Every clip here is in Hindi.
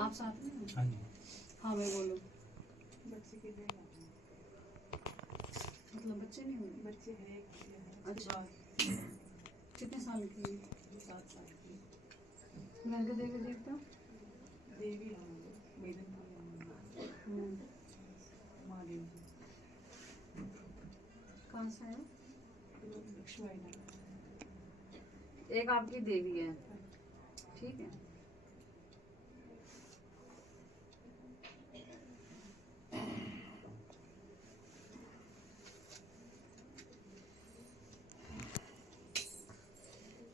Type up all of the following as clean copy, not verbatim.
आप साथ में हो? हाँ जी। हाँ मैं बोलो। बच्चे के लिए मतलब बच्चे नहीं हुए? बच्चे है एक है। अच्छा कितने साल की? 7 साल की। घर के देवी देवता? देवी हम लोग मेदनपुर महादेव जी। कहाँ से है? लक्ष्मी नारायण। एक आपकी देवी है, ठीक है।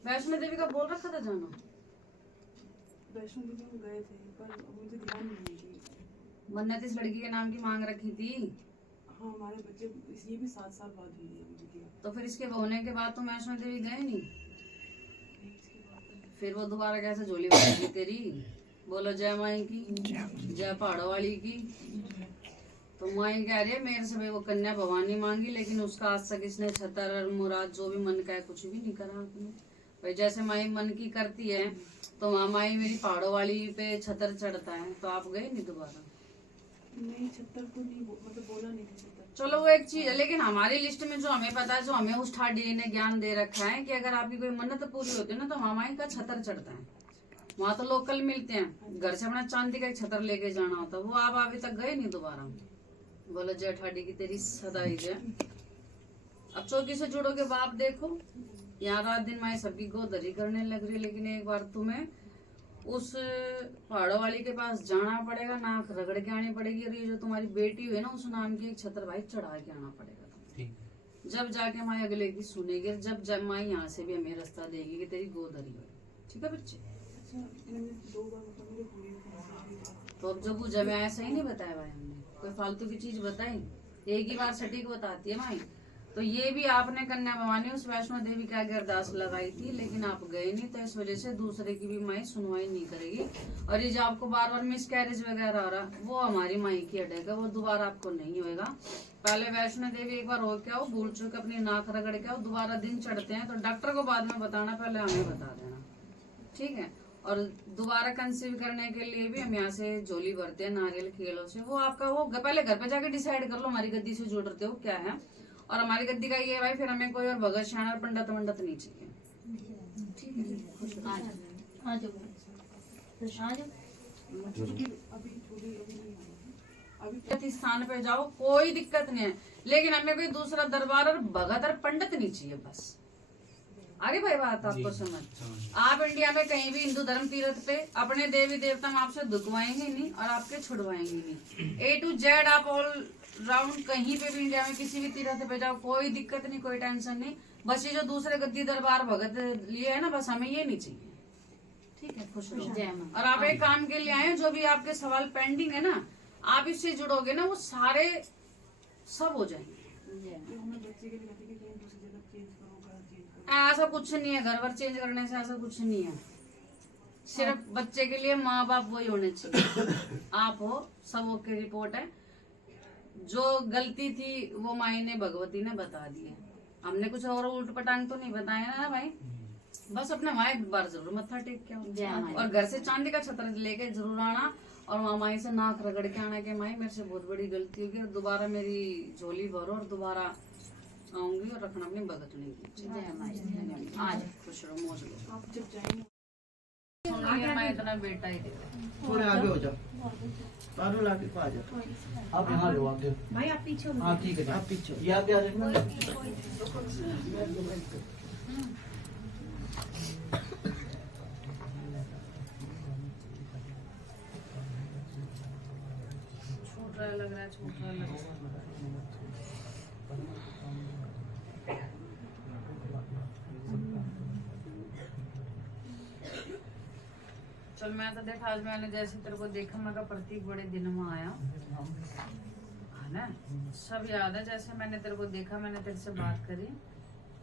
वैष्णो देवी का बोल रखा था जाना? वैष्णो देवी हम गए थे पर मुझे ध्यान नहीं थी। मन्नत इस लड़की के नाम की मांग रखी थी। हाँ हमारे बच्चे ये भी 7 साल बाद हुई है बिटिया। तो फिर इसके होने के बाद तुम वैष्णो देवी गए नहीं? इसके बाद फिर वो दोबारा कैसे झोली भरेगी तेरी? बोलो जय माई की, जय पहाड़ों वाली की। तो माई कह रही है मेरे से भाई वो कन्या भवानी मांगी, लेकिन उसका आज तक इसने छतर और मुराद जो भी मन का है कुछ भी नहीं करा आपने। भाई जैसे माई मन की करती है तो वहाँ माई मेरी पहाड़ों वाली पे छतर चढ़ता है, तो आप गए नहीं दोबारा? नहीं 76 तो नहीं मतलब बोला नहीं था 76। चलो वो एक चीज है, लेकिन हमारी लिस्ट में जो हमें पता है, जो हमें उस ठाडी ने ज्ञान दे रखा है कि अगर आपकी कोई मन्नत पूरी होती है ना तो वहाँ माई का छतर चढ़ता है। वहाँ तो लोकल मिलते हैं, घर से अपना चांदी का एक छतर लेके जाना होता है। वो आप अभी तक गए नहीं दोबारा? बोलो जय ठाडी की तेरी सदाई जय। अब चौकी से जुड़ोगे बाप देखो, यहाँ रात दिन माई सबकी गोदरी करने लग रही है, लेकिन एक बार तुम्हें उस पहाड़ों वाली के पास जाना पड़ेगा, नाक रगड़ के आनी पड़ेगी, और ये जो तुम्हारी बेटी हुई ना उस नाम की एक छतर भाई चढ़ा के आना पड़ेगा तुम्हें। जब जाके माई अगले की सुनेगी, जब माई यहाँ से भी हमें रास्ता देगी कि तेरी गोदरी हो। ठीक है बच्चे? अच्छा मैंने 2 बार मतलब मेरे पूरी हुई। तो अब जब जब ऐसा ही नहीं बताया भाई, हमने कोई फालतू की चीज बताई? एक ही बार सटीक बताती है माई। तो ये भी आपने कन्या भवानी उस वैष्णो देवी के आगे अरदास लगाई थी, लेकिन आप गए नहीं, तो इस वजह से दूसरे की भी माई सुनवाई नहीं करेगी। और ये जो आपको बार बार मिस कैरेज वगैरह आ रहा, वो हमारी माई की अटैक है, वो दोबारा आपको नहीं होएगा। पहले वैष्णो देवी एक बार हो के आओ, भूल चुके अपनी नाक रगड़ के आओ, दोबारा दिन चढ़ते हैं तो डॉक्टर को बाद में बताना, पहले हमें बता देना, ठीक है। और दोबारा कंसीव करने के लिए भी हम यहाँ से झोली भरते हैं नारियल खेलों से। वो आपका वो पहले घर पे जाके डिसाइड कर लो हमारी गद्दी से जुड़ रहे हो क्या है। और हमारी गद्दी का ये भाई फिर हमें कोई और भगत शान और पंडित वंडित नहीं चाहिए, ठीक है। अभी थोड़ी अभी नहीं आई। अभी स्थान पे जाओ कोई दिक्कत नहीं है, लेकिन हमें कोई दूसरा दरबार और भगत और पंडित नहीं चाहिए बस। आगे भाई बात आपको समझ? आप इंडिया में कहीं भी हिंदू धर्म तीर्थ पे अपने देवी देवता में आपसे दुखवाएंगे नहीं और आपके छुड़वाएंगे नहीं। A to Z आप ऑल राउंड कहीं पे भी इंडिया में किसी भी तीर्थ पे जाओ, कोई दिक्कत नहीं, कोई टेंशन नहीं। बस ये जो दूसरे गद्दी दरबार भगत लिए है ना, बस हमें ये नहीं चाहिए, ठीक है। खुश रहो। और आप एक काम के लिए आए, जो भी आपके सवाल पेंडिंग है ना, आप इससे जुड़ोगे ना, वो सारे सब हो जाएंगे। तो हमें बच्चे के लिए कहते हैं कि कहीं दूसरी जगह चेंज करो, घर चेंज करो। ऐसा कुछ नहीं है, घर वर चेंज करने से ऐसा कुछ नहीं है। सिर्फ बच्चे के लिए माँ बाप वही होने चाहिए। आप हो, सब ओके रिपोर्ट है। जो गलती थी वो माई ने भगवती ने बता दी है, हमने कुछ और उल्ट पटांग तो नहीं बताया ना भाई। बस अपने माँ एक बार जरूर मत्था टेक के आओ, और घर से चांदी का छत्र लेके जरूर आना, और वहाँ माई से नाक रगड़ के आना कि माई मेरे से बहुत बड़ी गलती होगी, और दोबारा मेरी झोली भरो और दोबारा आऊंगी, और रखना अपनी भगतनी की। आज खुश रहो, मौज लो। आप जब जाएंगे मैं इतना बेटा ही थोड़े आगे हो जाओ, पारुल आगे को आ जाओ। आप यहाँ लो आगे। भाई आप पीछे हो। हाँ ठीक है, आप पीछे ये आगे आ जाओ। छूट रहा लग रहा है, छूट रहा लग रहा है। चल मैं तो देखा, आज मैंने जैसे तेरे को देखा, मैं प्रतीक बड़े दिन में आया है ना, सब याद है। जैसे मैंने तेरे को देखा, मैंने तेरे से बात करी,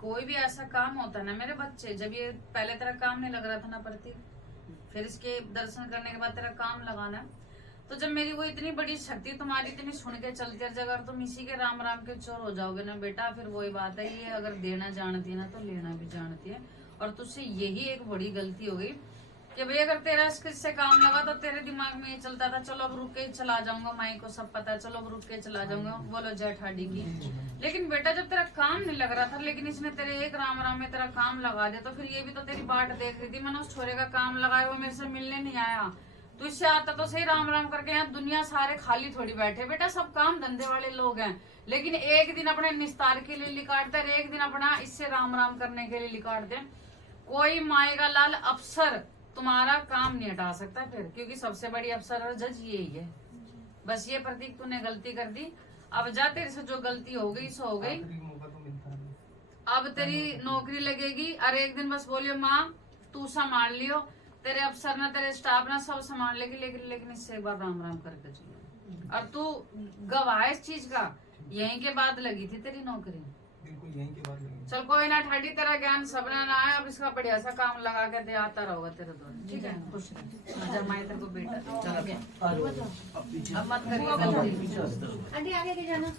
कोई भी ऐसा काम होता है ना मेरे बच्चे, जब ये पहले तेरा काम नहीं लग रहा था ना प्रतीक, फिर इसके दर्शन करने के बाद तेरा काम लगाना, तो जब मेरी वो इतनी बड़ी शक्ति तुम्हारी इतनी सुन के चलती है, अगर तुम इसी के राम राम के चोर हो जाओगे ना बेटा, फिर वही बात है, ये अगर देना जानती है ना तो लेना भी जानती है। और तुझसे यही एक बड़ी गलती हो गई कि भाई अगर तेरा इससे काम लगा तो तेरे दिमाग में ये चलता था चलो अब रुक के चला जाऊंगा, माई को सब पता है, चलो अब रुक के चला जाऊंगा, बोलो जय ठाडी की। लेकिन बेटा जब तेरा काम नहीं लग रहा था, लेकिन इसने तेरे एक राम राम में तेरा काम लगा दिया, तो फिर ये भी तो तेरी बाट देख रही थी। मैंने उस छोरे का काम लगाया, वो मेरे से मिलने नहीं आया, तो इससे आता तो सही राम राम करके। यहाँ दुनिया सारे खाली थोड़ी बैठे बेटा, सब काम धंधे वाले लोग हैं, लेकिन एक दिन अपने निस्तार के लिए लिकाटते और एक दिन अपना इससे राम राम करने के लिए लिकाटते। कोई माए का लाल अफसर तुम्हारा काम नहीं हटा सकता फिर, क्योंकि सबसे बड़ी अफसर और जज यही है। बस ये प्रतीक तूने गलती कर दी, अब जा, तेरे से जो गलती हो गई सो हो गई। अब तेरी नौकरी लगेगी और एक दिन बस बोलियो माँ तू संभाल लियो, तेरे अफसर ना तेरे स्टाफ ना सब संभाल लेगी, लेकिन इससे एक बार राम राम करके चलो। और तू गवाह है इस चीज का, यहीं के बाद लगी थी तेरी नौकरी, बिल्कुल यहीं के बाद लगी। चल कोई ना ठाडी, तेरा ज्ञान सबने ना आया, अब इसका बढ़िया सा काम लगा के दे आता रहोगा तेरे द्वारा, ठीक है? खुश रह, जब मैं तेरे को बेटा अब मत करिए गलती। आंटी आगे ले जाना।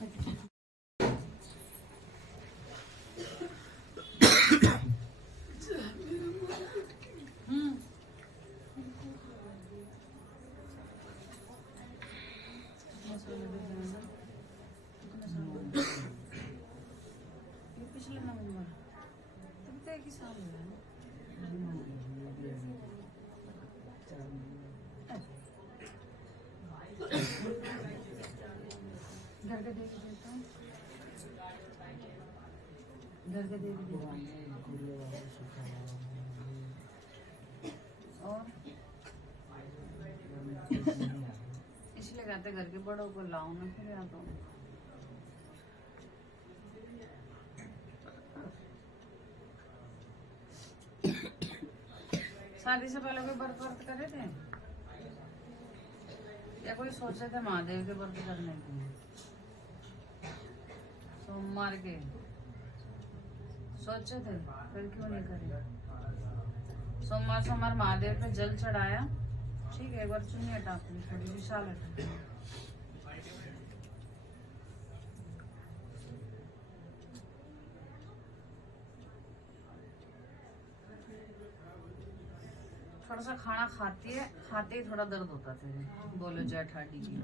पिछले नवंबर तुम तो एक ही साल हुआ है ना? घर का दे के देता हूँ, घर का दे के देता हूँ। और इसलिए कहते घर के बड़ों को लाओ ना, फिर आता हूँ। शादी से पहले कोई व्रत वर्त करे थे या कोई सोचे थे महादेव के व्रत करने के? सोमवार के सोचे थे, फिर क्यों नहीं करे? सोमवार महादेव पे जल चढ़ाया, ठीक है? एक बार चुन्नी हटा अपनी, थोड़ी सी शाल हटा। थोड़ा सा खाना खाते ही थोड़ा दर्द होता तेरे, बोलो जय ठाडी की।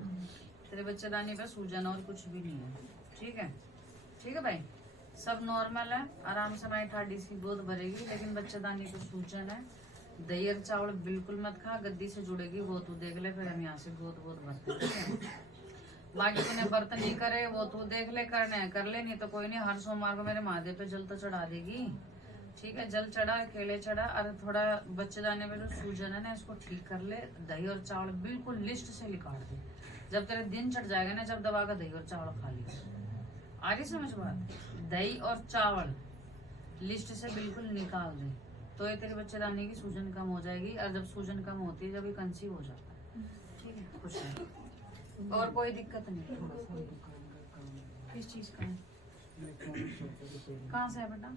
तेरे बच्चेदानी पे सूजन और कुछ भी नहीं है, ठीक है? ठीक है भाई, सब नॉर्मल है, आराम से माई ठाडी सी गोद भरेगी, लेकिन बच्चेदानी पे सूजन है। दही और चावल बिल्कुल मत खा, गद्दी से जुड़ेगी वो तू देख ले, फिर हम यहाँ से गोद भरते, ठीक है? बाकी तूने व्रत नहीं करे वो तू देख ले, करने है कर ले, नहीं तो कोई नहीं, हर सोमवार को मेरे महादेव पे जल तो चढ़ा देगी, ठीक है? जल चढ़ा, केले चढ़ा, और थोड़ा बच्चेदानी में जो सूजन है ना इसको ठीक कर ले। दही और चावल बिल्कुल लिस्ट से निकाल दे, जब तेरे दिन चढ़ जाएगा ना, जब दबा का दही और चावल खा लिया। आ रही समझ बात? दही और चावल लिस्ट से बिल्कुल निकाल दे, तो ये तेरे बच्चेदानी की सूजन कम हो जाएगी। और जब सूजन कम होती है, जब ये कंसीव हो जाता है, ठीक है? खुश है, और कोई दिक्कत नहीं। किस चीज का है? कहाँ से है बेटा?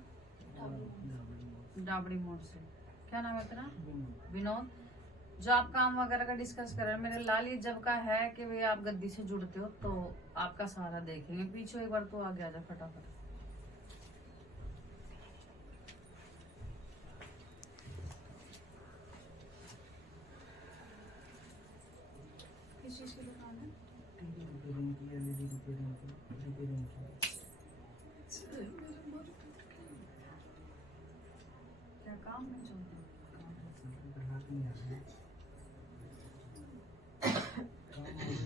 डाबड़ी मोड़ से। क्या नाम है तेरा? विनोद। जो आप काम वगैरह का डिस्कस कर रहे हैं, मेरे लाल, ये जब का है कि भाई आप गद्दी से जुड़ते हो तो आपका सहारा देखेंगे। पीछे एक बार तो आगे आ जा फटाफट। किस चीज की दुकान है? क्या काम नहीं चलता?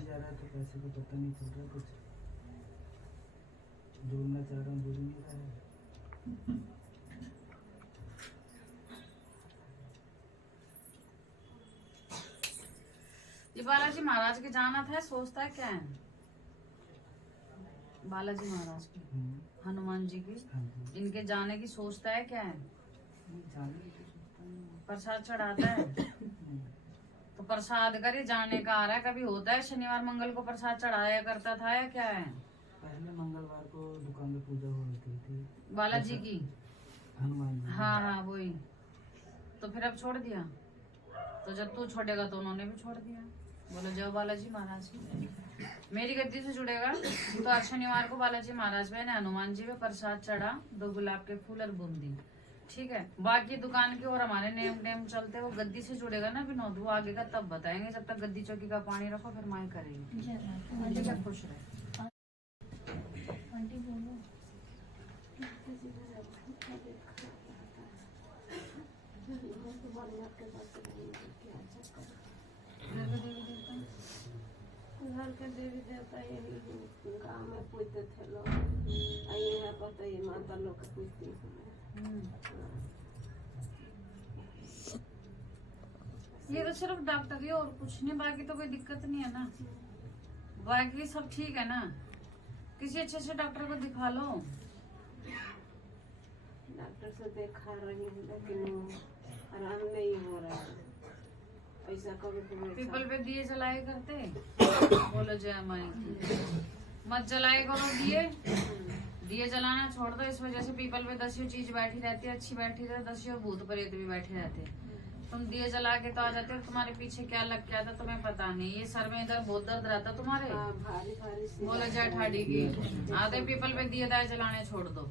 जा रहा है तो पैसे को पता नहीं चल रहा, कुछ जोड़ना चाह रहा हूँ, जोड़ नहीं रहा है। ये बालाजी महाराज के जाना था, सोचता है क्या है? बालाजी महाराज की, हनुमान जी की, इनके जाने की सोचता है क्या है? प्रसाद चढ़ाता है तो प्रसाद करे जाने का आ रहा है। कभी होता है शनिवार मंगल को प्रसाद चढ़ाया करता था या क्या है? पहले मंगलवार को दुकान पे पूजा होती थी बालाजी की, हनुमान जी। हाँ हाँ वही। तो फिर अब छोड़ दिया, तो जब तू छोड़ेगा तो उन्होंने भी छोड़ दिया। बोलो जय बालाजी महाराज की। मेरी गद्दी से जुड़ेगा तो हर शनिवार को बालाजी महाराज पे हनुमान जी पे प्रसाद चढ़ा, 2 गुलाब के फूल और बूंदी, ठीक है। बाकी दुकान के और हमारे नेम टेम चलते, वो गद्दी से जुड़ेगा ना विनोद, वो आगे का तब बताएंगे। जब तक गद्दी चौकी का पानी रखो फिर माई करेंगे। ठीक है, खुश रहे। घर के देवी देवता यही गाँव में पूछते थे लोग, ये है पता ही माता लोग के पूछती हूँ। ये तो सिर्फ डॉक्टर ही, और कुछ नहीं, बाकी तो कोई दिक्कत नहीं है ना, बाकी सब ठीक है ना। किसी अच्छे से डॉक्टर को दिखा लो। डॉक्टर से देखा रही हूँ लेकिन आराम नहीं हो रहा है। ऐसा कभी पीपल पे दिए जलाए करते, बोलो जय माई की। मत जलाए करो दिए, दिए जलाना छोड़ दो। इस वजह से पीपल पे दसियों चीज बैठी रहती है, अच्छी बैठी रहती है, दसियों भूत प्रेत भी बैठे रहते हैं। तुम दिए जला के तो आ जाते हो, तुम्हारे पीछे क्या लग गया था तुम्हें पता नहीं। ये सर में इधर बहुत दर्द रहता तुम्हारे, भारी भारी सी बोलो जय ठाडी की। आधे पीपल पे दिए दाए जलाने छोड़ दो,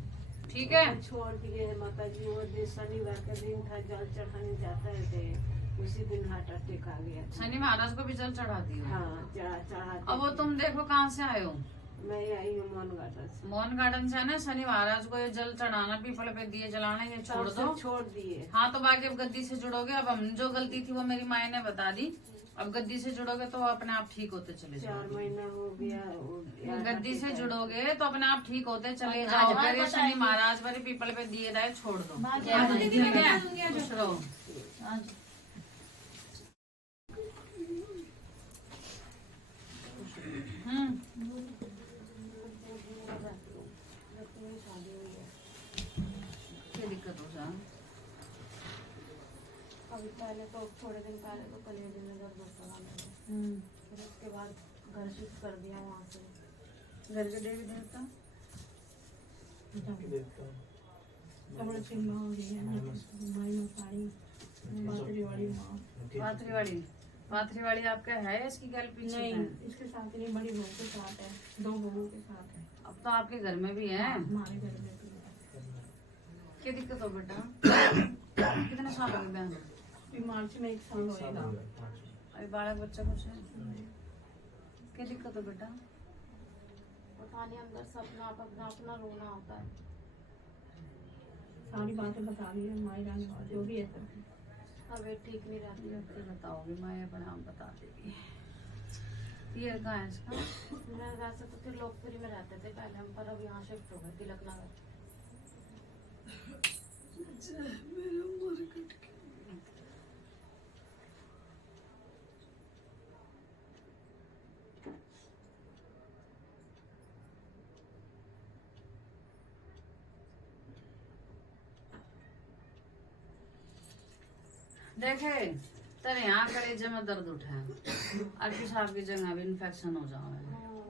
ठीक है। छोड़ दिए माता जी। वो दिन शनिवार का दिन था, जल चढ़ाने जाता है, उसी दिन हार्ट अटैक आ गया था। शनि महाराज को भी जल चढ़ाती हो? हाँ, चढ़ा। अब वो तुम देखो कहाँ से आए हो? मैं आई हूँ मोहन गार्डन से। मोहन गार्डन से है ना। शनि महाराज को ये जल चढ़ाना, पीपल पे दिए जलाना, ये छोड़ दो। छोड़ दिए। हाँ, तो बाकी अब गद्दी से जुड़ोगे। अब हम जो गलती थी वो मेरी माए ने बता दी। अब गद्दी से जुड़ोगे तो अपने आप ठीक होते चले 4 जाओगे। महीना हो गया। गद्दी से जुड़ोगे तो अपने आप ठीक होते चले जाओगे। ये शनि महाराज वाले पीपल पे दिए दाए छोड़ दो, ठीक है। खुश रहो। क्या दिक्कत हो जाए? अभी पहले तो थोड़े दिन पहले तो कलेजे में दर्द होता था, फिर उसके बाद घर शिफ्ट कर दिया वहाँ से। घर के देवी देवता कमल सिंह माँ हो गई है, माई माँ पानी, बातरी वाली माँ। पाथरीवाड़ी। पाथरीवाड़ी आपका है, इसकी गल पीछे नहीं, है? इसके साथ नहीं, बड़ी बहू के साथ है, 2 बहू के साथ है। अब तो आपके घर में भी है। हमारे घर में भी है। क्या दिक्कत हो बेटा? कितने साल हो गए बहन? अभी मार्च में 1 साल होएगा। अभी बालक बच्चा कुछ है? क्या दिक्कत हो बेटा? पता नहीं, अंदर से अपना अपना रोना होता है। सारी बातें बता दी है माई रानी, जो भी है सब। तबीयत ठीक नहीं रहती है। फिर बताओगी, माँ अपने आप बता देगी। ये कहाँ है इसका? मैं वैसे तो त्रिलोकपुरी में रहते थे पहले हम, पर अब यहाँ शिफ्ट हो गए तिलक नगर। देखे तेरे यहाँ कलेजे में दर्द उठा है और पेशाब की जगह भी इन्फेक्शन हो जाए।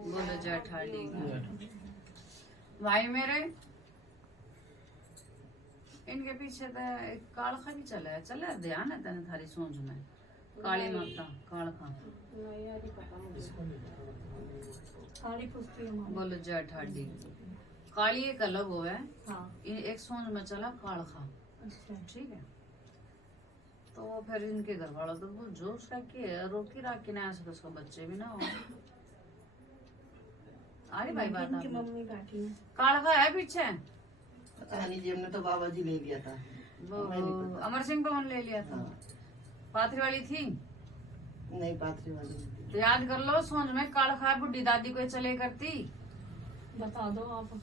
बोले जय ठाडी की। भाई मेरे, इनके पीछे तो एक कालखा भी चले ध्यान है तेने थारी सोच में? काली माता कालखा। नहीं यार, ये पता मुझे। सारी पुस्ती है माँ। बोले जय ठाडी की। काली एक अलग हो है, हाँ, एक सोच में चला कालखा, अच्छा। ठीक है। तो फिर इनके घर वालों तो वो जोश का की है, रोकी राखी ना ऐसे उसका बच्चे भी ना हो। अरे भाई बात इनकी आपने। मम्मी बैठी है। कालखा है पीछे? पता नहीं जी, हमने तो बाबा जी ले लिया था। वो मैं नहीं पता। अमर सिंह पवन ले लिया था। हाँ। पाथरी वाली थी नहीं, पाथरी वाली नहीं। तो याद कर लो। सोच में कालखा बुढ़ी दादी को चले करती। बता दो आप।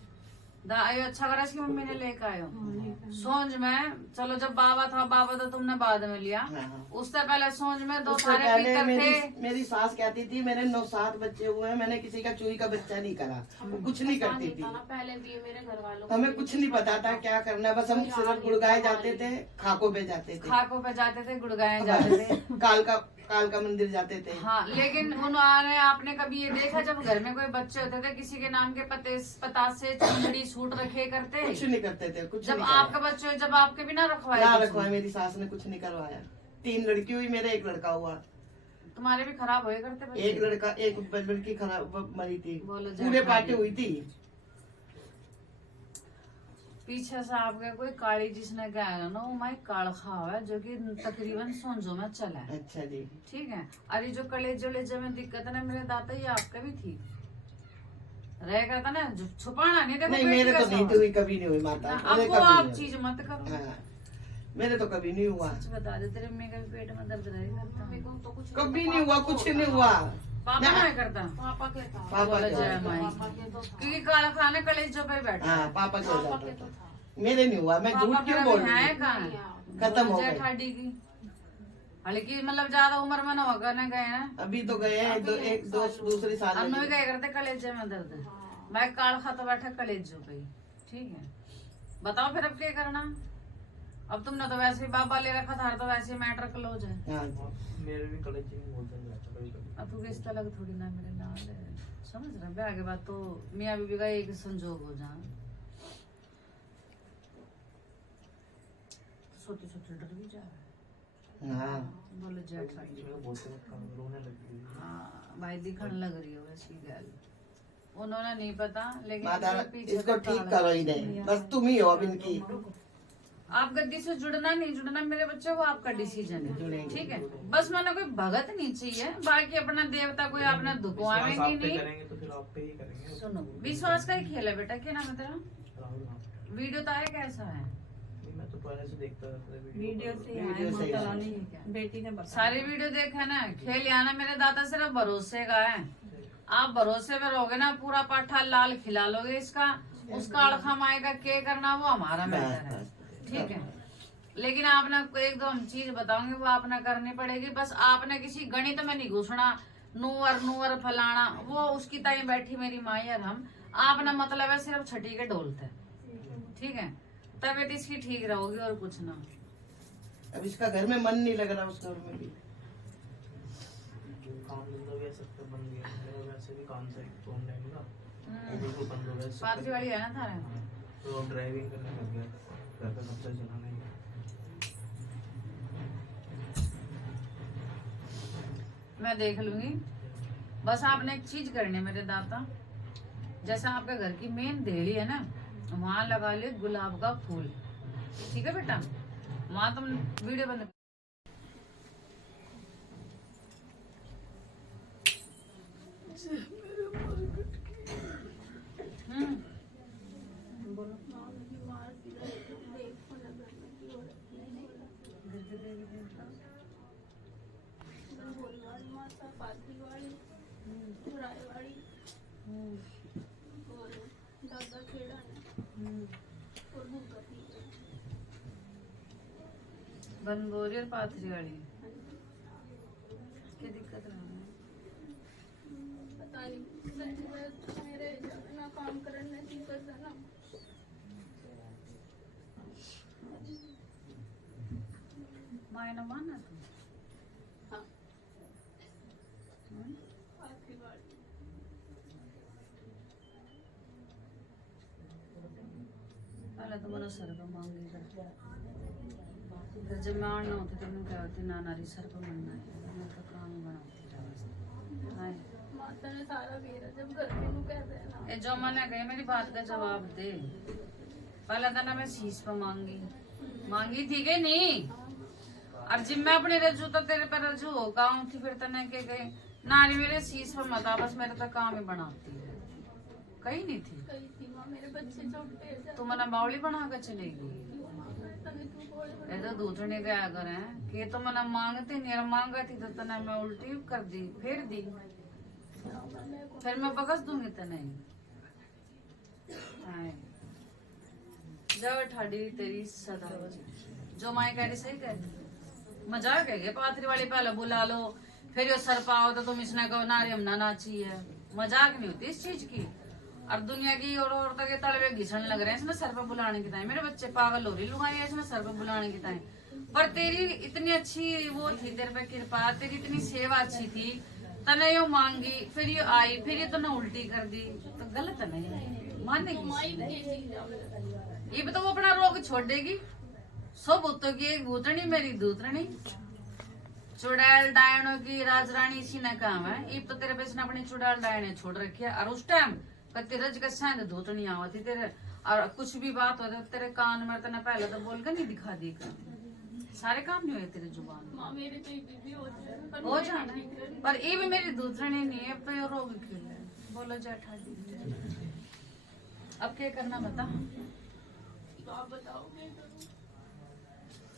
ये अच्छा करा इसकी मम्मी ने लेकर आयो। हाँ, लेकर। सोच में चलो, जब बाबा था, बाबा तो तुमने बाद में लिया। हाँ। उससे पहले सोच में 2 उससे थारे पहले पीतल थे। मेरी सास कहती थी मेरे 9-7 बच्चे हुए हैं, मैंने किसी का चूही का बच्चा नहीं करा। वो कुछ नहीं पता करती नहीं थी। था ना, पहले भी मेरे घर वालों को हमें कुछ नहीं पता था क्या करना है, बस हम सिर्फ गुड़गाए जाते थे, खाकों पे जाते थे, खाकों पे जाते थे, गुड़गाए जाते थे। काल का मंदिर जाते थे। हाँ, लेकिन उन्होंने, आपने कभी ये देखा जब घर में कोई बच्चे होते थे, किसी के नाम के पता से चुंदड़ी सूट रखे करते? कुछ नहीं करते थे, कुछ जब नहीं आपका बच्चे, जब आपके भी ना रखवाए? ना कुछ रखवाया, मेरी सास ने कुछ नहीं करवाया। 3 लड़की हुई, मेरा 1 लड़का हुआ। तुम्हारे भी खराब हुए करते बच्चे? एक लड़की खराब मरी थी, बोलो जय पूरे ठाडी। पार्टी हुई थी। पीछे से आपके कोई काली जिसने क्या है ना वो माई काल खावा है जो कि तकरीबन सोंजो में चला है। अच्छा जी। ठीक है। अरे जो कलेजे में दिक्कत है ना मेरे दादा ये आपका भी थी रह करता ना जो छुपाना नहीं। देखो नहीं बेटी मेरे का तो नहीं सवाल। हुई, कभी नहीं हुई माता। अब मेरे वो कभी आप नहीं चीज मत करो। हुई। हाँ, मेरे तो कभी नहीं हुआ, सच बता दे तेरे मम्मी का भी पेट में दर्द रहे करता कभी नहीं हुआ, कुछ नहीं हुआ। पापा ना करता पापा के था। पापा बोला के जय हो माई पापा के तो था। क्योंकि काला खाना कलेजों पे बैठा हाँ, पापा के हो पापा के जाता तो था। था। मेरे नहीं हुआ, मैं पापा झूठ क्यों मेरा बोल भी रही है हूँ? कहाँ खत्म हो जय गए। ठाडी की हालांकि मतलब ज्यादा उम्र में ना होकर ना गए ना अभी तो गए हैं, एक दो दूसरी साल हम में भी गए करते कलेजे में दर्द है। मैं काल खाता बैठा कलेजों पे ही। ठीक है बताओ फिर अब क्या करना। अब तुमने तो वैसे ही बाबा ले रखा था तो वैसे ही मैटर क्लोज है। हाँ, मेरे भी कलेजे में बोलते हैं जाता कभी-कभी। अब तू किस तरह थोड़ी ना मेरे नाल है समझ रहा ब्याह के बाद तो मियाँ बीबी का एक संजोग हो जा सोते सोते डर भी जा रहा है। हाँ। बोले जेठ बीच में बोलते वक्त काम रोने लगती है। हाँ भाई दिखने लग रही हो वैसी गल उन्होंने नहीं पता लेकिन माता इसके पीछे इसको तो ठीक काला- करो ही नहीं, बस तुम ही हो अब इनकी। आप गद्दी से जुड़ना नहीं जुड़ना मेरे बच्चे वो आपका डिसीजन है। जुड़ेंगे। ठीक है बस मैंने कोई भगत नहीं चाहिए बाकी अपना देवता कोई आपने दुखवाएंगे विश्वास आप पे नहीं। करेंगे तो फिर आप पे ही करेंगे। सुनो विश्वास का ही खेल है बेटा क्या नाम है तेरा राहुल नाम। वीडियो तो आया कैसा है नहीं, मैं तो पहले से देखता रहता था वीडियो से आया वीडियो से माता आया। रानी बेटी ने बताया। सारी वीडियो देखा ना खेल आना मेरे दादा सिर्फ भरोसे का है। आप भरोसे में रहोगे ना पूरा पाठा लाल खिला लोगे इसका उसका अड़खा माएगा क्या करना वो हमारा मैटर है। ठीक है लेकिन आपने एक दो हम चीज बताऊंगी वो आपने करनी पड़ेगी। बस आपने किसी गणित में नहीं घुसना नुअर फलाना वो उसकी ताई बैठी मेरी माँ और हम आपने मतलब है सिर्फ छठी के ढोलते। ठीक है तबीयत इसकी ठीक रहोगी और कुछ ना। अब इसका घर में मन नहीं लग रहा, उस घर में भी। काम धंधा भी ऐसा तो बंद गया। मेरा वैसे भी काम से तो ऑनलाइन का वो बिल्कुल बंद हो गया। पाथरी वाली है ना थारा हाँ, तो अब ड्राइविंग करने लग गया, घर का खर्चा चलाने लगा। मैं देख लूंगी। बस आपने एक चीज करनी है मेरे दाता जैसा आपके घर की मेन देहली है ना वहां लगा ले गुलाब का फूल। ठीक है बेटा वहां तुम वीडियो बंद बोलो बनबोरी और पाथरी वाली क्या दिक्कत रहा है? पता नहीं मेरे ना काम करने की करता ना मायना माना तुम हाँ हम्म? आखिरी बार पहले तो मेरा सर पर मांगी करती फिर जब मैं आना होती तो मैं क्या होती ना नारी सर पर मनना है मैं तो काम बनाती रहा माता ने सारा घेरा जब घर के नु कहते हैं ना ए जो मैंने कही मेरी बात का जवाब दे। पहला था ना मैं शीश पर मांगी थी कि नहीं और जिम मैं अपनी रजू तो तेरे पर रजू हो गाँव थी फिर तने के गए नारी मेरे शीश पर मत आ बस मेरे तो काम ही बनाती है कहीं नहीं थी। कही थी माँ मेरे बच्चे छोटे हैं तू मना बावली बना कर चलेगी तने तू बोल ये तो दूसरे क्या करे कि तो मना मांगती नहीं और मांगा थी तो तना मैं उल्टी कर दी फिर दी फिर मैं बकस दूंगी तने जाओ ठाडी तेरी सदा जो माए कह रही सही कह रही मजाक है पाथरी वाली पहले बुला लो फिर यो सर पाओ तो तुम इसने कहो नारी हम ना नाची है। मजाक नहीं होती इस चीज की और दुनिया की और औरतों के तलवे घिसन लग रहे हैं इसमें सर पर बुलाने की ताई मेरे बच्चे पागल हो रही लुगाई है इसमें सर पर बुलाने की ताई पर तेरी इतनी अच्छी वो थी तेरे पे कृपा तेरी इतनी सेवा अच्छी थी तने यो मांगी फिर ये आई फिर ये तने उल्टी कर दी तो गलत है नहीं मानने की ये भी तो वो अपना रोग छोड़ देगी। सो भूतों की एक भूतनी मेरी दूतरनी चुड़ैल डायनों की राजरानी इसी ने काम है। ये तो तेरे पे इसने अपनी चुड़ैल डायने छोड़ रखी है और उस टाइम कति रज का शायद धूतनी आवती तेरे और कुछ भी बात हो तो तेरे कान में तना पहले तो बोल के नहीं दिखा दी कर, सारे काम नहीं हुए तेरी जुबान माँ मेरे तो ये भी हो जाए पर हो जाना पर ये भी मेरी दूसरे ने नहीं है पे रोग खेल है। बोलो जेठा दी अब क्या करना बता, तो आप बताओ क्या करूं?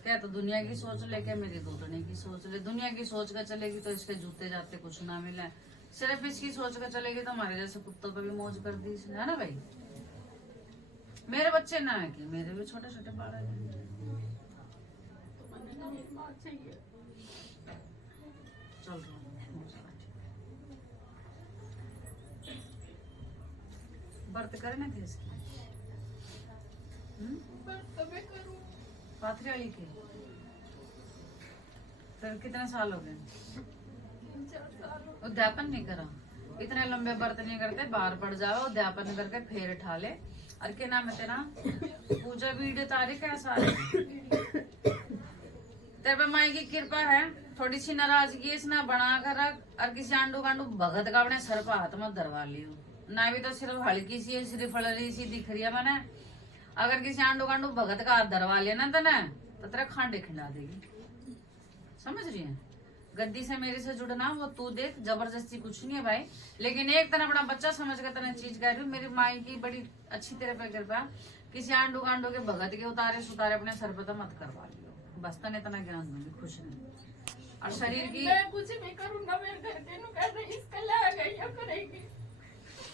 क्या तो दुनिया की सोच ले, क्या मेरी दूधने की सोच ले। दुनिया की सोच का चलेगी तो इसके जूते जाते कुछ ना मिले, सिर्फ इसकी सोच का चलेगी तो हमारे जैसे कुत्तों पे भी मौज कर दी इसने, है ना भाई। मेरे बच्चे ना है कि मेरे भी छोटे छोटे बाल हैं। तो मैंने कहा मेरी माँ चाहिए। चल रहा हूँ व्रत करने थे इसकी पर तभी करूं। पाथरी वाली के फिर कितने साल हो गए 3-4 साल हो उद्यापन नहीं करा, इतने लंबे व्रत नहीं करते, बाहर पड़ जाओ उद्यापन करके फेर उठा ले। और क्या नाम है तेरा, पूजा वीडियो तारीख है सारे तेरे पे माई की कृपा है, थोड़ी सी नाराजगी इसने बना कर रख, और किसी आंडू गांडू भगत का अपने सर पर हाथ में धरवा लियो ना, भी तो सिर्फ हल्की सी सिर्फ फलरी सी दिख रही है मैंने। अगर किसी आंडू गांडू भगत का हाथ धरवा लिया ना तो तेरा खांडे खिला देगी, समझ रही है। गद्दी से मेरे से जुड़ना वो तू देख, जबरदस्ती कुछ नहीं है भाई, लेकिन एक तरह अपना बच्चा समझ कर तरह चीज कह रही हूँ। मेरी माई की बड़ी अच्छी तरह पे कृपा, किसी आंडू गांडू के भगत के उतारे सुतारे अपने सर पे तो मत करवा लियो, बस तने इतना ज्ञान दूंगी, खुश नहीं। और शरीर की मैं कुछ भी करूं ना, मेरे घर के नु कहते इसका लाग है या करेगी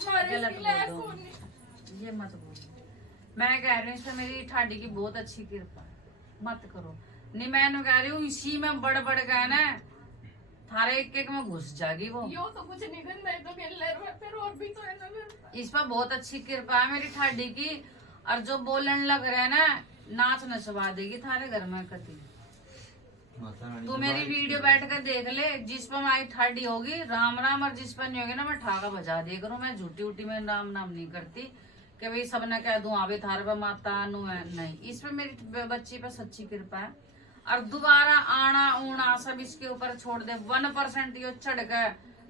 मारे गलत इसकी लाग बोल दो। कौन नहीं। ये मत बोलो, मैं कह रही हूँ इस पे मेरी ठाडी की बहुत अच्छी कृपा है, मत करो। नहीं मैं कह रही हूँ इसी में बड़ बड़ गए ना थारे एक एक में घुस जाएगी वो। यो तो कुछ नहीं करना है तो खेल ले रहा है, फिर और भी तो है ना फिर। इस पर बहुत अच्छी कृपा है मेरी ठाडी की, और जो बोलने लग रहे हैं ना नाच नचवा देगी थारे घर में कति। तू मेरी वीडियो बैठ कर देख ले, जिस पर हमारी ठाडी होगी राम राम, और जिस पर नहीं होगी ना मैं ठाका बजा दिया करूँ। मैं झूठी उठी में राम नाम नहीं करती कि भाई सब ने कह दूं आवे थारे पर माता नु है, नहीं। इस पे मेरी बच्ची पे सच्ची कृपा है, और दोबारा आना ऊना सब इसके ऊपर छोड़ दे। 1% यो चढ़ के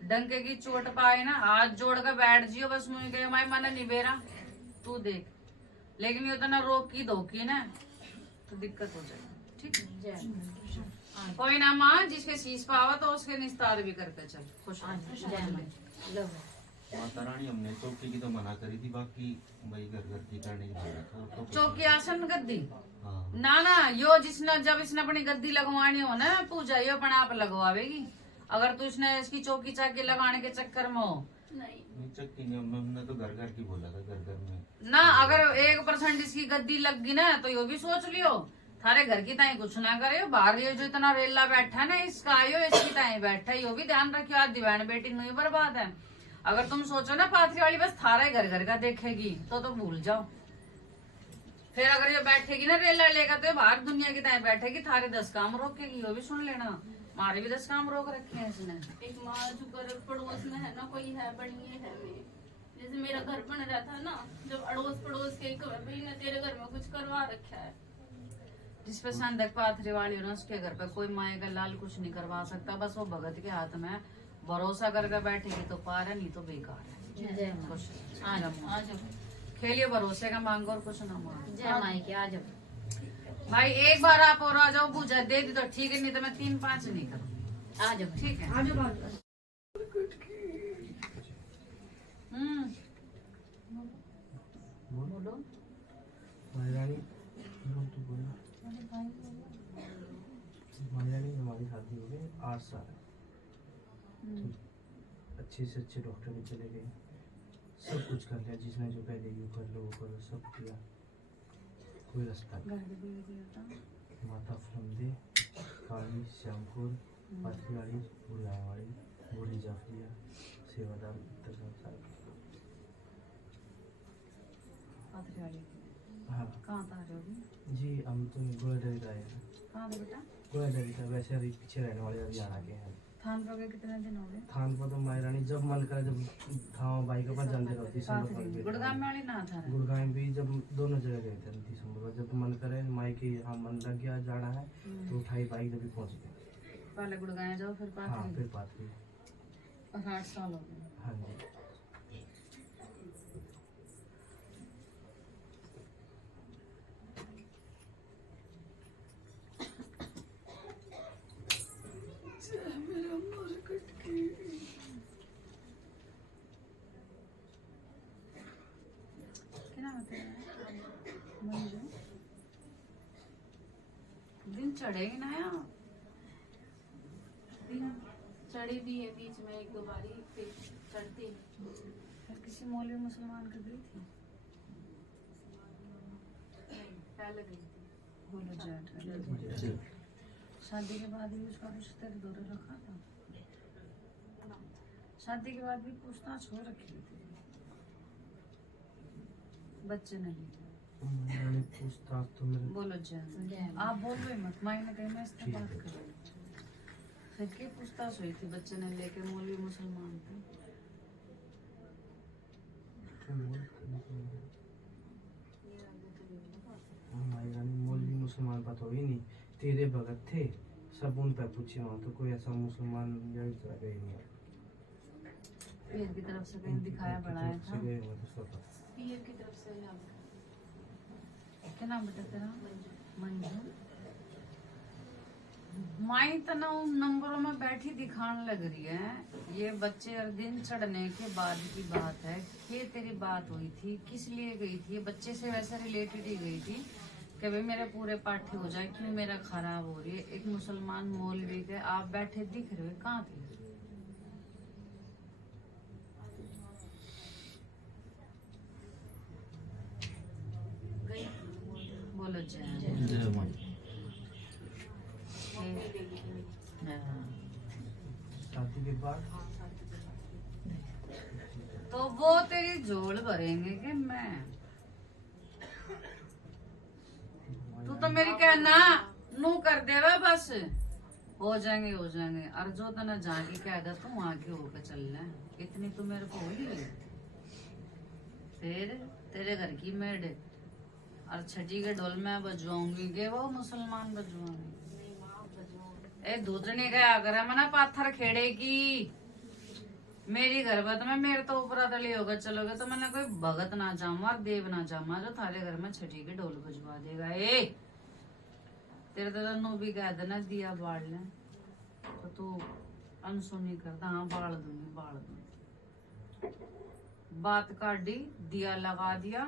डंके की चोट पाए ना, हाथ जोड़ के बैठ जियो बस, मुझे कहे माई मन नहीं बेरा तू देख, लेकिन ये उतना रोक की धोकी ना तो दिक्कत हो जाएगी, ठीक है। कोई ना माँ, जिसके शीश पावा तो उसके निस्तार भी करके चल, खुश माता रानी हमने चौकी की तो मना करी थी, बाकी भाई घर घर की करने की मना था। चौकी आसन गद्दी हाँ ना ना, यो जिसने जब इसने अपनी गद्दी लगवानी हो ना पूजा, यो अपने आप लगवावेगी। अगर तू इसने इसकी चौकी चाकी लगाने के चक्कर में हो नहीं चक्की नहीं, हमने तो घर घर की बोला था, घर घर में ना, अगर 1% इसकी गद्दी लग गई ना तो यो भी सोच लियो थारे घर की ताई कुछ ना करे, बाहर ये जो इतना रेला बैठा है ना इसका, यो इसकी ताई बैठा है, यो भी ध्यान रखियो, आज दीवान बेटी नहीं बर्बाद है। अगर तुम सोचो ना पाथरी वाली बस थारा घर घर का देखेगी तो भूल जाओ। फिर अगर ये बैठेगी ना रेला लेकर तो बाहर दुनिया की ताई बैठेगी, थारे 10 काम रोकेगी, यो भी सुन लेना। हमारे भी 10 काम रोक रखे हैं इसने। एक माँ जो घर पड़ोस में है ना, कोई है बनिए है में, जैसे मेरा घर बन रहा था ना, जब अड़ोस पड़ोस के भाई ने तेरे घर में कुछ करवा रखा है, जिसपे संदक पाथरी वाली हो ना उसके घर पे कोई माए का लाल कुछ नहीं करवा सकता, बस वो भगत के हाथ में भरोसा करके बैठेगी तो पार है, नहीं तो बेकार है। खुश आ जाओ, खेलिए भरोसे का मांगो और कुछ ना मांगो। जय माई के आ जाओ भाई एक बार आप और आ जाओ, पूजा दे दी तो ठीक है, नहीं तो मैं 3-5 नहीं करूँ, आ जाओ ठीक है। आ जाओ बोलो महारानी तो बोलो। महारानी हमारी शादी हो गई 8 साल, अच्छे से अच्छे डॉक्टर भी चले गए, सब कुछ कर लिया, जिसने जो पहले यू कर लो वो करो, सब किया, कोई रास्ता नहीं। माता फलमदे, काली, श्यामपुर, पाथरीवाड़ी, बुढ़ावाड़ी, बूढ़ी जाफरिया, सेवादार, उत्तर संसार। पाथरी वाली हाँ कहाँ था रहे हो अभी? जी, हम तो गोलाडरी का आए हैं। कहाँ थे बेटा? गोलाडरी का, वैसे अभी पीछे रहने वाले अभी आना के हैं। थान पर गए कितने दिन हो गए? थान पर तो महारानी जब मन करे, जब थान बाइक पर जाते रहती पाथरी गुड़गांव में वाली ना था गुड़गांव भी जब दोनों जगह गए थे दिसंबर में, जब मन करे माई की हाँ मन लग गया जाना है तो उठाई बाइक जब पहुंच गए। पहले गुड़गांव जाओ फिर हाँ पाथरी, फिर पाथरी। और 8 साल हो गए। हाँ जी चढ़ेगी ना यहाँ। चढ़े भी है बीच में एक दो बारी, फिर चढ़ती है। फिर किसी मौलवी मुसलमान के गई थी, पहले गई थी। बोलो जेठ। शादी के बाद भी उसका रिश्ते दौरे रखा था। शादी के बाद भी पूछताछ हो रखी थी, बच्चे नहीं थे। मैंने पूछताछ तो मेरे बोलो जेठ। आप बोल रहे मत, मायने कहीं मैं इससे बात करूँ। फिर की पूछताछ हुई थी, बच्चे ने लेके मौलवी मुसलमान थे। हमारी रानी मौलवी मुसलमान का तो ही नहीं, तेरे भगत थे सब, उन पर पूछे वहाँ तो कोई ऐसा मुसलमान या गए नहीं। पीर की तरफ से कहीं दिखाया बढ़ाया था। गए हुए तो सब पीर की तरफ से यहाँ क्या नाम बेटा तेरा? मंजू। माई तना उन नंबरों में बैठी दिखाने लग रही है। ये बच्चे हर दिन चढ़ने के बाद की बात है। ये तेरी बात हुई थी, किस लिए गई थी? ये बच्चे से वैसे रिलेटेड ही गई थी कि भाई मेरे पूरे पाठ्य हो जाए, क्यों मेरा खराब हो रही है। एक मुसलमान मौलवी के आप बैठे दिख रहे हो, कहाँ थे? बोलो जय। शादी के बाद तो वो तेरी झोल भरेंगे कि मैं? तू तो मेरी कहना नू कर देवा, बस हो जाएंगे हो जाएंगे। और जो तना जाके कह दे तू आगे होकर चलना, इतनी तो मेरे को होगी। फिर तेरे घर की मेड और छठी के ढोल में बजवाऊंगी के वो मुसलमान बजवाऊंगी। ए दूधने का अगर मना पाथर खेड़ेगी मेरी गर्भत में, मेरे तो ऊपर तली होगा चलोगे तो मैंने कोई भगत ना जामा और देव ना जामा जो थारे घर में छठी के ढोल बजवा देगा। ए तेरे तो नो भी कह देना दिया बाढ़ ले तो तू अनसुनी करता। हाँ बाढ़ दूंगी बाढ़ दूंगी। बात काटी, दिया लगा दिया,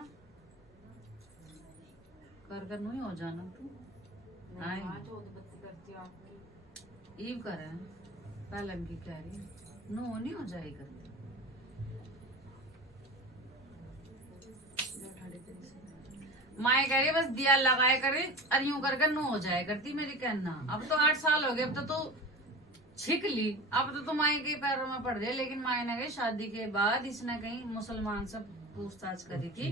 कर नहीं हो जाना तू। ईव करे पहले की कह रही नो नहीं हो जाए कर। माए कह रही बस दिया लगाए करे और यूं करके नो हो जाए करती मेरी कहना। अब तो 8 साल हो गए, अब तो तू छिक ली, अब तो तुम माए के पैरों में पड़ गए। लेकिन माए ने कही शादी के बाद इसने कहीं मुसलमान से पूछताछ करी थी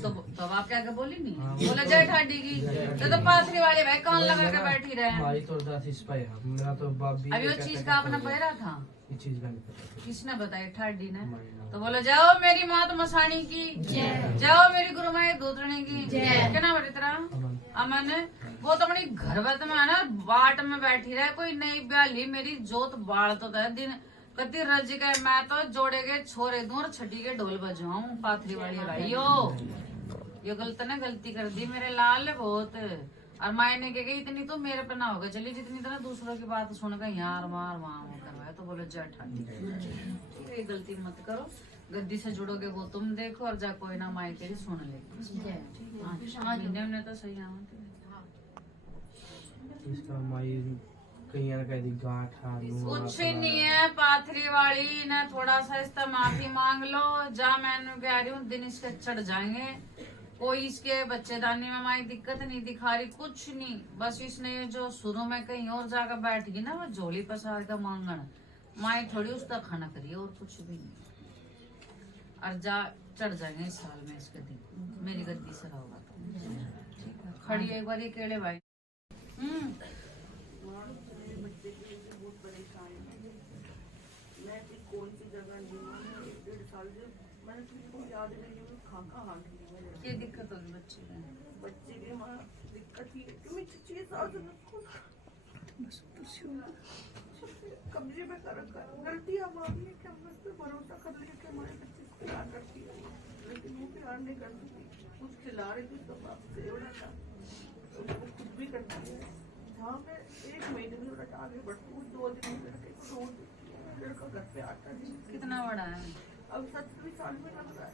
तो तब आप क्या बोली नहीं? बोले जय ठाडी की तो पाथरी वाले भाई कान लगा के बैठी रहे। हमारी तो 10 मेरा तो बाप भी अभी वो चीज का अपना पहरा था, ये चीज का नहीं पता। किसने बताई? ठाडी ने। तो बोलो जाओ मेरी मात मसानी की, जाओ मेरी गुरु माई दूधनी की। क्या नाम है तेरा? अमन। वो तो अपनी घरवत में है ना, बाट में बैठी रहे, कोई नई ब्याली मेरी जोत बाढ़ तो दिन कति रज गए। मैं तो जोड़े के छोरे दूं और छठी के ढोल बजवाऊं पाथरी वाली भाइयों। ये गलत ने गलती कर दी मेरे लाल बहुत। और मायने के गई इतनी तो मेरे पे ना होगा चली जितनी तरह दूसरों की बात सुनकर यार मार वहां करवाए। तो बोलो जय ठाडी। ये गलती मत करो, गद्दी से जुड़ोगे वो तुम देखो और जा कोई ना माई तेरी सुन ले। तो सही आवा इसका माई कहीं कह दी गांठ कुछ नहीं है। पाथरी वाली ने थोड़ा सा इसका माफी मांग लो। जा मैंने कह रही हूँ दिन इसके चढ़ जाएंगे। कोई इसके बच्चेदानी में माई दिक्कत नहीं दिखा रही, कुछ नहीं। बस इसने जो शुरू में कहीं और जाकर बैठ गई ना, वो झोली पसार का मांगण, माई थोड़ी उसका खाना करिए और कुछ भी नहीं। और जा चढ़ जाएंगे इस साल में इसके दिन, मेरी गद्दी से रहोगा तो खड़ी एक बार केड़े भाई। मैं भी कौन सी जगह नहीं, 1.5 साल से मैंने तुमको याद नहीं है खाका हाँ की क्या दिक्कत होगी बच्चे को? बच्चे की माँ दिक्कत ही है कि मैं 6 साल से कब्जे में कर गलती हमारी है कि हम उस पर भरोसा कर लिया कि हमारे बच्चे से प्यार करती है, लेकिन वो प्यार नहीं करती थी। कुछ खिला रही थी तो बाप से बड़ा था, उसको खुद भी करती है। हाँ मैं 1 महीने में थोड़ा आगे बढ़ती हूँ, 2 दिन में लड़के को रोज लड़का घर पे आता है। कितना बड़ा है? अब 7वीं साल में लग रहा है।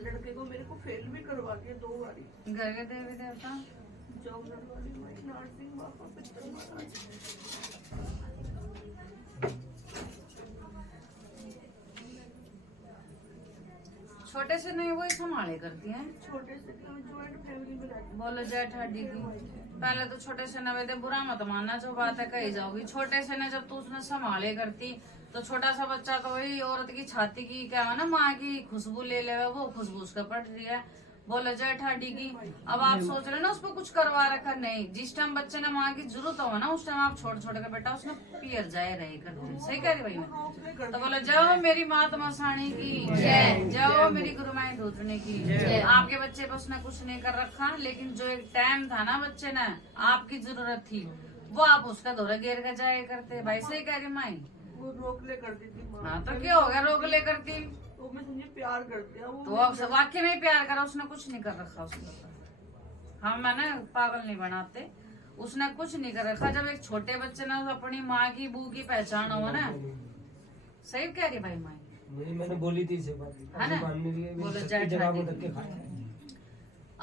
लड़के को मेरे को फेल भी करवा दिया 2 बारी। घर के देवी देवता चौगनर वाली माई नरसिंह बाबा पितर महाराज छोटे से नहीं वही संभाले करती हैं। छोटे से ज्वाइंट फैमिली में रहते बोलो जेठ हड्डी की पहले तो छोटे से न दे बुरा मत मानना, जो बात है कही जाओगी। छोटे से न जब तू उसने संभाले करती तो छोटा सा बच्चा तो वही औरत की छाती की क्या है ना, माँ की खुशबू ले ले, वो खुशबू उसका पड़ रही है। बोलो जेठ हड्डी की। अब आप सोच रहे ना उसको कुछ करवा रखा, नहीं। जिस टाइम बच्चे ने माँ की जरूरत हो ना उस टाइम आप छोड़ छोड़ के बेटा उसने पियर जाए रहे करते। सही कह रही भाई मैं तो बोलो जाओ मेरी मात मसाणी की जय, जाओ मेरी गुरु माई दूधने की जय। आपके बच्चे पे उसने कुछ नहीं कर रखा, लेकिन जो एक टाइम था ना बच्चे ने आपकी जरूरत थी वो आप उसका दौरा घेर कर जाए करते। भाई सही कह रही माई, वो रोक ले करती थी माँ। हाँ तो क्या हो गया रोक ले करती, तो मैं समझे प्यार करते हैं वो तो अब वाक्य में ही प्यार करा, उसने कुछ नहीं कर रखा उसने। हम मैंने पागल नहीं बनाते, उसने कुछ नहीं कर रखा। जब एक छोटे बच्चे ने अपनी माँ की बू की पहचान हो ना, सही कह रही भाई माँ, मैंने बोली थी इसे बात, है ना? बोलो जेठ जवाब हड्डी उधर के की। खाते हैं।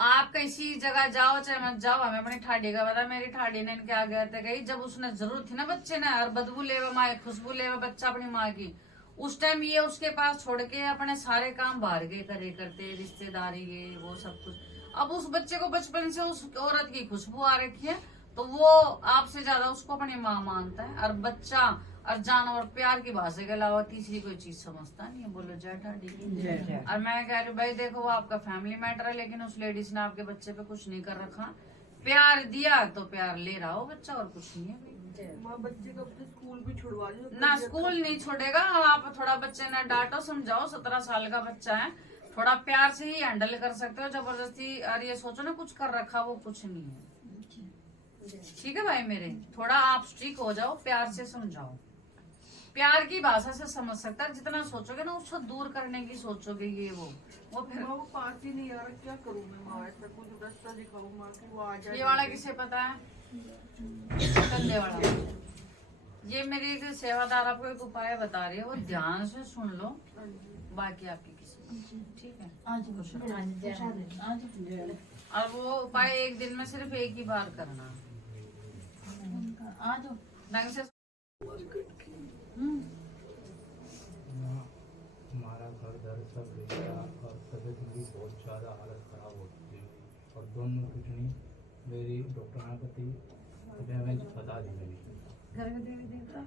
आप किसी जगह जाओ चाहे मत जाओ, हमें अपनी ठाडी का पता। मेरी ठाडी ने क्या कहते गई, जब उसने जरूरत थी ना बच्चे ने, और बदबू ले माँ खुशबू ले बच्चा अपनी माँ की, उस टाइम ये उसके पास छोड़ के अपने सारे काम बाहर के करे करते, रिश्तेदारी ये वो सब कुछ। अब उस बच्चे को बचपन से उस औरत की खुशबू आ रखी है तो वो आपसे ज्यादा उसको अपनी माँ मानता है। और बच्चा और जानवर प्यार की भाषा के अलावा तीसरी कोई चीज समझता नहीं है। बोलो जेठ हड्डी की। और मैं कह रही हूँ भाई देखो वो आपका फैमिली मैटर है, लेकिन उस लेडीज ने आपके बच्चे पे कुछ नहीं कर रखा। प्यार दिया तो प्यार ले रहा हो बच्चा, और कुछ नहीं है भाई। माँ बच्चे को अपने स्कूल भी छुड़वा दी ना स्कूल नहीं छोड़ेगा। आप थोड़ा बच्चे ने डांटो समझाओ, 17 साल का बच्चा है, थोड़ा प्यार से ही हैंडल कर सकते हो। जबरदस्ती और ये सोचो ना कुछ कर रखा, वो कुछ नहीं है। ठीक है भाई मेरे, थोड़ा आप स्ट्रिक हो जाओ, प्यार से समझाओ, प्यार की भाषा से समझ सकता है। जितना सोचोगे ना उसको दूर करने की सोचोगे ये वो फिर माँ वो पास ही नहीं आ रहा, क्या करूँ मैं माँ? ऐसा कुछ रास्ता दिखाऊँ माँ की वो आ जाए। ये वाला किसे पता है? कंधे वाला। ये मेरी एक सेवादार आपको एक उपाय बता रही है, वो ध्यान से सुन लो, बाकी आपकी किसी। ठीक है? और वो उपाय एक दिन में सिर्फ एक ही बार करना, ढंग से। हमारा घर दर सब रहता और तबीयत मेरी बहुत ज़्यादा हालत ख़राब होती है, और दोनों किडनी मेरी डॉक्टर ने कहती हमें बता दी मेरी घर का देवी देवता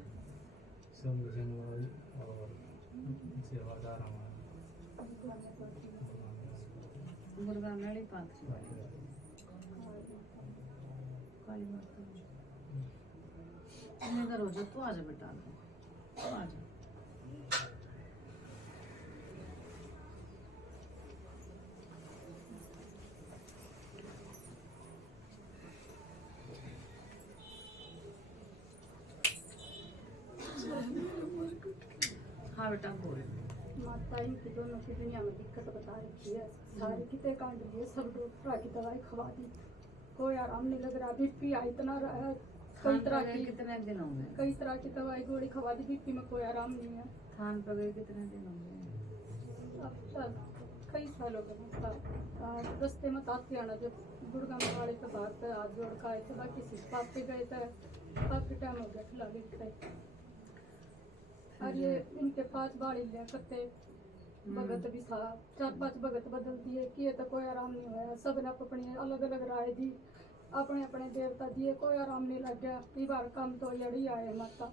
सब जनवरी और सेवादार हमारा दुर्गा मेरी पात्र काली माता। इधर हो जा, तू आ जा बेटा, तू आ जा। हाँ बेटा बोल। माता इनकी दोनों की दुनिया में दिक्कत बता रखी है, सारी कितने कांड लिए, सब डॉक्टर की दवाई खवा दी, कोई आराम नहीं लग रहा। बीपी इतना रहा है, कई तरह की कितने दिन हो गए? कई तरह की दवाई गोली खवा दी, बीपी में कोई आराम नहीं है। थान पर गए कितने दिन हो गए? अब चल कई साल हो गए। मतलब रस्ते में ताती आना, जब दुर्गा माँ वाले के बाहर पे हाथ जोड़ का आए थे, बाकी सिर्फ पापे गए थे, काफी टाइम हो गया खिला गए थे। और ये इनके 5 बाड़ी लिया करते भगत भी था, 4-5 भगत बदल दिए, किए तो कोई आराम नहीं हुआ। सब ने अपनी अलग अलग राय दी, अपने अपने देवता दिए, कोई आराम नहीं लग गया। कई बार काम तो यड़ी आए माता,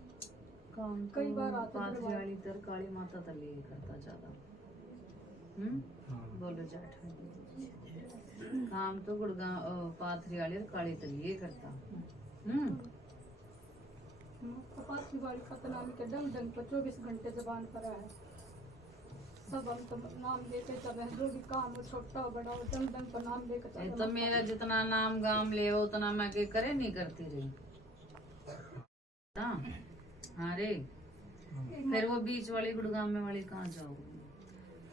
काम कई बार आते पाथरी दरबार। वाली तर काली माता तले ही करता ज्यादा। बोलो जेठ काम तो गुड़गांव पाथरी वाली और काली तली ही करता। कपास की बाड़ी खतनामी के डंग डंग पर 24 घंटे जबान पर है। सब हम तो नाम लेते चले, जो भी काम हो छोटा हो बड़ा हो, डंग डंग पर नाम लेकर चले। तो मेरा जितना नाम गाम ले उतना मैं के करे नहीं करती रही। हाँ रे, फिर वो बीच वाली गुड़गांव में वाली कहाँ जाओगी?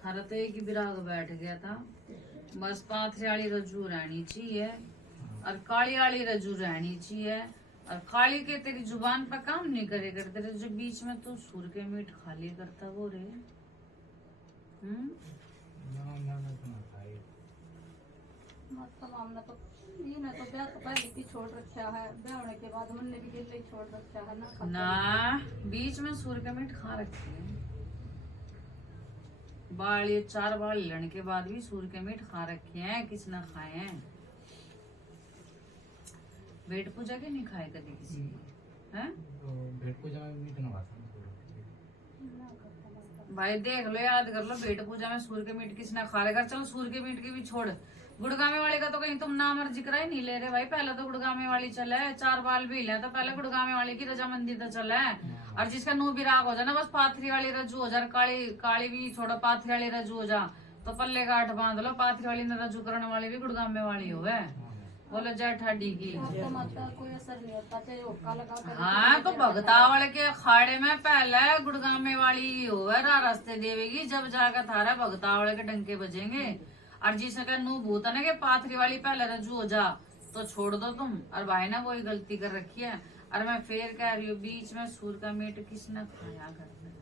हर तो एक ही विराग बैठ गया था, बस पाथरी वाली रजू रहनी चाहिए और काली वाली रजू रहनी चाहिए। और काली के तेरी जुबान पर काम नहीं करे करते रे, जो बीच में तू सुर के मीट खाली करता वो रे। मतलब हमने तो इन्हें तो ब्याह तो पहले ही छोड़ रखा है, ब्याह होने के बाद हमने भी गिल्ले छोड़ रखा है ना खाते। ना बीच में सूर का मीट खा रखे हैं, बाल ये 4 बाल लेने के बाद भी सूर के मीट खा रखे हैं, किसने खाए हैं? पेट पूजा के नहीं खाए कभी किसी ने, हैं? तो भेट पूजा में मीट ना खाता भाई देख लो, याद कर लो, पेट पूजा में सूर के मीट किसने खा लेगा? चलो सूर के मीट की भी छोड़, गुड़गामे वाली का तो कहीं तुम नाम और जिक्र ही नहीं ले रहे भाई। पहले तो गुड़गामे वाली चले, 4 बाल भी ले तो पहले गुड़गामे वाली की रजामंदी तो चले, और जिसका नू भी राग हो जाए ना, बस पाथरी वाली रजू हो जाए, काली काली भी छोड़ो, पाथरी वाली रजू हो जा तो पल्ले गांठ बांध लो, पाथरी वाली ने रजू करने वाली भी गुड़गामे वाली हो है, बोलो जय ठाडी की। तो मतलब कोई असर नहीं होता, चाहे ओका लगा कर हाँ तो भगता वाले के अखाड़े में पहले गुड़गामे वाली होवे, रास्ते देवेगी, जब जाकर थारा भगता वाले के डंके बजेंगे, और जिसका नू भूत है ना कि पाथरी वाली पहले रजू हो जा तो छोड़ दो तुम। और भाई ना वही गलती कर रखी है, और मैं फिर कह रही हूँ बीच में सूर का मीट किसने खाया घर में?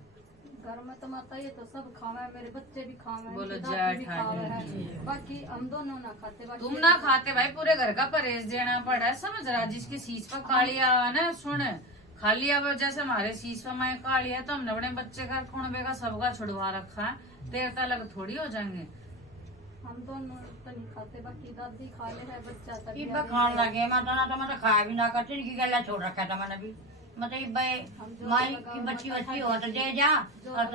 घर में तो माता ये तो सब खावे, मेरे बच्चे भी खावे, बोलो मेरी जय दादी भी ठाकुर खावे जी। है, बाकी हम दोनों ना खाते। बाकी तुम ना खाते भाई, पूरे घर का परहेज देना पड़ा है, समझ रहा? जिसकी सीज पर कालिया है ना, सुन खाली अब जैसे हमारे सीज पर माए कालिया है, तो हमने अपने बच्चे का कुणबे का सबका छुड़वा रखा है, देवता अलग थोड़ी हो जाएंगे। हम दोनों तो नहीं खाते, बाकी दादी खा ले है, बच्चा तक इब्बा खान लगे माता ना तो मैं खाया भी ना करती, इनकी गला छोड़ रखा था मैंने भी, मतलब इब्बा माई की बच्ची बच्ची हो तो दे जा, और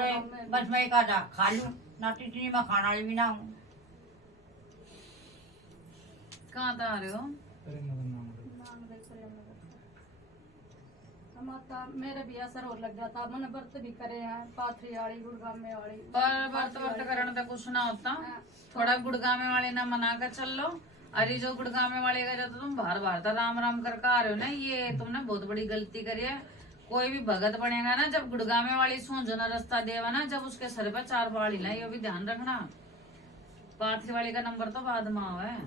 बस मैं एक आधा खा लूं ना, तो इतनी मैं खाने वाली भी ना हूँ। कहाँ तो आ रहे हो? माता मेरे भी असर हो लग जाता, मैंने व्रत भी करे हैं, पाथरी वाली गुड़गामे वाली। पर व्रत करने तो कुछ ना होता, थोड़ा गुड़गामे वाले ना मना कर चल लो। अरे जो गुड़गामे वाले का जो तुम बार बार तो राम राम करके आ रहे हो ना, ये तुमने बहुत बड़ी गलती करी है। कोई भी भगत बनेगा ना, जब गुड़गामे वाली सूंझो ना रास्ता देवा ना, जब उसके सर पे 4 बाल हिला, ये भी ध्यान रखना। पाथरी वाली का नंबर तो बाद में है,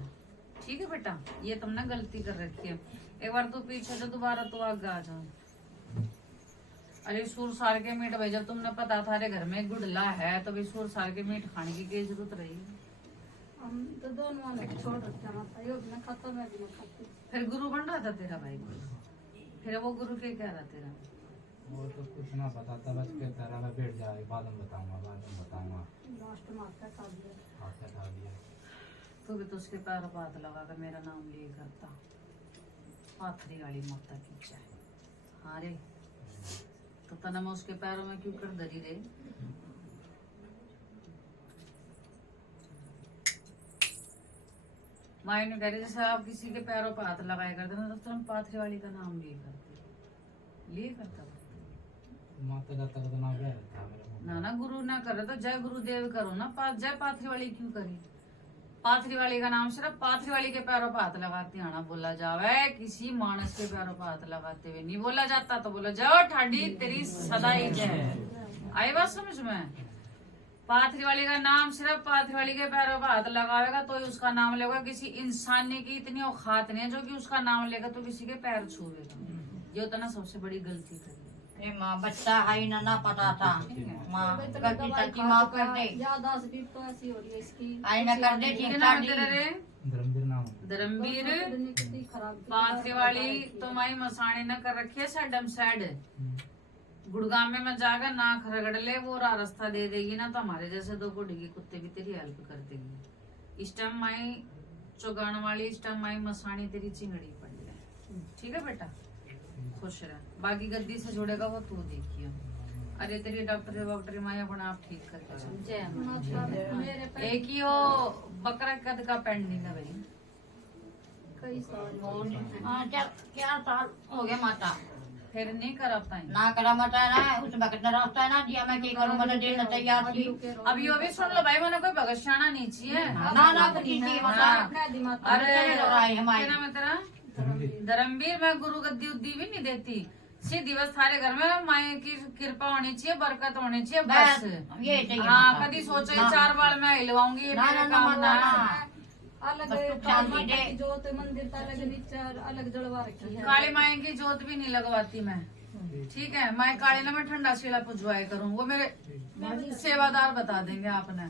ठीक है बेटा? ये तुमने गलती कर रखी है, एक बार तू पीछे तो दोबारा तू आगे आ जाओ। अरे सूर सार के मीट भाई, जब तुमने पता था रे घर में गुड़ला है, तो भी सूर सार के मीट खाने की क्या जरूरत रही? हम तो दोनों ने छोड़ रखा माता, ये भी ना खाता, मैं भी ना खाती। फिर गुरु बन रहा था तेरा भाई, फिर वो गुरु के क्या रहा तेरा? वो तो कुछ ना बताता, बस कहता रहा मैं बैठ जाए, बाद में बताऊंगा लास्ट में आता खा दिया। हाथ खा दिया। तू भी तो उसके पैर बात लगा कर मेरा नाम लिए करता, पाथरी वाली माता की चाय। हाँ रे, तो तना मैं उसके पैरों में क्यों कर धरी रे? माई ने कह रही जैसे आप किसी के पैरों पर हाथ लगाया करते ना, तो तुम पाथरी वाली का नाम लिए करता माता जाता का तो नाम क्या था मेरा? ना गुरु ना करे तो जय गुरुदेव करो ना, जय पाथरी वाली क्यों करी? पाथरी वाली का नाम सिर्फ पाथरी वाली के पैरों पर हाथ लगाते आना बोला जावे, किसी मानस के पैरों पर हाथ लगाते हुए नहीं बोला जाता। तो बोला जाओ ठाडी तेरी सदा ही जय। आई बात समझ में? पाथरी वाली का नाम सिर्फ पाथरी वाली के पैरों पर हाथ लगावेगा तो ही उसका नाम लेगा। किसी इंसान की इतनी औकात नहीं है जो कि उसका नाम लेगा तो किसी के पैर छूएगा। ये होता ना सबसे बड़ी गलती करी। ए माँ बच्चा है ना पता था, माँ गलती सच्ची माफ कर दे, याददाश्त भी तो ऐसी हो रही है इसकी। आई ना कर दे ठीक ठीक है ना ठाक तेरा रे? धर्मवीर नाम धर्मवीर कितनी खराब पाथरी वाली तो माई मसाणी न कर रखी है सैडम सैड। गुड़गामे में जाकर नाक रगड़ ले, वो रास्ता दे देगी ना, तो हमारे जैसे 2 गुड़गी कुत्ते भी तेरी हेल्प कर देगी। इस टाइम माई चौगान वाली, इस टाइम माई मसाणी तेरी चिंगड़ी पड़ी है। ठीक है बेटा, खुश रह। बाकी गद्दी से जुड़ेगा वो तू देखियो। अरे तेरी डॉक्टर माई अपना आप ठीक करके चल। जय मेरे पे एक ही वो बकरा कद का पेंडिंग है भाई, कई साल हाँ चल क्या साल हो गया माता फिर नहीं कर पाएंगे। ना करा मता ना उस वक्त रास्ता ना दिया, मैं क्या करूँ, मतलब देना तैयार थी। अब यो भी सुन लो भाई, मैंने कोई भगतशाना नहीं चाहिए। ना कुछ नहीं माता, अपना दिमाग अरे हमारी क्या नाम है तेरा? धर्मवीर। मैं गुरु गद्दी उद्दी भी नहीं देती, सीधी बस थारे घर में माए की कृपा होनी चाहिए, बरकत होनी चाहिए बस। ये चाहिए हाँ, माता। कभी सोचा 4 बार मैं हिलवाऊंगी, ये ना मेरा ना काम ना ना। अलग बस तू शांति दे। जोत मंदिर का अलग नीचे अलग जलवा रखी है। काली माए की जोत भी नहीं लगवाती मैं, ठीक है? माए काली ना मैं ठंडा शीला पुजवाए करूँ, वो मेरे सेवादार बता देंगे आपने,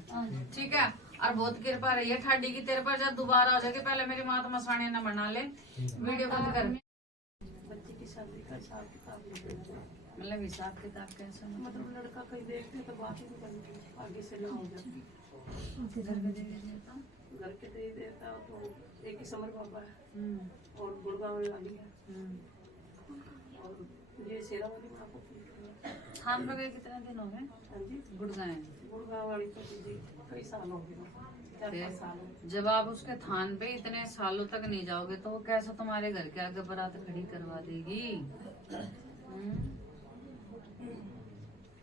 ठीक है? और बहुत कृपा रही है ठाडी की तेरे पर। जब दोबारा हो जाएगी पहले मेरी माँ तो मसाने न बना ले, वीडियो बंद कर। बच्चे की शादी का हिसाब किताब नहीं करते। मतलब हिसाब किताब कैसा? मतलब लड़का कहीं देखते तो बात ही नहीं बनती, आगे से नहीं हो जाती। घर के दे देता तो एक ही समर बाबा है और गुड़गांव वाली है और ये शेरा वाली माँ को थान पर गए कितने दिन हो गए? हाँ जी, गुड़गांव वाली तो जी कई साल हो गए, 4-5 साल हो गए। जब आप उसके थान पे इतने सालों तक नहीं जाओगे तो वो कैसे तुम्हारे घर के आगे बारात खड़ी करवा देगी?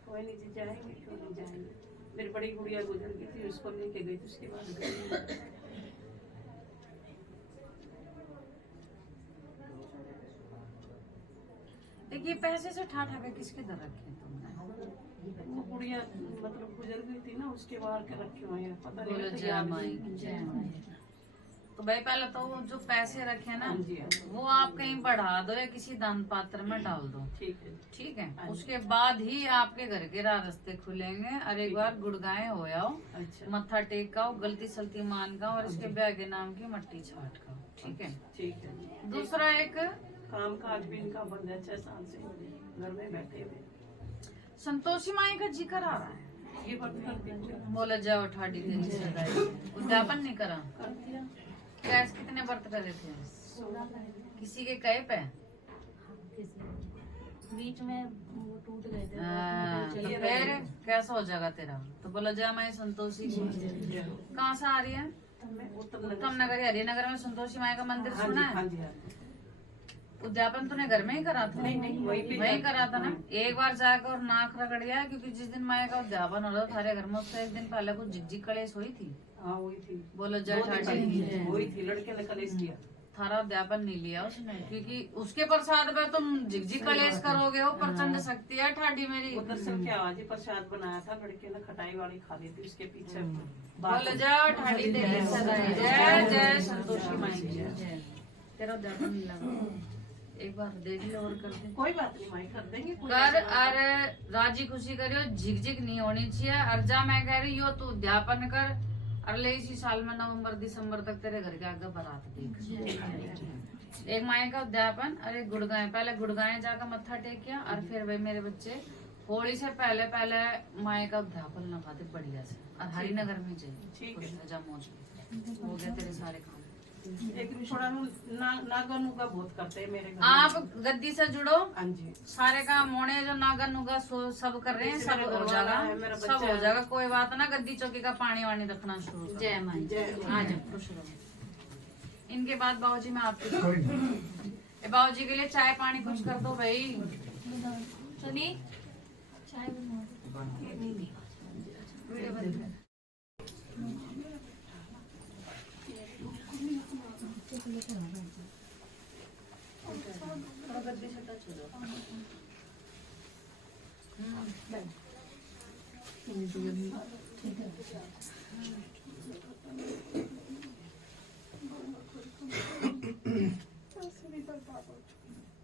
कोई नहीं जी, जाएंगे क्यों नहीं जाएंगे। मेरी बड़ी गुड़िया गुजर गई थी, उसको लेके गई थी, उसके बाद गई। देखिए पैसे से ठाठा के किसके दर रखे तुमने? वो गुड़िया मतलब गुजर गई थी ना, उसके बाहर के रखे हुए हैं, पता नहीं बोलो तो जय याद माई, नहीं। जय माई। तो भाई पहले तो वो जो पैसे रखे ना हाँ जी, हाँ जी। वो आप कहीं बढ़ा दो या किसी दान पात्र में डाल दो, ठीक है। ठीक है? हाँ जी। उसके बाद ही आपके घर के रास्ते खुलेंगे। और एक बार गुड़गांव हो आओ, अच्छा मत्था टेक आओ, गलती सलती मान का और इसके ब्याह के नाम की मट्टी छाट का, ठीक है? ठीक है। दूसरा एक काम काज भी इनका बंद है, 6 साल से घर में बैठे हुए। संतोषी माई का जिक्र आ रहा है। ये बात करती हूँ, बोला जाओ ठाडी तेरी सदाई। उद्यापन नहीं करा? कर दिया। कैसे कितने व्रत करे थे? किसी के कहे पे? बीच में वो टूट गए थे। तो फिर कैसा हो जाएगा तेरा? तो बोला जय माई संतोषी। कहाँ से आ रही है? उत्तम नगर हरिनगर में संतोषी माई का मंदिर हाँ सुना जी, है? हाँ जी, हाँ जी। उद्यापन तूने घर में ही करा था? नहीं, नहीं, वहीं पे वहीं करा था ना? एक बार जाकर और नाक रगड़ गया, क्योंकि जिस दिन माई का उद्यापन हो रहा था थारे घर में, उससे एक दिन पहले कुछ झिकझिक कलेश हुई थी। हाँ वही थी, बोलो जय ठाडी। वही थी, लड़के ने कलेश किया। थारा उद्यापन नहीं लिया उसने, क्योंकि उसके प्रसाद पे तुम झिकझिक कलेश करोगे। वो प्रचंड शक्ति है ठाडी मेरी। वो दर्शन के आवाज प्रसाद बनाया था, लड़के ने खटाई वाली खा ली थी, उसके पीछे बोलो जय ठाडी तेरी सदाई। जय जय संतोषी माई की जय। तेरा उद्यापन नहीं लगा, एक बार देख लो और कर दे। कोई बात नहीं माई, कर देंगे। कोई कर ऐसी बात और राजी खुशी करियो, झिकझिक नहीं होनी चाहिए। और जा मैं कह रही हो तू उद्यापन कर, अगले इसी साल में नवंबर दिसंबर तक तेरे घर के आगे बारात देख। एक माए का उद्यापन और एक गुड़गांव। पहले गुड़गांव जाकर मत्था टेक किया और फिर भाई मेरे बच्चे होली से पहले पहले माए का उद्यापन लगा दे बढ़िया से। और हरिनगर में ठीक है। जाइए जमोज में। हो गया तेरे सारे काम। लेकिन थोड़ा नागा नुगा बहुत करते हैं मेरे घर। आप गद्दी से जुड़ो, हाँ जी, सारे काम होने जो नागा नुगा सब कर रहे हैं, जैसे सब मेरा हो घरवाला है, मेरा जाएगा, सब बच्चा हो है। जाएगा। कोई बात ना, गद्दी चौकी का पानी वानी रखना शुरू करो। जय माई। जय आ जाओ, खुश रहो। इनके बाद बाबूजी मैं आपके बाबूजी के लिए चाय पानी कुछ कर दो भाई। सुनी चाय बना वीडियो बंद कर। थोड़ा गद्दी से टच हो जाओ।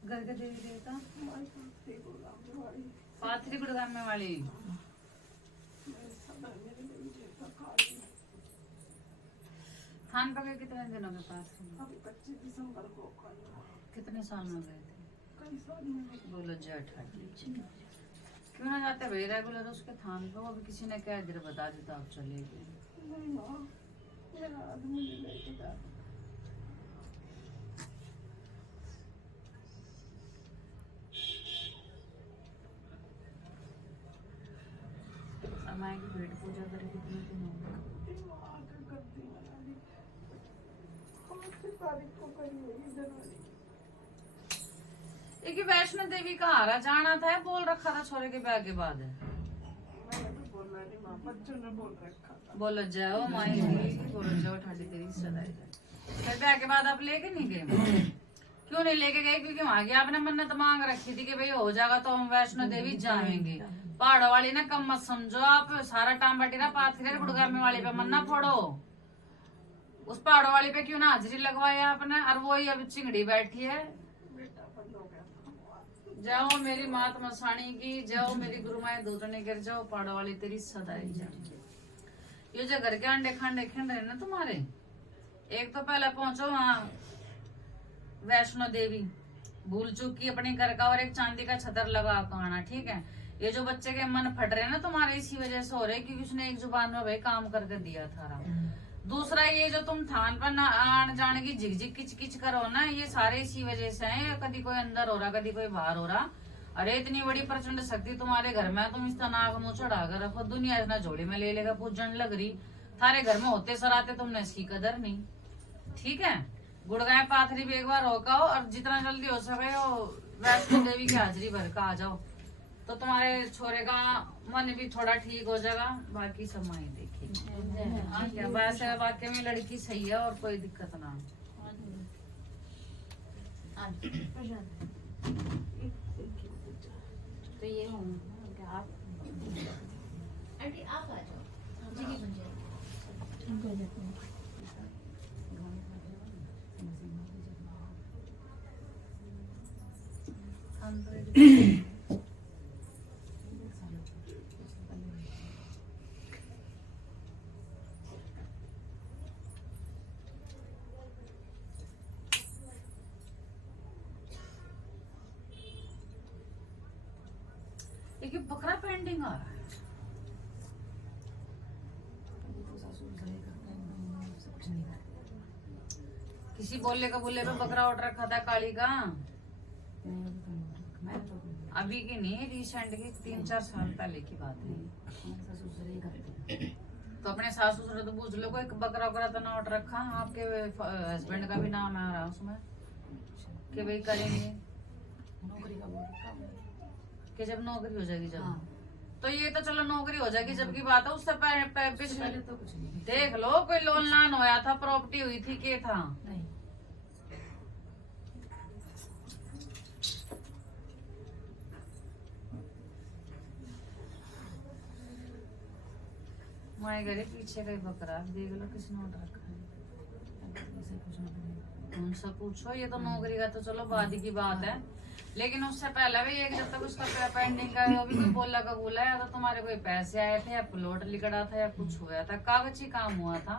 घर के देवी देवता पाथरी गुड़गांव में वाली। थान पकड़ कितने दिनों के पास? अभी 25 दिसंबर को कितने साल में गए थे? कई साल में। बोलो जय ठाकुर। क्यों ना जाते भाई रेगुलर उसके थान पे? वो भी किसी ने क्या इधर बता देता आप चले गए। नहीं माँ, मेरा आदमी नहीं लेके जाता। समय की पेट पूजा करे कितने दिन हो गए? 5 तारीख को करी हुई जनवरी। एक वैष्णो देवी का हारा जाना था, बोल रखा था छोरे के ब्याह के बाद। मैंने तो बोला नहीं माँ, बच्चों ने बोल रखा था। बोलो जाओ माई की, बोलो जाओ ठाडी तेरी सदाई। फिर ब्याह के बाद आप लेके नहीं गए? क्यों नहीं लेके गए? क्योंकि वहां की आपने मन्नत मांग रखी थी कि भाई हो जाएगा तो हम वैष्णो देवी जाएंगे। पहाड़ों वाली ना कम मत समझो आप, सारा टाइम बटेरा पाथरी गुड़गांव वाली पे मन्ना फोड़ो। उस पहाड़ों वाली पे क्यों ना हाजिरी लगवाया आपने? और वो ही अब चिंगड़ी बैठी है। जाओ मेरी मात मसाणी की, जाओ मेरी गुरु माए दूतने गिर जाओ, पहाड़ों वाली तेरी सदाई जाओ। ये जो घर के अंडे खंडे खिंड रहे ना तुम्हारे, एक तो पहले पहुंचो वहाँ वैष्णो देवी, भूल चुकी अपने घर का, और एक चांदी का छतर लगा कर आना, ठीक है। ये जो बच्चे के मन फट रहे हैं ना तुम्हारे, इसी वजह से हो रहे, क्योंकि उसने एक जुबान में भाई काम करके दिया था। दूसरा ये जो तुम थान पर आन जाने की झिकझिक किच किच करो ना, ये सारे इसी वजह से है। कभी कोई अंदर हो रहा, कभी कोई बाहर हो रहा। अरे इतनी बड़ी प्रचंड शक्ति तुम्हारे घर में, तुम इस नाक मुंह चढ़ा कर रखो, दुनिया इतना झोली में ले लेगा, पूजन लग रही। थारे घर में होते सराते तुमने इसकी कदर नहीं, ठीक है। गुड़गाय पाथरी भी एक बार होकर, और जितना जल्दी हो सके वो वैष्णो देवी की हाजिरी भर का आ जाओ, तो तुम्हारे छोरे का मन भी थोड़ा ठीक हो जाएगा। बाकी सब माई देखी वैसे वाक्य में लड़की सही है, और कोई दिक्कत ना हो। तो ये होंगे आप आ जाओ जी की एक बकरा पेंडिंग आ रहा है। किसी बोले का बोले पे बकरा ऑर्डर रखा था काली का, अभी की नहीं, रिसेंट की 3-4 साल पहले की बात है। तो अपने सास ससुर तो पूछ लो, कोई बकरा वकरा तो ना ऑर्डर रखा, आपके हस्बैंड का भी नाम आ रहा उसमें कि भाई करेंगे कि जब नौकरी हो जाएगी जब। तो ये तो चलो नौकरी हो जाएगी जब की बात है, उससे पिछले तो कुछ नहीं। देख लो कोई लोन लान होया था, प्रॉपर्टी हुई थी, के था नहीं। माए घरे पीछे का बकरा देख लो किसने ऑर्डर रखा है, उनसे पूछो। ये तो नौकरी का तो चलो बाद की बात है, लेकिन उससे पहले भी एक जब तक उसका पेंडिंग का वो भी कोई बोला का बोला है, तो तुम्हारे कोई पैसे आए थे या प्लॉट लिखड़ा था या कुछ हुआ था, कागजी काम हुआ था,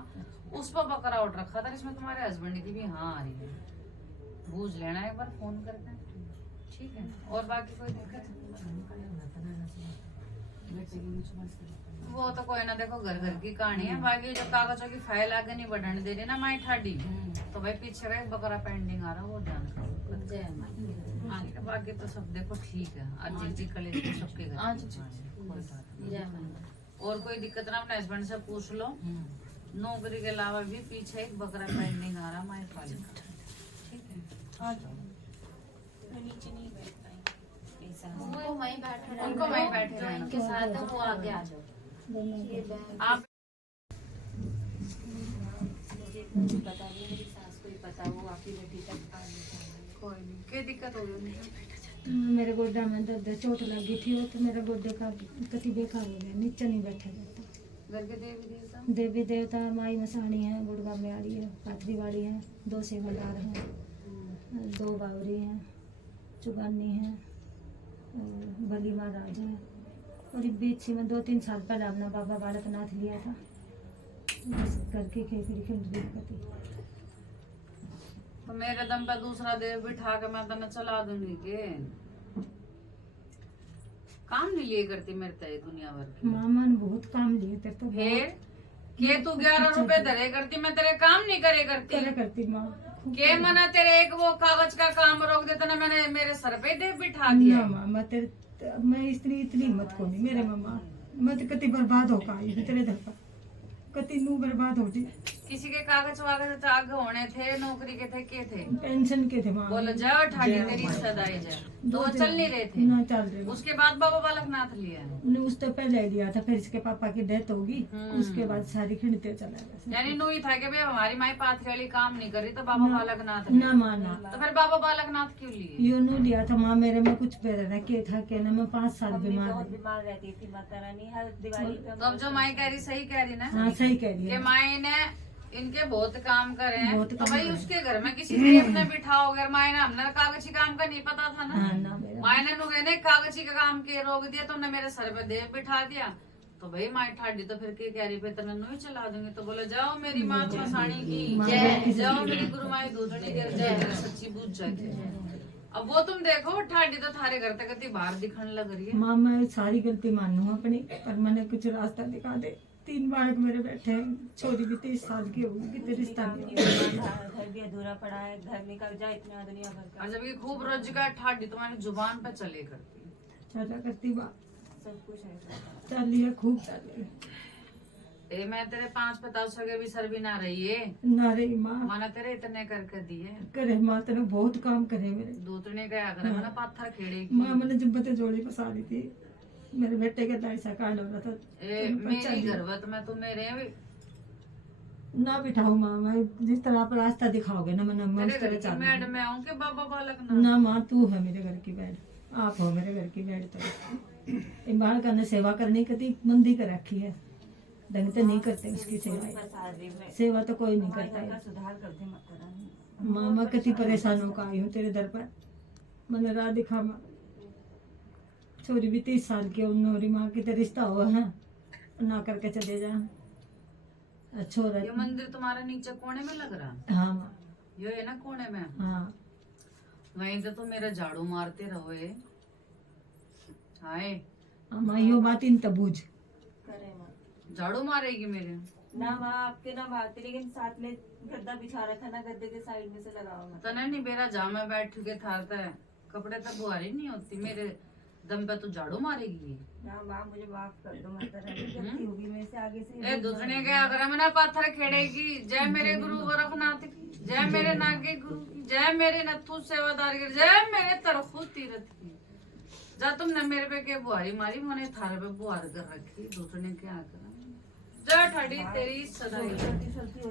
उस पर बकरा ऑर्डर रखा था। इसमें तुम्हारे हस्बैंड की भी हाँ आ रही है, बूझ लेना एक बार फोन करके, ठीक है। और बाकी कोई दिक्कत वो तो कोई ना, देखो घर घर की कहानी है। बाकी जो कागजों की फाइल आगे नहीं बढ़ने दे रही ना माई ठाडी, तो भाई पीछे का एक बकरा पेंडिंग आ रहा है, वो ध्यान रखो। बाकी तो सब देखो ठीक है, आज जी कल सबके घर। और कोई दिक्कत ना, अपने हस्बैंड से पूछ लो। नौकरी के अलावा भी पीछे एक बकरा पेंडिंग आ रहा माई फाइल, ठीक है। नीचे नहीं बैठ पाएंगे, वो वहीं बैठे उनको वहीं बैठे रहना। इनके साथ है, वो आगे आ जाओ। आप मुझे पता नहीं, मेरी सास को ही पता, वो आपकी बेटी तक आ नहीं। कोई नहीं, क्या दिक्कत होगी? मेरे गोड्डा में दर्द चोट लगी थी, वो तो मेरा गोड्डे का कति बेकार हो गया, नीचे नहीं बैठा जाता। घर के देवी देवता, देवी देवता माई मसाणी है, गुड़गा में आड़ी है, पाथरी वाली है, 2 सेवादार हैं, 2 बावरी हैं, चुगानी है, बली महाराज है। और बीच से में 2-3 साल पहले अपना बाबा बालकनाथ लिया था, बस करके खेपड़ी खेल दिक्कत। तो मेरे दम पे दूसरा देव बिठा के मैं तने चला दूंगी के काम नहीं लिए करती मेरे ते दुनिया भर की। मामा ने बहुत काम लिए तेरे तो, फिर के तू 11 रुपए धरे करती, मैं तेरे काम नहीं करे करती। करे करती माँ के मना तेरे एक वो कागज का काम रोक देता ना, मैंने मेरे सर पे देव बिठा दिया। ना मामा तेरे, मैं इतनी हिम्मत को नहीं मेरे मामा, मैं तो कति बर्बाद हो पाई तेरे दर पर, कति नू बर्बाद होती। किसी के कागज वागज आगे होने थे, नौकरी के थे पेंशन के थे मामा, बोलो जाओ ठाडी तेरी सदाई जाए, तो वो चल नहीं रहे थे ना चल रहे। उसके बाद बाबा बालकनाथ लिया, ने उस तो पहले लिया था, फिर इसके पापा की डेथ होगी, उसके बाद सारी खिंडते चला गया। यानी नू ही था कि भाई हमारी माई पाथरी वाली काम नहीं कर रही, तो बाबा बालकनाथ ना माना, तो फिर बाबा बालकनाथ क्यों लिए? यो नू लिया था माँ, मेरे में कुछ पैर के था के ना, मैं 5 साल बीमार रही। बीमार रहती थी माता रानी, हर दिवाली पे तो अब जो माई कह रही सही कह रही ना, हाँ सही कह रही कि है। माई ने इनके बहुत काम करे हैं, बहुत तो काम भाई करे। उसके घर में किसी ने अपने बिठाओगे, माई ने हमने कागजी काम का नहीं पता था ना, हाँ ना मेरा माई ने नुगे ने कागजी का काम के रोक दिया, तुमने मेरे सर पे देव बिठा दिया, तो भाई माई ठाडी तो फिर के कैरी पे तनन ही चला दूंगी। तो बोले जाओ मेरी माँ मसाणी की जय, जाओ मेरी गुरु माई दूधनी गिर जाए, सच्ची बूझ जाए। अब वो तुम देखो ठाडी तो थारे घर तक इतनी बाहर दिखने लग रही है। माँ मैं सारी गलती मानू अपनी, पर मैंने कुछ रास्ता दिखा दे। 3 बालक मेरे बैठे हैं, छोरी भी 30 साल की होगी, कितने रिश्ता नहीं होगा। घर भी अधूरा पड़ा है, घर निकल जाए इतना दुनिया भर का और जब ये खूब रोजगार ठाडी तुम्हारी जुबान पे चले करती। चला करती बा, सब कुछ है। चल लिया खूब चल लिया। ए मैं तेरे 5 पतास के भी सर भी ना रही है, ना रे माँ माना तेरे इतने करके दिए। करे माँ, तेने बहुत काम करे मेरे। दूतने गया करे मैंने पत्थर खेड़े की। माँ मैंने जब जोड़ी फंसा दी थी, मेरे बेटे का दाइसा कांड हो रहा था। ए मेरी गर्वत में तुम मेरे ना बिठाऊ माँ, मैं जिस तरह आप रास्ता दिखाओगे ना मैंने मैं उस तेरे घर तरह की चल। मैड में आऊं के बाबा बालक ना। ना माँ तू है मेरे घर की बैड, आप हो मेरे घर की बैड। तो इन बाल का सेवा करने की मंदी कर रखी है, ढंग से नहीं करते उसकी सेवा। सेवा तो कोई नहीं करता है। सुधार कर दे माता रानी। माँ मैं कितनी परेशान होकर आई हूँ तेरे दर पर, मैंने राह दिखा माँ। छोरी भी 30 साल की उन्होंने माँ की तो रिश्ता हुआ है, ना करके चले जा। छोरा ये मंदिर तुम्हारा नीचे कोने में लग रहा। हाँ माँ, ये है ना कोने में। हाँ वहीं तो तुम मेरा झाड़ू मारते रहो। हाय माँ यो बात इन तबूझ। करे माँ झाड़ू मारेगी मेरे। ना माँ आपके ना भागते, लेकिन साथ में गद्दा बिछा रखा था ना, गद्दे के साइड में से लगाओ मत। तने नहीं बेरा जा मैं बैठ के थारता है, कपड़े तक बुआरी नहीं होती मेरे दम पे तो झाड़ू मारेगी। ना माँ मुझे माफ कर दो माता रानी, गलती होगी मेरे से, आगे से ए दूसरे के अगर मैंने पत्थर खेड़ेगी। जय मेरे गुरु गोरखनाथ की, जय मेरे नागे गुरु की, जय मेरे नथु सेवादार की, जय मेरे तरफु तीरथ की। जा तुमने मेरे पे के बुआरी मारी, मैंने थारे पे बुआर कर रखी। दूसरे क्या करा जा ठाडी तेरी सदाई।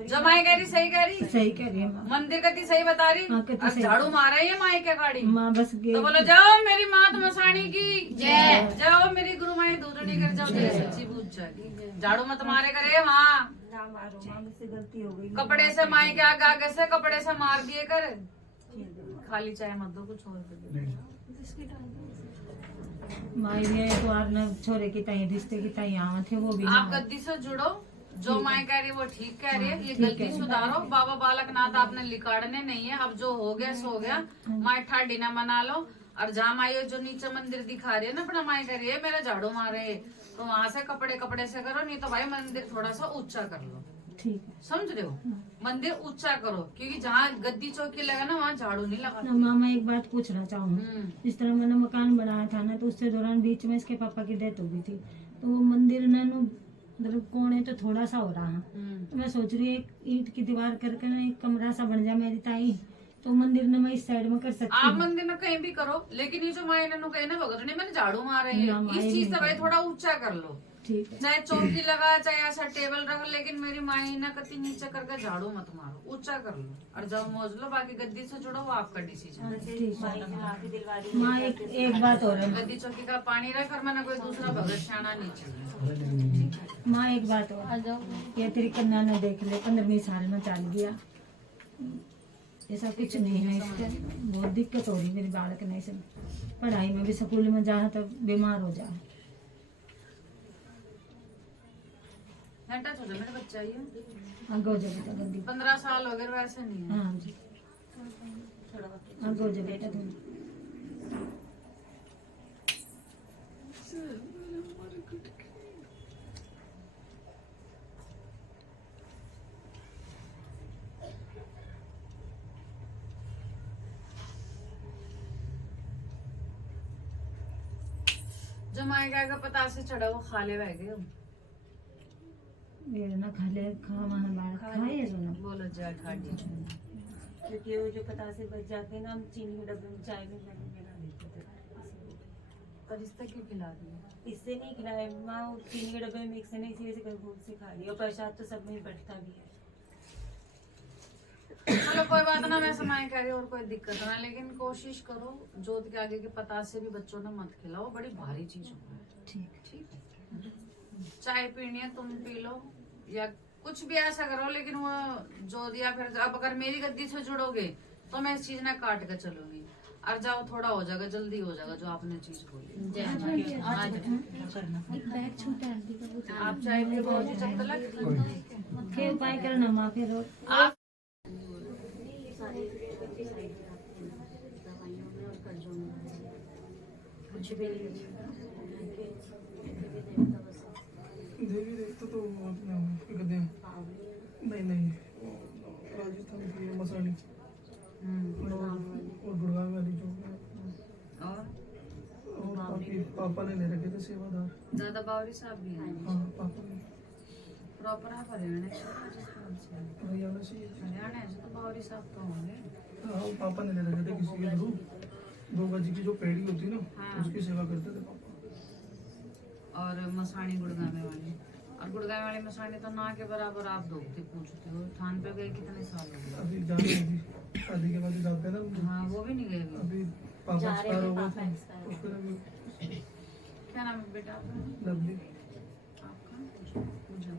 जमाई कह रही सही कह रही, सही कह रही है माँ। मंदिर कति सही बता रही। हाँ, कति और सही। झाड़ू मारा है माई के गाड़ी। माँ बस तो बोलो जाओ मेरी मात मसाणी की जय, जाओ मेरी गुरु माई दूधनी कर जाओ, मेरी सच्ची बूझ जाएगी। झाड़ू मत मारे करे वहाँ, ना मारो माँ, मुझसे गलती हो गई। कपड़े से माई के आगे आगे से कपड़े से मार दिए कर। खाली चाय मत दो, कुछ और दे दो। माई भी एक बार न छोरे की ताई रिश्ते की ताई आवा थे, वो भी आप ना। गद्दी से जुड़ो, जो माई कह रही है वो ठीक कह रही है। ये गलती सुधारो। बाबा बालक नाथ आपने लिकाड़ने नहीं है, अब जो हो गया सो गया। माई ठाडी ना मना लो। और जहाँ माई जो नीचे मंदिर दिखा रही है ना अपना, माई कह रही है मेरा झाड़ू मारे, तो वहां से कपड़े से करो, नहीं तो भाई मंदिर थोड़ा सा ऊंचा कर लो। ठीक है समझ रहे हो, मंदिर ऊंचा करो, क्योंकि जहाँ गद्दी चौकी लगा ना वहाँ झाड़ू नहीं लगा। ना माँ मैं एक बात पूछना चाहूँ, जिस तरह मैंने मकान बनाया था ना, तो उसके दौरान बीच में इसके पापा की डेथ हो गई थी, तो वो मंदिर ना मतलब कोने तो थोड़ा सा हो रहा है। तो मैं सोच रही एक ईंट की दीवार करके ना एक कमरा सा बन जाए मेरी ताई, तो मंदिर ना मैं इस साइड में कर सकती आप हूँ। मंदिर में कहीं भी करो, लेकिन ये जो माई ने कहीं ना भगत नहीं मैंने झाड़ू मारे है, ना, माई इस चीज से नहीं भाई करी। थोड़ा ऊंचा कर लो। ठीक है चाहे चौकी लगा, चाहे ऐसा टेबल रख, लेकिन मेरी माई ने कति नीचे करके झाड़ू मत मारो, ऊंचा कर लो और जाओ मौज लो। बाकी गद्दी से जुड़ो, वो आपका डिसीजन। ठीक माई है से माफी दिलवा दी। माँ एक बात और है गद्दी चौकी का पानी रख और मैंने कोई दूसरा भगत शाना नहीं चाहिए। माँ, एक बात और, ये तेरी कन्या ने देख ले 15 साल में चल गया, ऐसा कुछ नहीं है इसके। बहुत दिक्कत हो रही मेरी बालक ने, इसे पढ़ाई में भी स्कूल में जा तो बीमार हो जा। टच हो जाए मेरे बच्चा, ये आगे हो जा बेटा जल्दी। 15 साल हो गए, वैसे नहीं है। हाँ जी आगे हो जा बेटा तुम। जो माई का पता से चढ़ा वो खा ले गए। ये ना खा ले, खा वहाँ बाहर खाए सुनो। बोलो जय ठाडी। क्योंकि वो जो पता से बच जाते ना, हम चीनी के डब्बे में चाय में मिला देते थे। पर इस तक क्यों खिला दिया? इससे नहीं खिलाया माँ, वो चीनी के डब्बे में मिक्स नहीं, इसी वजह से भूख से खा लिया। और प्रसाद तो सब में बैठता भी है। चलो कोई बात ना, मैं समय कह रही हूँ और कोई दिक्कत ना, लेकिन कोशिश करो जोत के आगे के पता से भी बच्चों ने मत खिलाओ, बड़ी भारी चीज है। ठीक ठीक है, चाय पीनी है तुम पी लो या कुछ भी ऐसा करो, लेकिन वो जो दिया फिर अब अगर मेरी गद्दी से जुड़ोगे तो मैं इस चीज ना काट कर चलूंगी। और जाओ थोड़ा हो जाएगा, जल्दी हो जाएगा जो आपने चीज बोली। आप चाहे फिर बहुत चक तलक फिर उपाय करना माँ, फिर आप देवी देखते तो वो अपने क्या कहते हैं, नहीं राजस्थान की है मसानी और गुड़गांव वाली जो है। और बाकी पापा ने ले रखे थे सेवादार। दादा बावरी साहब भी हैं। हाँ पापा ने प्रॉपर आप हरियाणा से, राजस्थान से? हरियाणा से। हरियाणा से तो बावरी साहब तो होंगे। हाँ पापा ने ले रखे थे किसी के थ्रू, 2 गज की जो पेड़ी होती ना हाँ। उसकी सेवा करते थे पापा। और मसानी गुड़गांव वाली, और गुड़गांव वाली मसानी तो ना के बराबर आप दोगती पूछते हो। थान पे गए कितने साल हो गए? अभी जा रहे हैं, शादी के बाद ही जाते हैं ना। हाँ वो भी नहीं गए अभी। अभी पापा एक्सपायर हो गए थे, उसके अभी क्या नाम है बेटा आपका? लवली। आपका पूजा।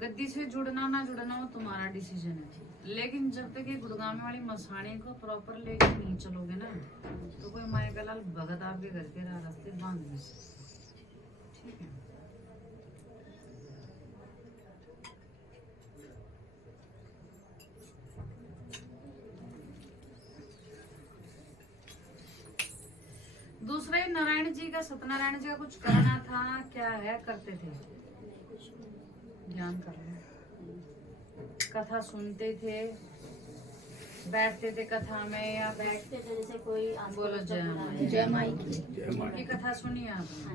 गद्दी से जुड़ना ना जुड़ना वो तुम्हारा डिसीजन है, लेकिन जब तक ये गुड़गांव वाली मसानी को प्रॉपर लेके नहीं चलोगे ना तो कोई माया लाल भगत आपके घर के रास्ते बांध नहीं सकते। ठीक है। दूसरा ही नारायण जी का, सत्यनारायण जी का कुछ करना था, क्या है करते थे? ध्यान कर रहे, कथा सुनते थे, बैठते थे कथा में या बैठते थे जैसे कोई बोलो जय माई की कथा सुनी आपने?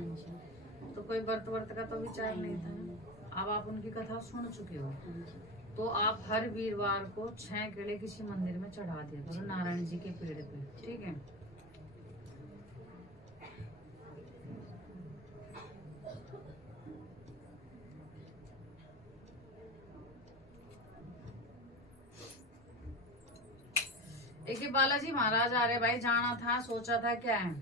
तो कोई व्रत का तो विचार नहीं था। अब आप उनकी कथा सुन चुके हो, तो आप हर वीरवार को 6 केले किसी मंदिर में चढ़ा दिया करो नारायण जी के पेड़ पे। ठीक है। एक ही बालाजी महाराज आ रहे भाई, जाना था, सोचा था, क्या है?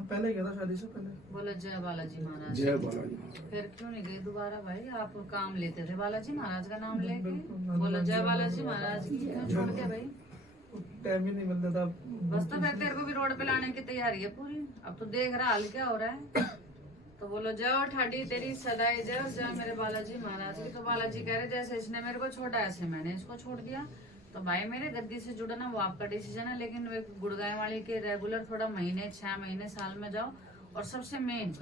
पहले गया था शादी से पहले। बोलो जय बालाजी महाराज। जय बालाजी। फिर क्यों नहीं गए दोबारा भाई? आप काम लेते थे बालाजी महाराज का नाम लेके। बिल्कुल। बोलो जय बालाजी महाराज की। क्यों छोड़ के भाई? टाइम ही नहीं मिलता था। बस तो फिर तेरे को भी रोड पे लाने की तैयारी है पूरी। अब तो देख रहा हाल क्या हो रहा है। तो बोलो जय ठाडी तेरी सदाई जय, जय मेरे बालाजी महाराज की। तो बालाजी कह रहे जैसे इसने मेरे को छोड़ा ऐसे मैंने इसको छोड़ दिया। तो भाई मेरे गद्दी से जुड़ना वो आपका डिसीजन है, लेकिन गुड़गांव वाली के रेगुलर थोड़ा महीने 6 महीने साल में जाओ। और सबसे मेन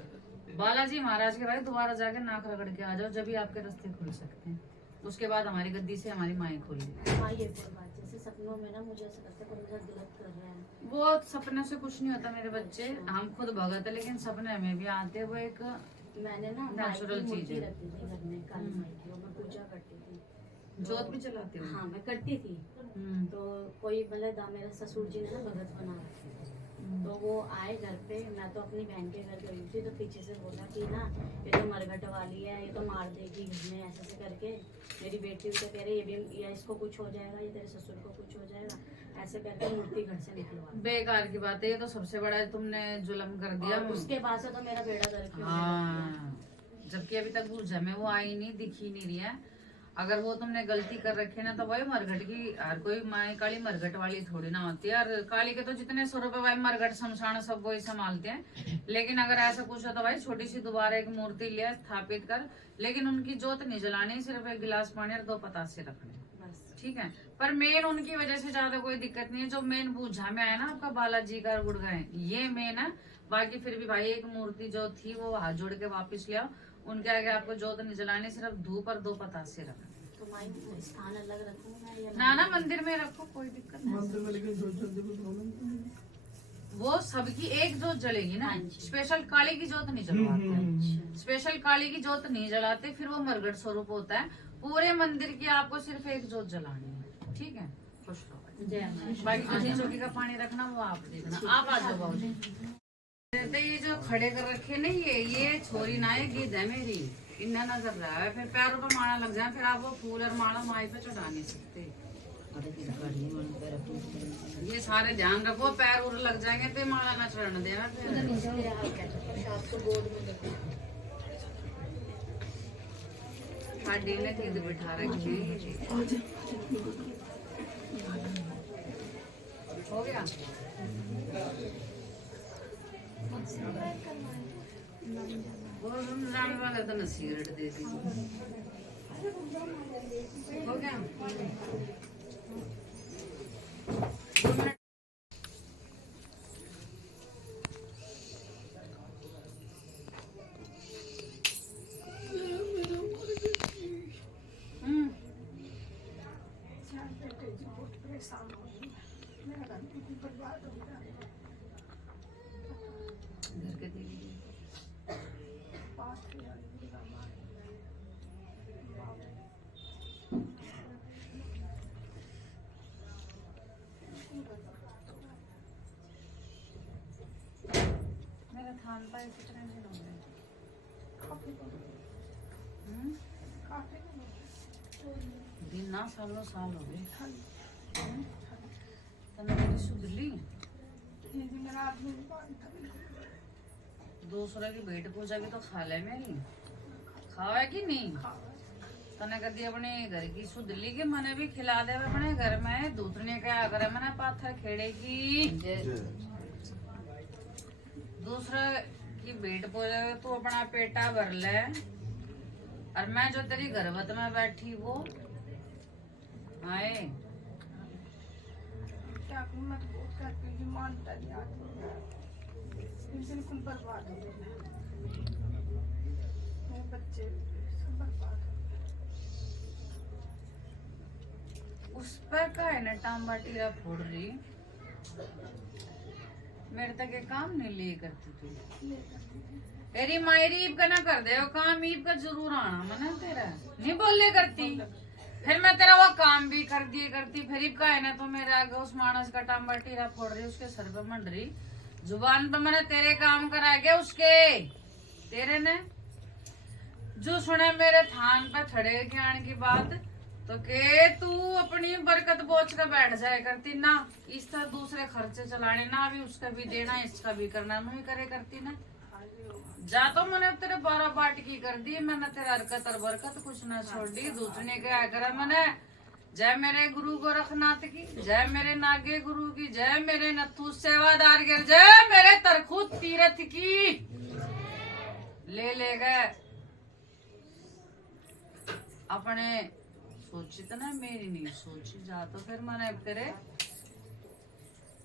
बालाजी महाराज के भाई दोबारा जाके नाक रगड़ के आ जाओ, जब भी आपके रास्ते खुल सकते हैं। उसके बाद हमारी गद्दी से हमारी माएँ खुली। जैसे सपनों में ना मुझे ऐसा लगता है कोई मुझे गलत कर रहा है। वो सपने से कुछ नहीं होता मेरे बच्चे, हम खुद भगत है, लेकिन सपने में भी आते हैं। वो एक मैंने ना नेचुरल चीज है। रखी थी घर में, काली माई की, और मैं पूजा करती थी। जोत भी चलाते हो? हाँ मैं करती थी। तो कोई मतलब मेरे ससुर जी ने ना भगत बना रखे थे। तो वो आए घर पे, मैं तो अपनी बहन के घर गई थी, तो पीछे से बोला कि ना ये तो मरघट वाली है, ये तो मार देगी घर में, ऐसे ऐसे करके। मेरी बेटी तो कह रही ये भी या इसको कुछ हो जाएगा, ये तेरे ससुर को कुछ हो जाएगा, ऐसे करके मूर्ति घर से निकलवा। बेकार की बात है, ये तो सबसे बड़ा तुमने जुल्म कर दिया। उसके बाद से तो मेरा बेड़ा गर्क है। हाँ, जबकि अभी तक गुर्जा में वो आई नहीं, दिखी नहीं रही है। अगर वो तुमने गलती कर रखी है ना, तो वही मरघट की हर कोई माँ काली मरघट वाली थोड़ी ना होती है। और काली के तो जितने स्वरूप है भाई, मरघट शमशान सब वही संभालते हैं। लेकिन अगर ऐसा कुछ हो तो भाई छोटी सी दोबारा एक मूर्ति लिया स्थापित कर, लेकिन उनकी जोत नहीं जलानी, सिर्फ एक गिलास पानी और 2 पतासे रखने, ठीक है। पर मेन उनकी वजह से ज्यादा कोई दिक्कत नहीं है। जो मेन बूझा में आया ना आपका बालाजी का गुड़गांव, ये मेन है। बाकी फिर भी भाई एक मूर्ति जो थी वो हाथ जोड़ के वापस ले आओ। उनके आगे आपको जोत नहीं जलानी, सिर्फ धूप और 2 पतासे रखना। तो माई स्थान अलग रखूंगा ना मंदिर में रखो, कोई दिक्कत नहीं। मंदिर में लेकिन जोत जलती कोई प्रॉब्लम। वो सबकी एक जोत जलेगी ना, स्पेशल काली की जोत नहीं जलवाते। स्पेशल काली की जोत नहीं जलाते, फिर वो मरघट स्वरूप होता है। पूरे मंदिर की आपको सिर्फ एक जोत जलानी है, ठीक है। खुश रहो। बाकी जो चौकी का पानी रखना वो आप देखना। आप आ जाओ बाबूजी। तो ये जो खड़े कर रखे ना, ये छोरी ना है, गीत है मेरी, इन्हें नजर रहा है। फिर पैरों पर माला लग जाए, फिर आप वो फूल और माला माई पे चढ़ा नहीं सकते। ये सारे ध्यान रखो, पैर उर लग जाएंगे तो माला ना चढ़ने देना। ठाडी ने गिद्ध बिठा रखी है। हो गया। वो रमजान वाला तो मैं सिगरेट दे दी। हो गया। बेटे जी बहुत परेशान हो रही है, मेरा घर बिल्कुल बर्बाद हो गया है। घर के दीदी बात है यार, बुरा मार मेरा थान पाए कितने दिन हो गए? काफी दिन ना सालों साल हो गए। तने मेरी सुधली मेरा आदमी था। दूसरे की बेट पूजा भी तो खा ले मेरी, खावे कि नहीं? तने कदी अपने घर की सुधली के मने भी खिला दे अपने घर में। दूसरे क्या करे मने पाथर खेड़े की दूसरा की बेट पूजा तू अपना पेटा भर ले, और मैं जो तेरी गर्भवत में बैठी वो आए। क्या करूं, मैं तो बहुत कहती हूँ, मानता नहीं आदमी, बिल्कुल बर्बाद हो गए मेरे बच्चे, सब बर्बाद हो गए। उस पर का है ना टांबा टीरा फोड़ रही, मेरे तक ये काम नहीं लिए करती तू। तेरी मायरी ईब का ना कर दे वो काम, ईब का जरूर आना मना तेरा नहीं बोले करती। फिर मैं तेरा वो काम भी कर दिए करती, फिर ईब का है ना तो मेरे आगे उस मानस का टांबा टीरा फोड़ रही, उसके सर पे मंड रही, जुबान पे मैंने तेरे काम करा गया उसके तेरे ने जो सुने मेरे थान पे खड़े के आने की बात, तो के तू अपनी बरकत बोझ कर बैठ जाए करती ना। इस तरह दूसरे खर्चे चलाने ना, अभी उसका भी देना इसका भी करना नहीं करे करती ना। जा तो मैंने तेरे 12 बाट की कर दी, मैंने तेरे हरकत और बरकत कुछ ना छोड़ दी। दूसरे क्या करा मैंने, जय मेरे गुरु गोरखनाथ की, जय मेरे नागे गुरु की, जय मेरे नथु सेवादार गिर, जय मेरे तरखू तीरथ की। ले गए अपने सोची तो ना, मेरी नहीं सोची। जा तो फिर मैंने तेरे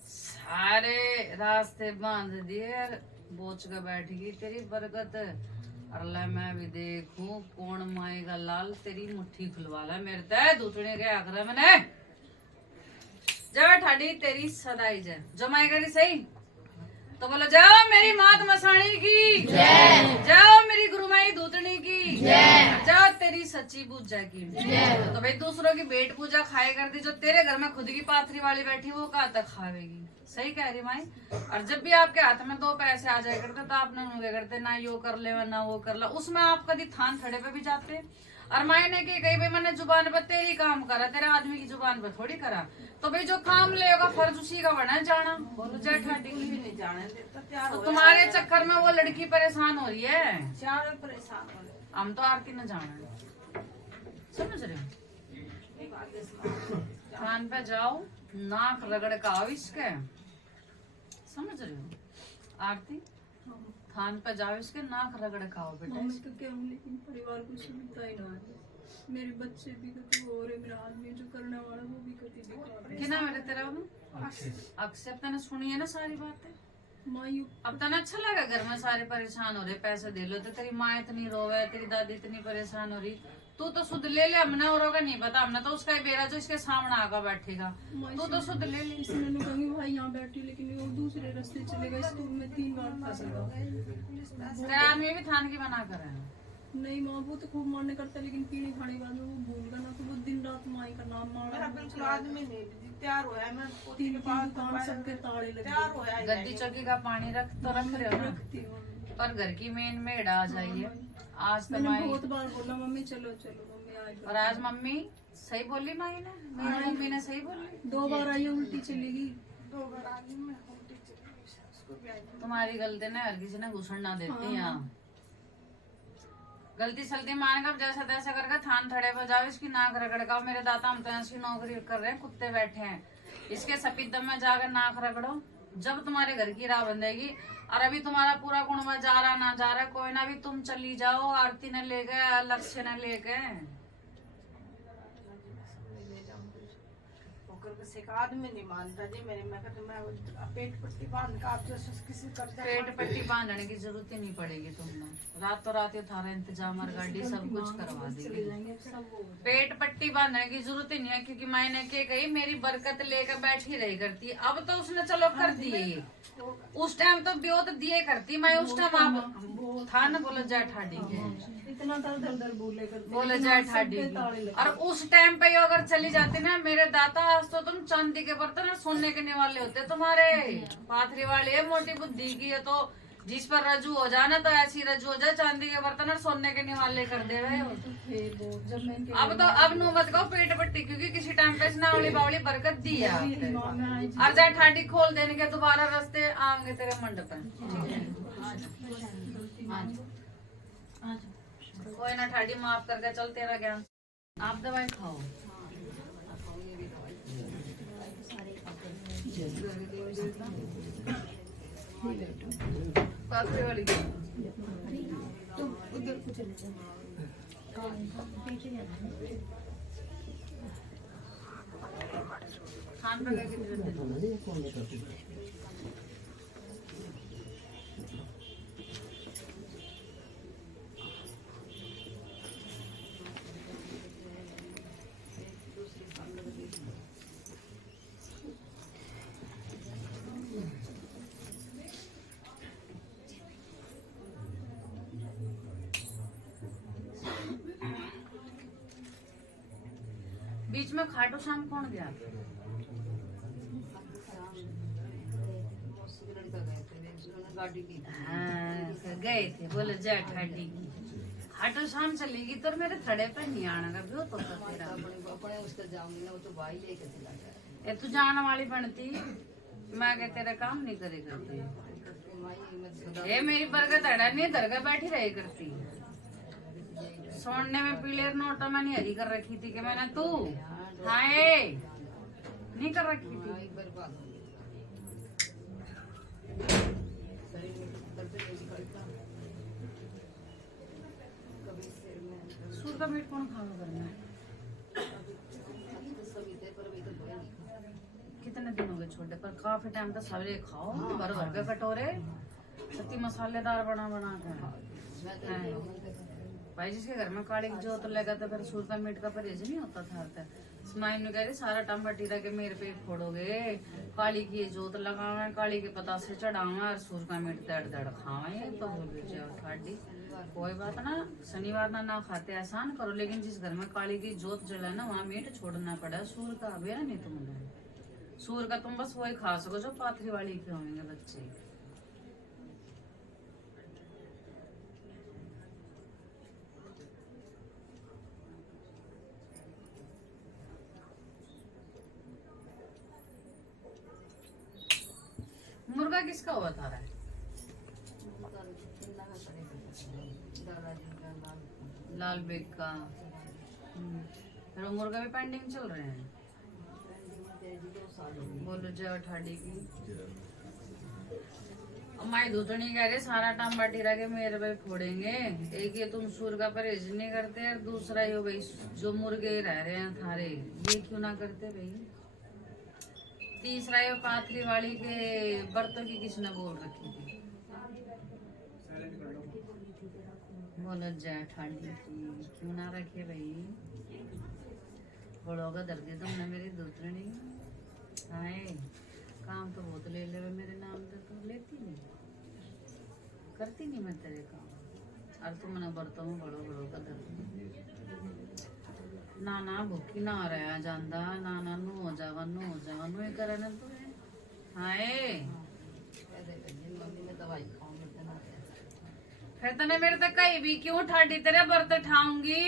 सारे रास्ते बांध दिए, बोच कर बैठ गई तेरी बरकत। अरला मैं भी देखूं कौन माएगा लाल, तेरी मुट्ठी खुलवा ला मेरे तय। दूसरे के आखिर मैंने जब ठाडी तेरी सदाई जय, जो माएगा नहीं सही तो बोलो जाओ मेरी मात मसाणी की जय, जाओ मेरी गुरुमाई दूतनी की जय, जाओ तेरी सच्ची पूजा की। तो भाई दूसरों की बेट पूजा खाए करती, जो तेरे घर में खुद की पाथरी वाली बैठी वो कहाँ तक खावेगी? सही कह रही माई। और जब भी आपके हाथ में 2 पैसे आ जाए करते तो आप क्या करते, ना यो कर ले ना वो कर ला, उसमें आप कभी थान थड़े पे भी जाते। और मायने की कही भाई मैंने जुबान पर तेरी काम करा, तेरे आदमी की जुबान पर थोड़ी करा। तो भाई जो काम लेगा फर्ज उसी का बना जाना। बोलो जय ठाडी भी नहीं जाने देता, तैयार तो हो तुम्हारे चक्कर में वो लड़की परेशान हो रही है, चारों परेशान हो रहे। हम तो आरती न जाना, समझ रहे हो? कान पे जाओ, नाक रगड़ का आओ इसके, समझ रहे हो? आरती थान पे जाओ इसके, नाक रगड़ खाओ बेटा। मैं तो क्या हूँ, लेकिन परिवार को सुविधा ही ना है। मेरे बच्चे भी कभी हो रहे, मेरा आदमी जो करने वाला वो भी कभी बेकार है। क्या नाम है तेरा? अक्षय। तने सुनी है ना सारी बातें? मायू अब तने अच्छा लगा घर में सारे परेशान हो रहे, पैसे दे लो तो तेरी माँ इतनी रोवे, तेरी दादी इतनी परेशान हो रही, तू तो शुद्ध ले ले। हमने और होगा नहीं पता, हमने तो उसका ही बेरा जो इसके सामने आगा बैठेगा, तू तो शुद्ध ले ले। इसने लोग कहेंगे भाई यहाँ बैठी, लेकिन वो दूसरे रास्ते चलेगा, इस टूर में 3 बार फंसेगा। तेरा आदमी भी थान की बना कर है। नहीं माँ, वो तो खूब मारने करता है, लेकिन पीने खाने के बाद में वो भूल गया ना, तो वो दिन रात माई का नाम मेरा मारा। बिल्कुल आदमी नहीं, तैयार होया है, मैं 3 दुकान सबके ताले लगे। तैयार होया है। गद्दी चौकी का पानी रख तो रख रहे हो ना, रखती हूँ। पर घर की मेन मेड आ जाइए। आज तो मैंने माई, बहुत बार बोला मम्मी चलो चलो, मम्मी आई। और आज मम्मी सही बोली माई ने, मेरी मम्मी ने सही बोली। 2 बार आई, उल्टी चली गई। 2 बार आदमी में उल्टी चली गई, उसको भी आई। तुम्हारी गलती ने हर किसी ने घुसण ना देती यहाँ। गलती सलती मान कर जैसा तैसा करके थान थड़े पर जाओ, इसकी नाक रगड़ का। मेरे दाता हम तो ऐसी नौकरी कर रहे हैं, कुत्ते बैठे हैं। इसके सपीदम में जाकर नाक रगड़ो, जब तुम्हारे घर की राह बंधेगी। और अभी तुम्हारा पूरा कुंडवा जा रहा ना जा रहा, कोई ना भी तुम चली जाओ आरती ने लेके, लक्ष्य ने लेके। एक आदमी नहीं मानता जी मेरे, मैं कहता मैं पेट पट्टी बांध का आप जैसे किसी कर पेट पट्टी बांधने की जरूरत ही नहीं पड़ेगी तुम्हें, रातों रात ये थारा इंतजाम और गाड़ी सब कुछ करवा देगी। पेट पट्टी बांधने की जरूरत ही नहीं है, क्योंकि मैंने क्या कही मेरी बरकत लेकर बैठी रही करती। अब तो उसने चलो कर दिए, उस टाइम तो ब्योत दिए करती। मैं उस टाइम आप था ना बोलो जय ठाडी इतना दर बोले बोले जय ठाडी। और उस टाइम पे अगर चली जाती ना मेरे दाता, आज तो तुम चांदी के बर्तन और सोने के निवाले होते तुम्हारे। पाथरी वाली है मोटी बुद्धि की है, तो जिस पर रजू हो जाना तो ऐसी रजू हो जाए, चांदी के बर्तन और सोने के निवाले कर दे रहे हो। अब तो अब नौबत को पेट पट्टी, क्योंकि किसी टाइम पे नावली बावली बरकत दी है। और जय ठाडी खोल देने के दोबारा रास्ते आएंगे तेरे मंडप में। कोई ना ठाडी माफ करके चल, तेरा ज्ञान। आप दवाई खाओ। पाथरी वाली खान पका के बीच में खाटू श्याम कौन गया? हाँ, गए थे बोले जय ठाडी की। खाटू श्याम चलेगी तो मेरे थड़े पे नहीं आना का भी तो तेरा अपने उसका जाऊंगी ना, वो तो भाई लेके चला गया। तू जाने वाली बनती, मैं क्या तेरा काम नहीं करे करती। ये मेरी बरगद अड़ा नहीं दरगाह बैठी रही करती। सोने में पीले नोटा मैंने हरी कर रखी थी कि मैंने तू हाय नहीं कर रखी थी। सूर का मीट कौन खाना करना है? कितने दिन हो गए छोटे, पर काफी टाइम तक सवेरे खाओ भर भर के कटोरे, सत्ती मसालेदार बना बना के। भाई जिसके घर में काली की जोत लगा तो फिर सूर का मीट का परहेज नहीं होता था। स्माइल ने कह रही सारा टाइम बटी रह के मेरे पेट फोड़ोगे, काली की जोत लगावे, काली के पता से चढ़ावे और सूर का मीट दड़ दड़ खावे। तो बोल ठाडी कोई बात ना, शनिवार ना खाते एहसान करो, लेकिन जिस घर में काली की जोत जला ना वहाँ मीट छोड़ना पड़ा। सूर का अबेरा नहीं तुमने, सूर का तुम बस वही खा सको जो पाथरी वाली के होंगे बच्चे। मुर्गा किसका हुआ था? लाल बेग का। मुर्गा भी पेंडिंग चल रहे हैं। बोलो जय ठाडी की। माई दूतनी कह रहे सारा टाइम बाटी रह के मेरे भाई फोड़ेंगे। एक ये तुम सूर का परहेज नहीं करते और दूसरा ये भाई जो मुर्गे रह रहे हैं थारे ये क्यों ना करते भाई। तीसरा ये पाथरी वाली के बर्तों की किसने बोल रखी थी। बोलो जय ठाडी की, क्यों ना रखे भाई। बड़ों का दर्द तुमने मेरी दूतनी हाय काम तो बहुत ले ले मेरे नाम से, तो लेती नहीं करती नहीं मैं तेरे काम। और तुम मैंने बर्तों में बड़ो बड़ो का दर्द ना ना भूखी ना रहा जांदा ना ना नु हो जावा नु करे ना तू हाय। फिर तने मेरे तक कहीं भी क्यों ठाडी तेरे बर्त ठाऊंगी।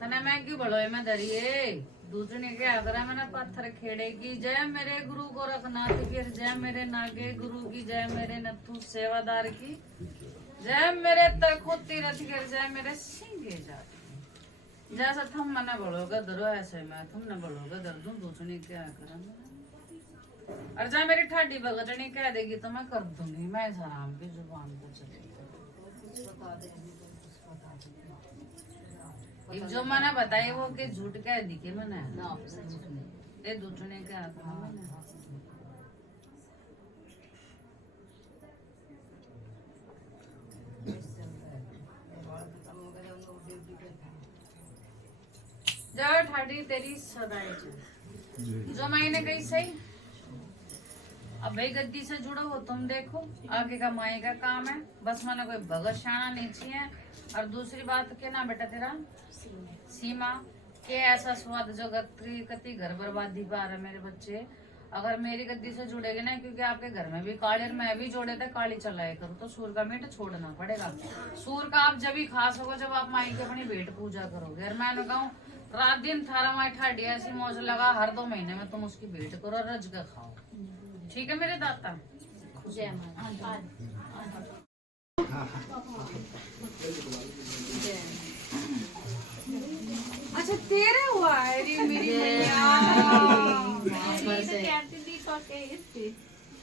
तने मैं क्यों बड़ो मैं दरिए दूसरे के आगरा मैंने पत्थर खेड़ेगी। जय मेरे गुरु गोरखनाथ की, जय मेरे नागे गुरु की, जय मेरे नथु सेवादार की, जय मेरे तखो तीरथ की, जय मेरे सिंगे जात। जैसा तुम मने बोलोगे दरो ऐसे मैं तुमने बोलोगे दर दूं दूसरी क्या करूं। और जब मेरी ठाडी भगतनी कह देगी तो मैं कर दूंगी। मैं इस आराम की जुबान पे चली जो मैंने बताई वो कि झूठ कह दी के मैंने ये दूसरे क्या था जाओ ठाडी तेरी सदाई जो मैंने कही सही। अब भाई गद्दी से जुड़ो हो तुम देखो आगे का माई का काम है बस मैंने कोई भगत शाना नहीं चाहिए। और दूसरी बात क्या नाम बेटा तेरा सीमा के ऐसा स्वाद जो कति घर बर्बादी पा रहे मेरे बच्चे। अगर मेरी गद्दी से जुड़ेगे ना क्योंकि आपके घर में भी काली और मैं भी जोड़े थे काली चलाए करो तो सूर का मीट छोड़ना पड़ेगा। सूर का आप जब ही खा सको जब आप माई की अपनी भेंट पूजा करोगे। और मैंने कहूँ रात दिन थारा माई ठाडी ऐसी मौज लगा हर 2 महीने में तुम उसकी भेंट करो रज के खाओ। ठीक है मेरे दाता। जय माता। अच्छा तेरे हुआ है रे मेरी मैया।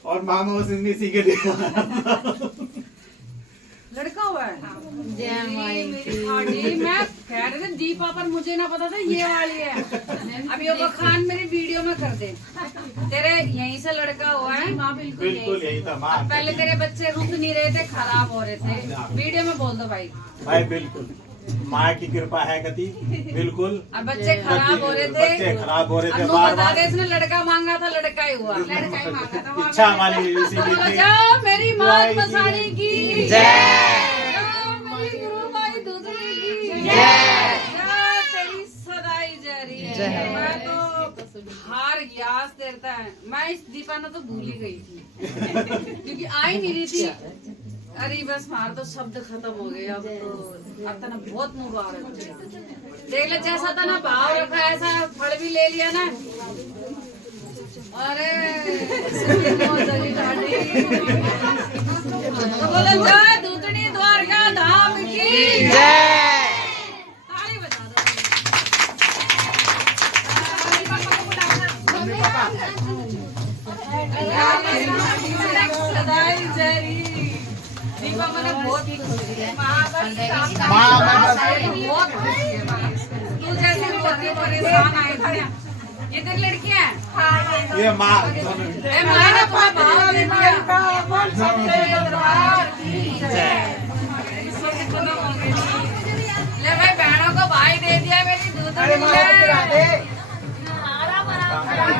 और मामा उस इसी के लिए लड़का हुआ है। मेरी ठाडी मैं कह रही थी दीपा पर मुझे ना पता था ये वाली है। अब ये खान मेरी वीडियो में कर दे। तेरे यहीं से लड़का हुआ है। बिल्कुल यही था माँ। पहले तेरे बच्चे रुक नहीं रहे थे खराब हो रहे थे। वीडियो में बोल दो भाई। भाई बिल्कुल माँ की कृपा है गति बिल्कुल। अब बच्चे खराब हो रहे थे बता दे इसने लड़का मांगा था लड़का ही हुआ। लड़का ही मांगा था इच्छा हमारी इसी की थी। जाओ मेरी माँ मसानी की जय। मेरी गुरु भाई दूसरी की जय। तेरी सदाई जारी है। मैं तो हार यास देता है। मैं इस दीपाना तो भूल ही गई थी क्योंकि आ ही नहीं रही थी। अरे बस मार तो शब्द खत्म हो गए। अब तो ना बहुत मुबारक देख ले जैसा था ना भाव रखा ऐसा फल भी ले लिया ना। अरे बोलो जय दूतनी द्वारका धाम की जय। ताली बजा दो। सदाई जरी दीपा मैंने बहुत खुशी है। बहुत खुशी है तू जैसे होती परेशान आए थे। ये तेरी लड़की है ये माँ मैंने अपना भाव दे दिया। ले भाई बहनों को भाई दे दिया मेरी दूध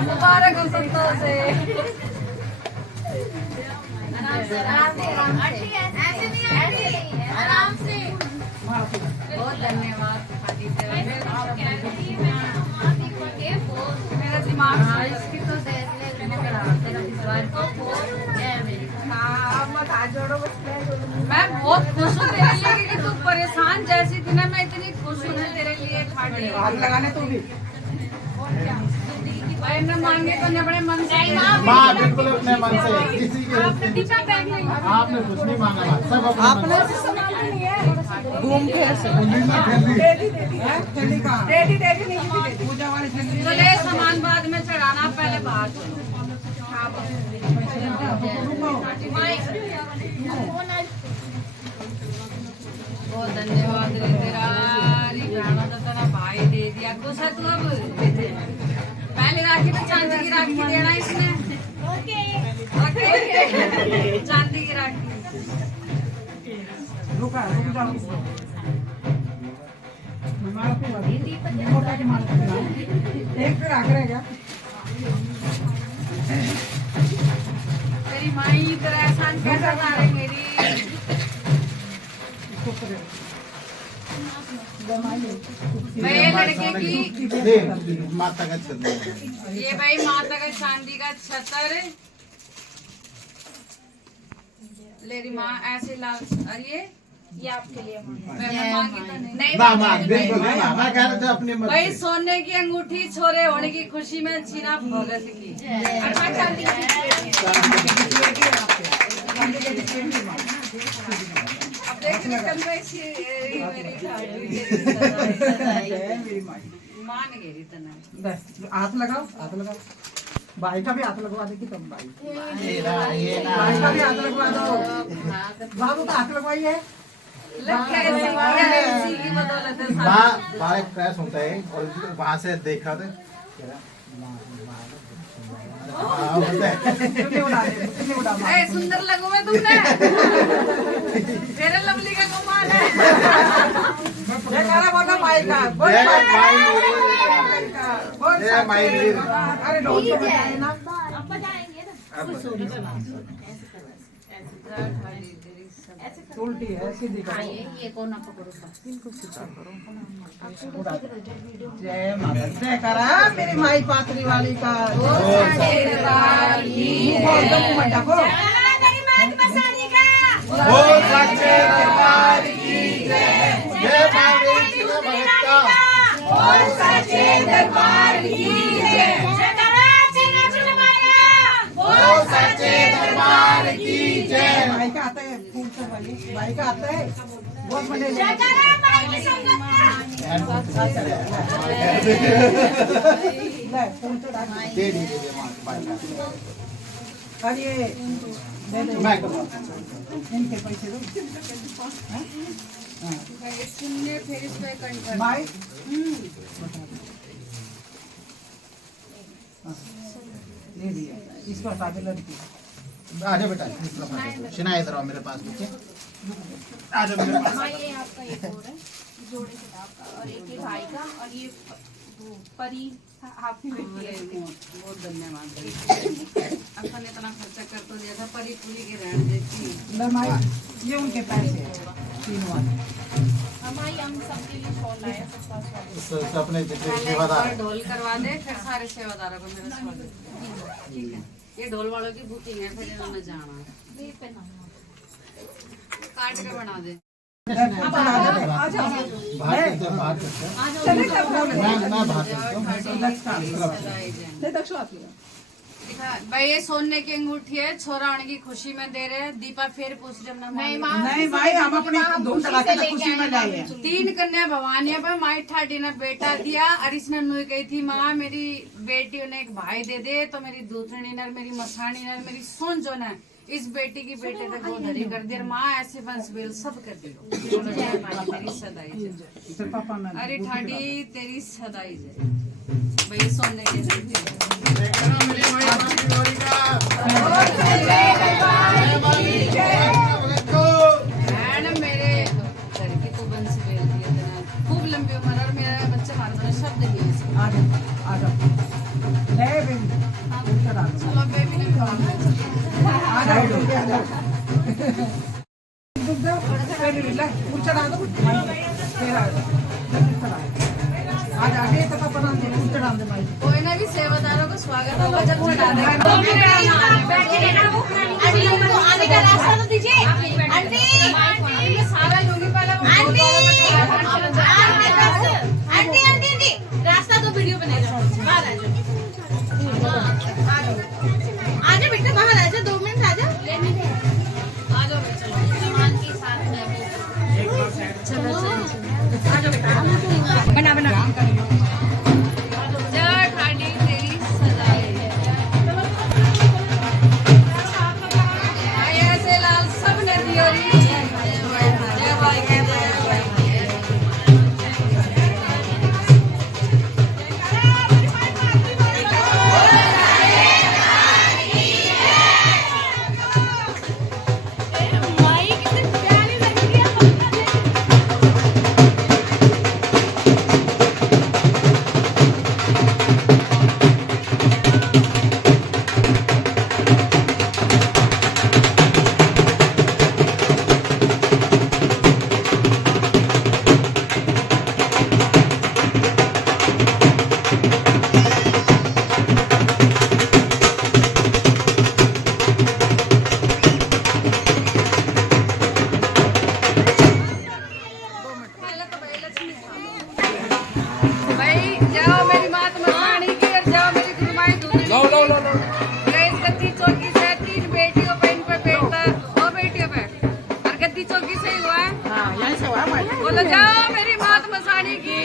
मुबारक हो संतोष से। आराम से बहुत धन्यवाद। मेरा दिमाग इसकी तो मैं बहुत खुश हूँ तेरे लिए क्योंकि तू परेशान जैसी थी ना मैं इतनी खुश हूँ तेरे लिए ठाडी लगाने तू भी भाई न मांगे तो न बड़े मन से माँ बिल्कुल अपने मन से किसी के आपने कुछ नहीं मांगा सब अपने घूम के चले सामान बाद में चढ़ाना पहले बाहर बहुत धन्यवाद तेरा बहनों तो तेरा भाई दे दिया खुश है तू अब। पहले राखी तो चांदी की राखी देना इसने। ओके चांदी की राखी तेरी माई तेरा एहसान कैसा था रे मेरी। मैं लड़के की माता का छत्र ये भाई माता का चांदी का छतर लेरी माँ ऐसे लाल। अरे ये आपके लिए मैं मांगी तो नहीं माँ बिल्कुल नहीं माँ मैं कह रहा था अपने मन भाई से। सोने की अंगूठी छोरे होने की खुशी में छीना भगत की। अब देखने कल में मेरी खाड़ी मेरी माई मान गई तना हाथ लगाओ भाई का भी हाथ लगवा दे कि तुम भाई ये ना भाई का भी हाथ लगवा दो बाबू का हाथ लगवाइए इसी की बदौलत है सारा। बाहर एक क्रैश होता है और वहां से देखा तो कितने उड़ा ए, सुंदर लगो मैं तुमने तेरे लवली का कमाल है ये गाना बोलना माई का बोल माई अरे ढोल तो बजाए ना उल्टी है सीधी करो ये कौन आपको करो जय माता जय करा मेरी माई पात्री वाली का बोल दो मड्डा को बोल सच्चे दरबार की जय जय भावे की भक्ता बोल सच्चे दरबार की जय बोल सच्चे दरबार की जय भाई का आता है फूल से भाई का आता है बहुत मजे ले फूल तो डाल दे भाई अरे दे दे मैं करूँ इनके पैसे दो सुनने फिर इस पे कंठा भाई ले दिया इसको हटा दे लड़की आजा बेटा शिना इधर आओ मेरे पास नीचे आजा मेरे पास ये आपका एक और है जोड़े से आपका और एक ये भाई का और ये वो परी आपकी बेटी है बहुत धन्यवाद अपन ने इतना खर्चा कर तो दिया था परी पूरी के रहने देती ले माई ये उनके पैसे हैं तीन वाले हमारी हम सबके लिए शॉल लाए हैं सबका स्वागत अपने जितने पहले एक सेवादार बार ढोल करवा दे फिर सारे सेवादारों को मेरा स्वागत ठीक है ये ढोल वालों की बुकिंग है फिर इन्होंने जाना काट के बना दे बात करते हैं मैं बात करता हूँ दिखा भाई ये सोने की अंगूठी है छोरा आने की खुशी में दे रहे हैं दीपा फिर पूछ जब नहीं भाई हम अपनी धूम चलाते थे खुशी में लाए हैं 3 कन्या भवानिया पर माई ठाटी ने बेटा दिया और इसने नुई कही थी माँ मेरी बेटियों ने एक भाई दे दे तो मेरी दूसरी नर मेरी मसानी नर मेरी सोन जो न इस बेटी की बेटे तक गोधरी कर दी और माँ ऐसे वंश बेल सब कर दी तेरी सदाई जय तेरे पापा ने अरे ठाटी तेरी सदाई जय भाई सोने के बहन मेरे घर की तो वंश बेल दिया तेरा खूब लंबी उम्र और मेरा बच्चा हमारे तरह शब्द नहीं है आ जा ले बेबी चलो बेबी ने आ जा दुख दो फिर ले कुछ चढ़ा दो फिर आ जा आगे तक अपना कुछ चढ़ा दे भाई कोई ना भी सेवादारों को स्वागत होगा जब चढ़ा देगा आने का रास्ता तो दीजिए आंटी सारा लूंगी पहले आंटी रास्ता तो वीडियो बना दो बाहर आ जाओ बेटा बाहर आ जाओ 2 मिनट आ जाओ आ जाओ चलो विमान के साथ में चलो बना जय ठाडी तेरी सदाई ऐसे लाल सब ने दियो जय भाई के जय भाई बोलो जाओ मेरी मात मसानी की।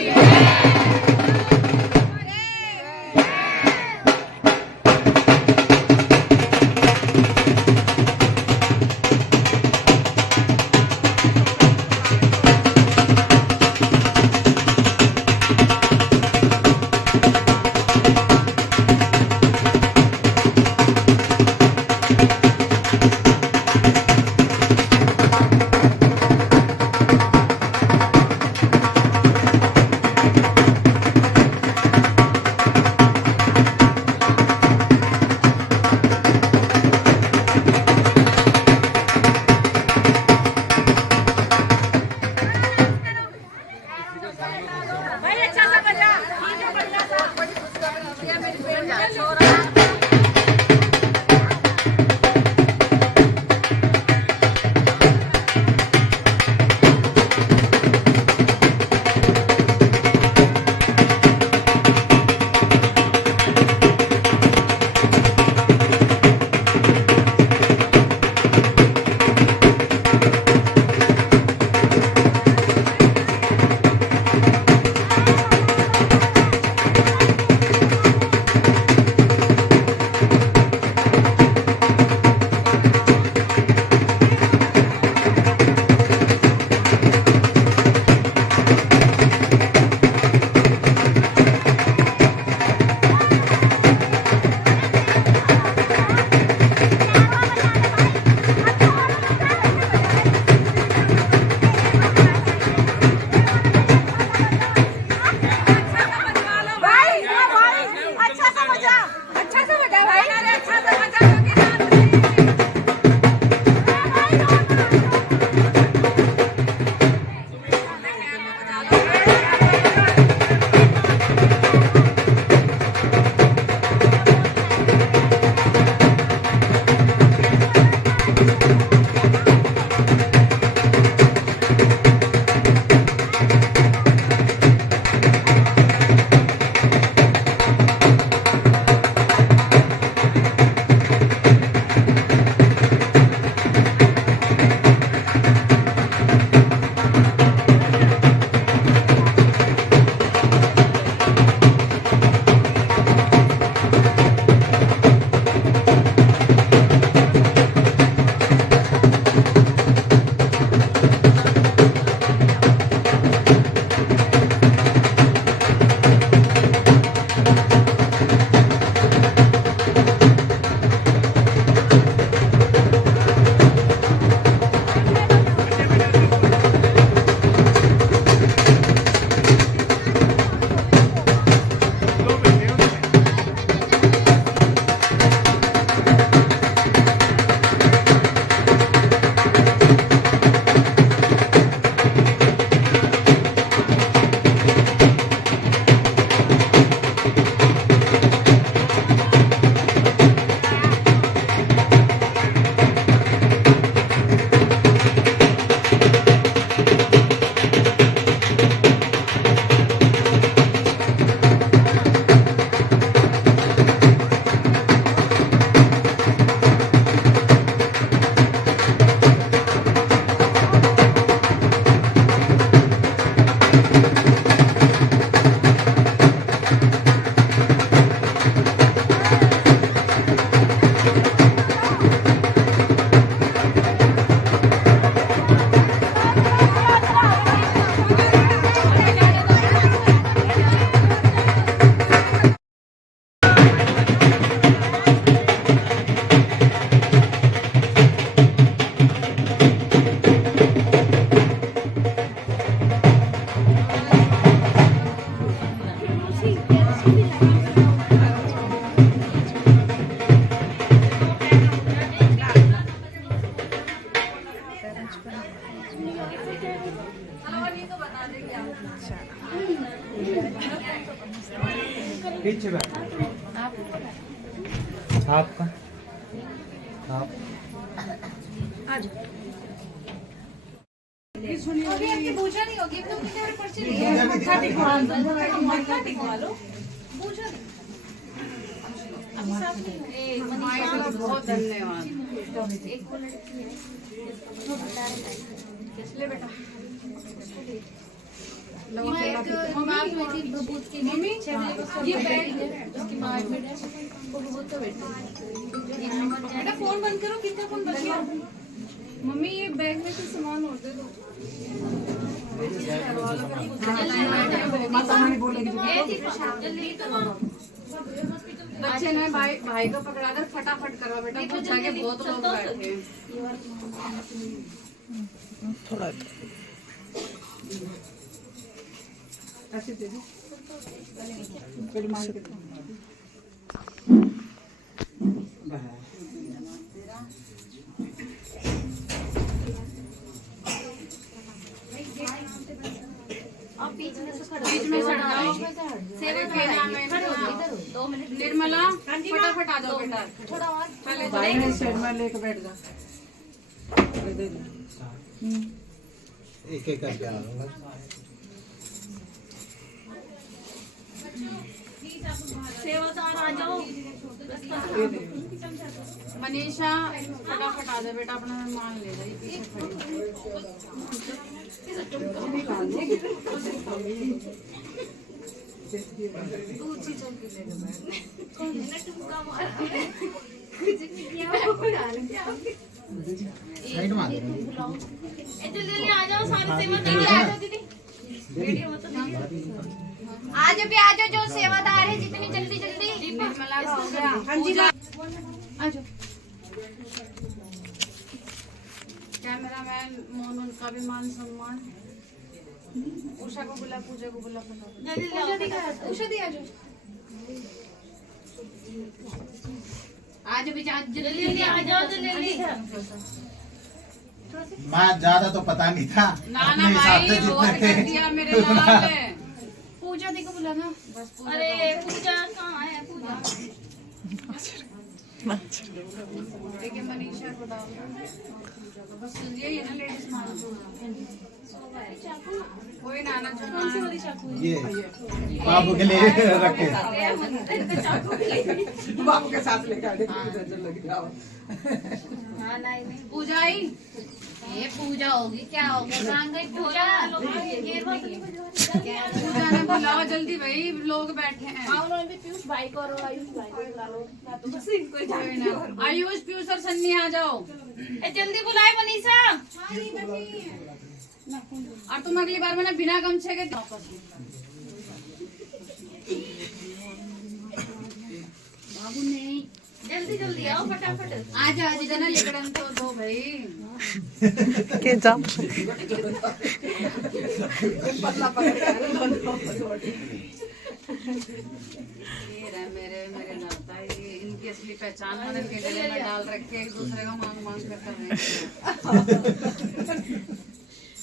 पीछे बैठ आपका आप बहुत धन्यवाद। मम्मी ये बैग है उसकी माँ एडमिट है वो बहुत तो बेटा फोन बंद करो कितना फोन बच गया मम्मी ये बैग में कुछ सामान और दे दो बच्चे ने भाई को पकड़ाकर फटाफट करो बेटा पूछा के बहुत लोग बैठे हैं थोड़ा ऐसे दे दो फिर मांग के दो बीच में सट जाओ सेवा के नाम है निर्मला फटाफट आ जाओ बेटा थोड़ा और भाई ने साइड में लेके बैठ जा दे दो एक एक करके आ रहा सेवादार आ जाओ मनीषा फटाफट आ जाओ बेटा अपना मान ले जाइए पीछे साइड में जल्दी आ जाओ सारी सेवादार आ जाओ दीदी आज भी आ जाओ जो सेवादार है जितनी जल्दी जल्दी निर्मला का हो गया पूजा आ जाओ कैमरामैन मोनू का भी मान सम्मान उषा को बुला पूजा को बुला उषा दी आ जाओ आज भी जल्दी आ जाओ जल्दी मैं ज्यादा तो पता नहीं था ना अपने हिसाब से भाई बहुत जितने कर थे दिया मेरे लाल है पूजा दी को बुलाना बस पूजा अरे पूजा कहाँ है पूजा देखिए मनीषा को डाल बस यही है ना लेडीज मान कोई ना ना ये बाबू के लिए रखे बाबू के साथ लेके आ लग जाओ पूजा आई ये पूजा होगी क्या होगा कहाँ गई पूजा पूजा ने बुलाओ जल्दी भाई लोग बैठे हैं पीयूष भाई को और आयुष भाई को बुला लो कोई ना आयुष पीयूष और सन्नी आ जाओ जल्दी बुलाए मनीषा और तुम अगली बार मैंने बिना गमछे के बाबू नहीं जल्दी जल्दी आओ फटाफट आ जाओ जितना लिकड़न तो दो भाई के जा ये रहे मेरे नाता ये इनकी असली पहचान मैंने इनके गले में डाल रखी है एक दूसरे का मांग मांग कर रहे हैं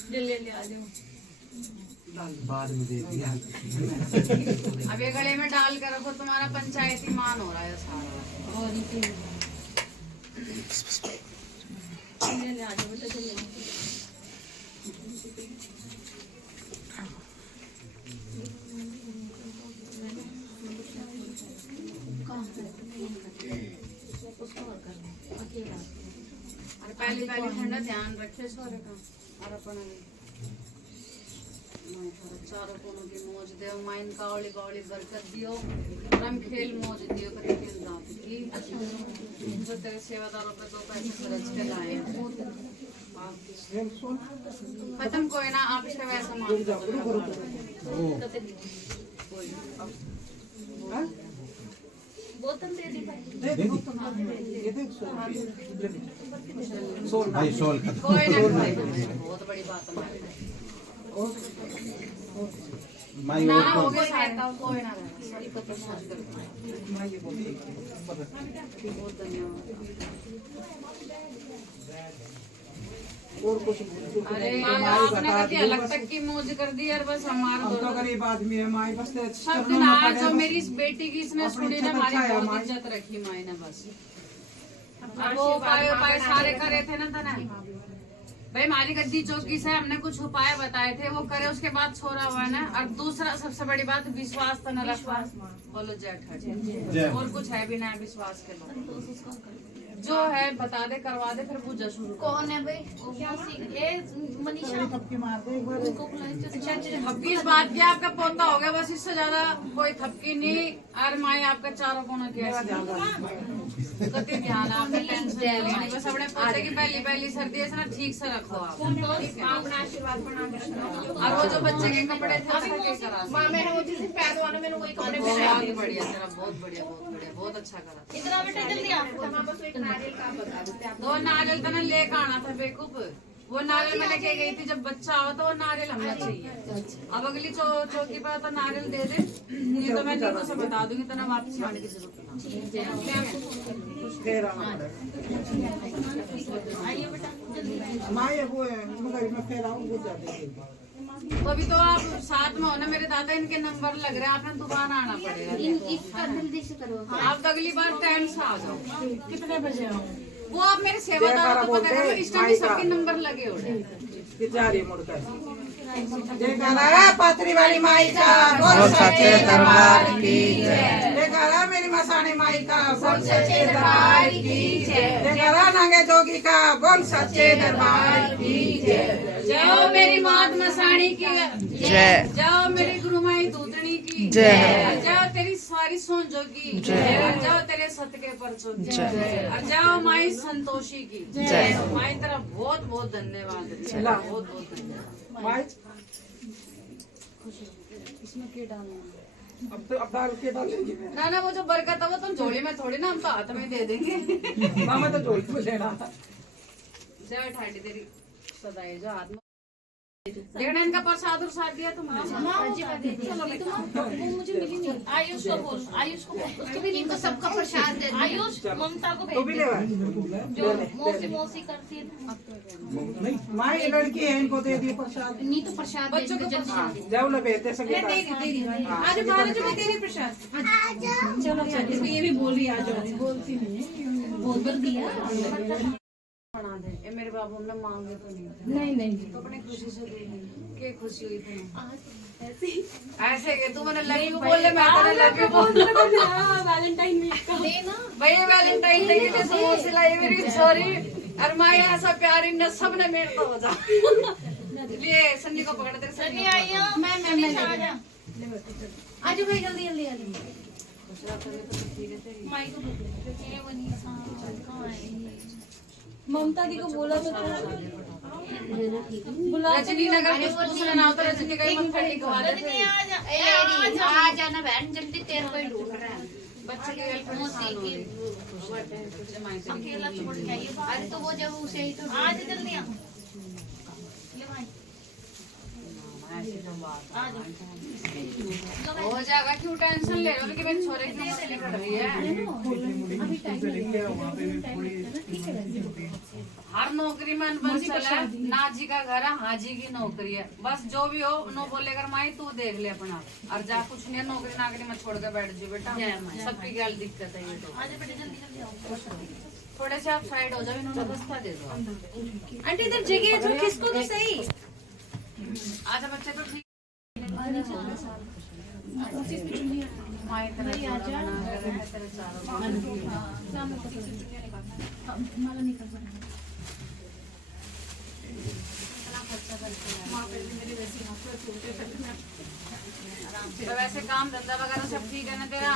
जल्दी जल्दी आ जाओ बाद में दे दिया अब ये गले में डाल कर रखो तुम्हारा पंचायती मान हो रहा है सारा जल्दी आ जाओ बेटा जल्दी और पहले ठंडा ध्यान रखे सोरे का और अपन चारों कोनों की मौज दे माइन कावली बावली बरकत दियो रम खेल मौज दियो करे के जात की जो तेरे सेवादारों पे दो पैसे खर्च के लाए खत्म कोई ना आप इसका वैसा मान बोतल दे दी भाई भाई सोल का कोई ना बहुत बड़ी बात हमारे माई ना और हो तो गया सहायता कोई ना रहना सभी को तो मौज करना बहुत धन्यवाद और कुछ अरे आपने कभी अलग तक की मौज कर दी यार बस हमारा हम तो गरीब आदमी है माई बस सब दिन आज जो मेरी इस बेटी की इसने सुनी ना हमारी बहुत इज्जत रखी माई ने बस वो उपाय सारे करे थे ना तना भाई हमारी गद्दी चौकी से हमने कुछ उपाय बताए थे वो करे उसके बाद छोड़ा हुआ है ना और दूसरा सबसे बड़ी बात विश्वास तो न रखवा बोलो जय ठाकुर और कुछ है भी ना विश्वास के बाद जो है बता दे, करवा दे, फिर पूजा शुरू कर। कौन है भाई? ये मनीषा थपकी इस बात की आपका पोता हो गया, बस इससे ज्यादा कोई थपकी नहीं। और माए आपका चारों कोना किया कति ध्यान है, आपका टेंशन नहीं, बस अपने पोते की पहली सर्दी है ना, ठीक से रखो आप। और वो जो बच्चे के कपड़े थे उसका क्या करा? बहुत बढ़िया तेरा, बहुत बढ़िया, बहुत बढ़िया, बहुत अच्छा करा। इतना बेटा जल्दी आ। 2 नारियल तो ना लेकर आना था बेवकूफ। वो नारियल मैं लेके गई थी, जब बच्चा आओ तो वो नारियल हमने चाहिए। अब अगली चौकी पर तो नारियल दे दे, नहीं तो मैं नीतू से बता दूंगी, तो ना वापस आने की जरूरत नहीं। तो अभी तो आप साथ में हो ना मेरे दादा, इनके नंबर लग रहे हैं, आपने दोबारा आना पड़ेगा। इसका जल्दी से करो। आप तो अगली बार टाइम से आ जाओ। कितने बजे आओ? वो आप मेरे सेवादार को पता करो, इस टाइम सबके नंबर लगे हो रहे। पाथरी वाली माई का बोल सच्चे दरबार की जय। जयकारा मेरी मसानी माई का बोल सच्चे दरबार की जय। जयकारा नागे जोगी का बोल सच्चे दरबार की जय। जाओ मेरी मात मसाणी की जय। जाओ मेरी गुरु माई दूधनी की जय। जाओ तेरी सारी सोन जोगी जय। जाओ तेरे सत के परचों की जय। और जाओ माई संतोषी की जय। माई तेरा बहुत बहुत धन्यवाद, बहुत बहुत धन्यवाद। इसमें क्या डालना? अब डाल के डालेंगे ना वो जो बरकत है वो तुम झोली में थोड़ी ना, हम तो हाथ में दे देंगे। मामा तो झोल को लेना। जय ठाडी तेरी सदाई जो हाथ में देखना, इनका प्रसाद और साथ दिया तुमने। वो मुझे मिली नहीं। आयुष को बोल, आयुष को बोल, उसको भी इनको सबका प्रसाद दे दो। आयुष ममता को तो भी भेज ले दे, जो मौसी करती है। माई लड़की है, इनको दे दिए प्रसाद। नहीं तो प्रसाद दे बच्चों को दो जल्दी। जाओ ना बेटे सके आज बाहर जो तेरी प्रसाद चलो ये भी बोल रही, आ जाओ। बोलती नहीं, बोल दिया। बना दे। ये मेरे बाबू ने मांगे तो नहीं, तो अपनी खुशी से दे दी। क्या खुशी हुई थी ऐसे के तू मैंने लव यू बोल ले, मैं तेरे लव यू बोल वैलेंटाइन वीक का भैया वैलेंटाइन डे के समोसे सिलाई मेरी सॉरी। और माया ऐसा प्यार इन सब ने मेरे तो हो जा लिए सन्नी को पकड़ दे। सन्नी आई हो, मैं आ जा। आज भाई जल्दी जल्दी आ जाओ। माई को ये मनीषा कहाँ है? ममता दी को बोला तो रजनी नगर कुछ पूछना ना हो तो रजनी का मत फटी खवा दे। रजनी आ जा, आ जाना बहन, जल्दी तेरे को ही ढूंढ रहा है। बच्चे की गर्लफ्रेंड मौसी की अकेला छोड़ के आइए। अरे तो वो जब उसे ही तो आज जल्दी आ। ले भाई आ जाओ। हो जाएगा, क्यों टेंशन ले रहे हो कि मेरे छोरे की नौकरी निकल रही है। हर नौकरी में अनबन चला है। नाजी का घर है, हाजी की नौकरी है, बस जो भी हो नो बोलेगा माई तू देख ले अपना। और जा कुछ नहीं है, नौकरी नाकरी में छोड़ के बैठ जाओ बेटा, सबकी क्या दिक्कत है ये तो। आ जा बेटा, जल्दी जल्दी आओ। थोड़े से आप साइड हो जाओ, इन्होंने बस्ता दे दो। आंटी इधर जगह जो किसको तो सही। आजा बच्चे तो ठीक माई तरह जोड़ा बना कर रखे तेरे चारों तो वैसे काम धंधा वगैरह सब ठीक है ना तेरा?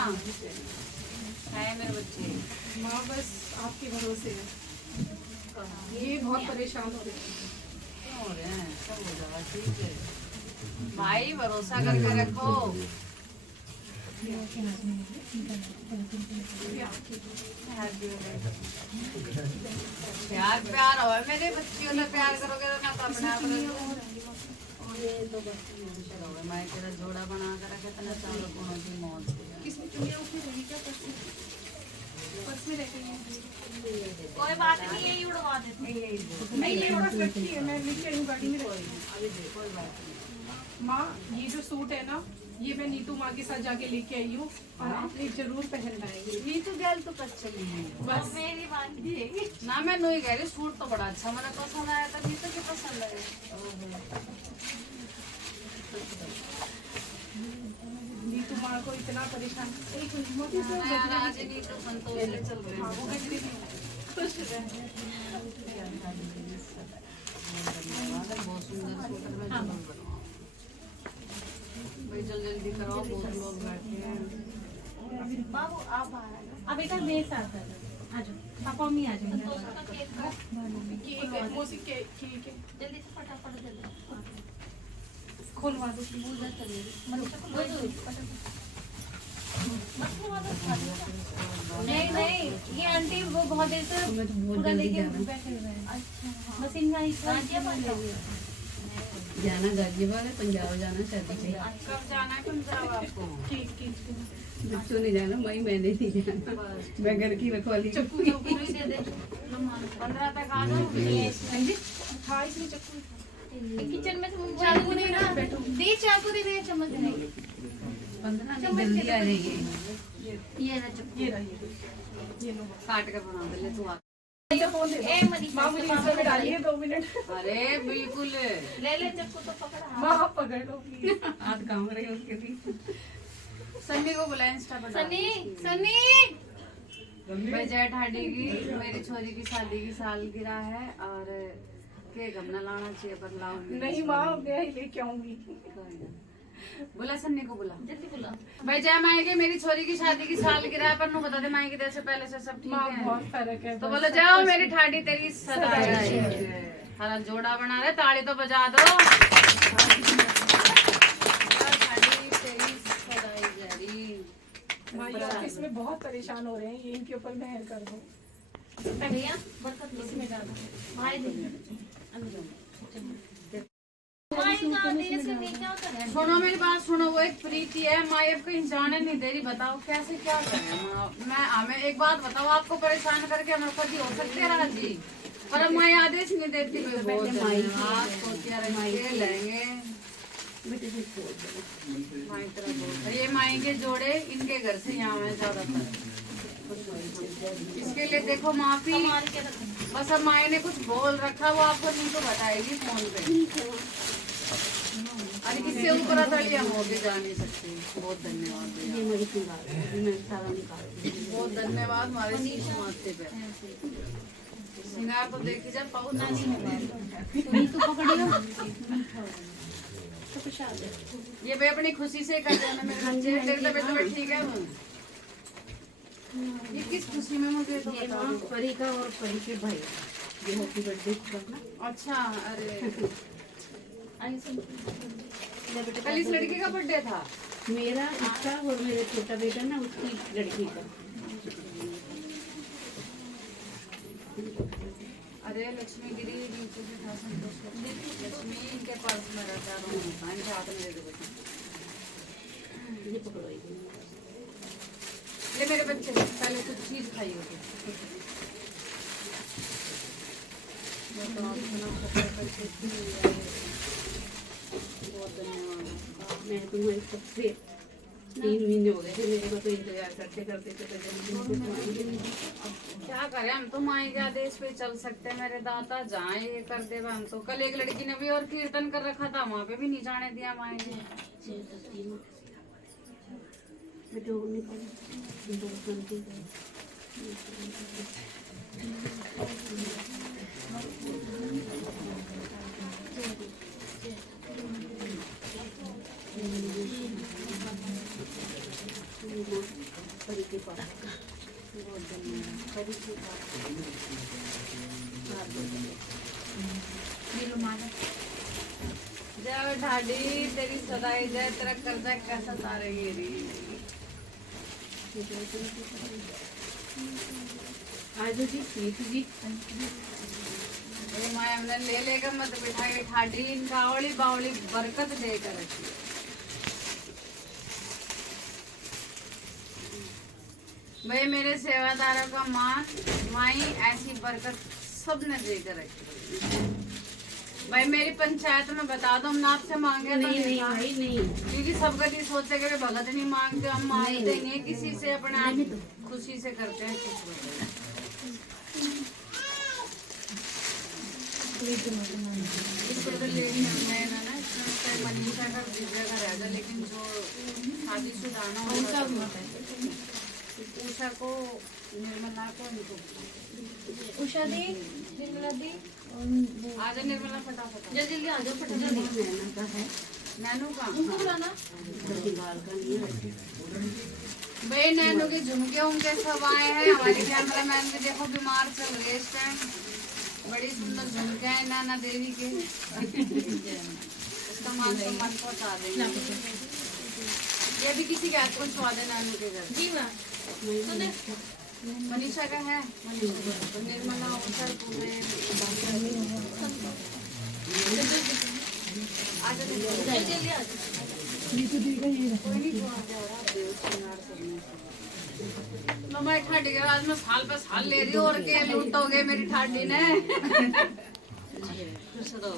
है मेरे बच्चे। माँ बस आपके भरोसे है। ये बहुत परेशान हो रही है। क्यों हो रहे हैं? सब हो जाएगा, ठीक है भाई, भरोसा करके रखो। प्यार प्यार हो मेरे बच्चियों से प्यार करोगे तो ना तो अपने आप मैं तेरा जोड़ा बना कर रखे तो ना चारों कोनों की मौत। कोई बात नहीं, यही उड़वा देते हैं। नहीं ये बस रखी है, मैं नीचे हूँ गाड़ी में रखी कोई बात नहीं। माँ ये जो सूट है ना, ये मैं नीतू माँ के साथ जाके लेके आई हूँ और आपने जरूर पहनना है। ये तो गैल तो कच्चे नहीं बस मेरी बात नहीं। ना मैं नहीं कह रही, सूट तो बड़ा अच्छा मैंने पसंद आया था। नहीं तो क्या पसंद आया? नीतू माँ को इतना परेशान आज नहीं तो संतोष से चल रहे हैं। तो खुश रहे। बहुत सुंदर सूटर में जरूर बनवाओ भाई, जल्दी कराओ, बहुत लोग बैठे हैं। बाबू आप बाहर आ जाओ। अब एक मेरे साथ आ जाओ, पापा मम्मी आ जाओ। तो उसका केक का केक है, मौसी केक ठीक है, जल्दी से फटाफट जल्दी खोलवा दो। नहीं नहीं, ये आंटी वो बहुत देर से पूरा लेके बैठे हुए हैं। अच्छा बस इनका इतना जाना गाजियाबाद है, पंजाब जाना शादी पे। कब जाना है पंजाब आपको? ठीक ठीक बच्चों नहीं जाना, मैंने नहीं जाना, मैं घर की रखवाली। चक्कू चक्कू भी दे दे 15 तक आ जाओ। हाँ इसमें चक्कू किचन में चाकू नहीं ना दे, चाकू दे दे, चम्मच दे 15 नहीं, जल्दी आ जाइए। ये ना चक्कू, ये लो काट कर बना दे ले तू आ। फोन दे ए मनी माँ मुझे इंस्टा में डालिए 2 मिनट। अरे बिल्कुल, ले ले चक्कू तो पकड़ा। माँ आप पकड़ लो प्लीज। हाथ काम रहे उसके बीच। सन्नी को बुला इंस्टा पर। सनी सनी मैं जेठ हाडी की मेरी छोरी की शादी की सालगिरह है और केक हमने लाना चाहिए, पर लाऊंगी नहीं माँ मैं ही लेके आऊंगी। बुला सन्नी को बुला। जल्दी बुला। भाई जय माएगी, मेरी छोरी की शादी की सालगिरह पर नु बता दे माएगी जैसे पहले से सब ठीक माँ है। बहुत फर्क है। तो बोलो जाओ मेरी ठाडी तेरी सदाई रहे। हरा जोड़ा बना रहे, ताली तो बजा दो। ठाडी तेरी सदाई जारी। माँ ये ऑफिस में बहुत परेशान हो रहे हैं, ये इनके ऊपर मेहर कर दो। भैया बरकत इसमें डालो भाई दे भाई का देश से नीचे उतर है। सुनो मेरी बात सुनो, वो एक प्रीति है, माँ अब कहीं जाने नहीं दे रही, बताओ कैसे क्या करें माँ। मैं हमें एक बात बताओ, आपको परेशान करके हमारे पति हो सकते हैं राजी, पर अब माँ आदेश नहीं देती। लेंगे ये माई के जोड़े इनके घर से यहाँ है ज्यादातर, इसके लिए देखो माफी। बस अब माई ने कुछ बोल रखा, वो आपको नहीं तो बताएगी फोन पे। अरे इससे ऊपर अतड़ी हम होके जा नहीं सकते। बहुत धन्यवाद भैया, बहुत धन्यवाद हमारे माथे पे। सिंगार तो देखी जब पाऊ ये भाई अपनी खुशी से कर देना मेरे बच्चे, तेरी तबीयत तो ठीक है। ये किस खुशी में मुझे तो बता दो। परी का और परी के भाई ये हैप्पी बर्थडे करना। अच्छा, अरे कल इस लड़की का बर्थडे था। मेरा इसका और मेरे छोटा बेटा ना उसकी लड़की का। अरे लक्ष्मी गिरी नीचे से था संतोष। लक्ष्मी इनके पर्स में रहता है, इनके हाथ में दे दो बेटा। ये पकड़ो ये मेरे बच्चे पहले कुछ चीज खाई होगी। बहुत धन्यवाद। मैं तुम्हारी सबसे 3 महीने हो गए थे मेरे को तो इंतजार करते करते क्या करें, हम तो माई के आदेश पे चल सकते हैं मेरे दाता, जहाँ ये कर दे हम तो। कल एक लड़की ने भी और कीर्तन कर रखा था, वहाँ पे भी नहीं जाने दिया माई ने। जय ढाडी तेरी सदाई जय, तेरा कर्जा कैसा तारेगी री। आज जी सीट जी ये माया हमने ले लेकर मत बिठाई, ठाडी इनका आवली बावली बरकत देकर रखी। भाई मेरे सेवादारों का मान माई ऐसी बरकत सबने देकर रखी। भाई मेरी पंचायत में बता दो, हम आपसे मांगे तो नहीं भाई नहीं, क्योंकि सब कभी सोचते कि भगत नहीं मांगते, हम मांगते नहीं है किसी से, अपने आप खुशी से करते हैं। इसको तो लेनी है ना, इसमें मनीषा का दिव्या का रहेगा, लेकिन जो शादीशुदा ना उषा को निर्मला को इनको उषा दी, निर्मला दी, आज निर्मला फटाफट जल्दी जल्दी आ जाओ फटाफट। नैनू का उनको बुलाना। भाई नैनू के झुमके उमके सब आए हैं। हमारे कैमरामैन भी देखो बीमार चल रहे इस टाइम। बड़ी सुंदर झुमके हैं नैना देवी के। इसका मान सम्मान पहुंचा देंगे। ये भी किसी के हाथ को छुआ दे नैनू के घर। जी माँ। मनीषा का है। तो निर्मला उषा पूरे आजा जल्दी जल्दी आ जाओ। मैं ठाडी के आज मैं साल पे साल ले रही हूँ और के लूटोगे मेरी ठाडी ने। खुश रहो।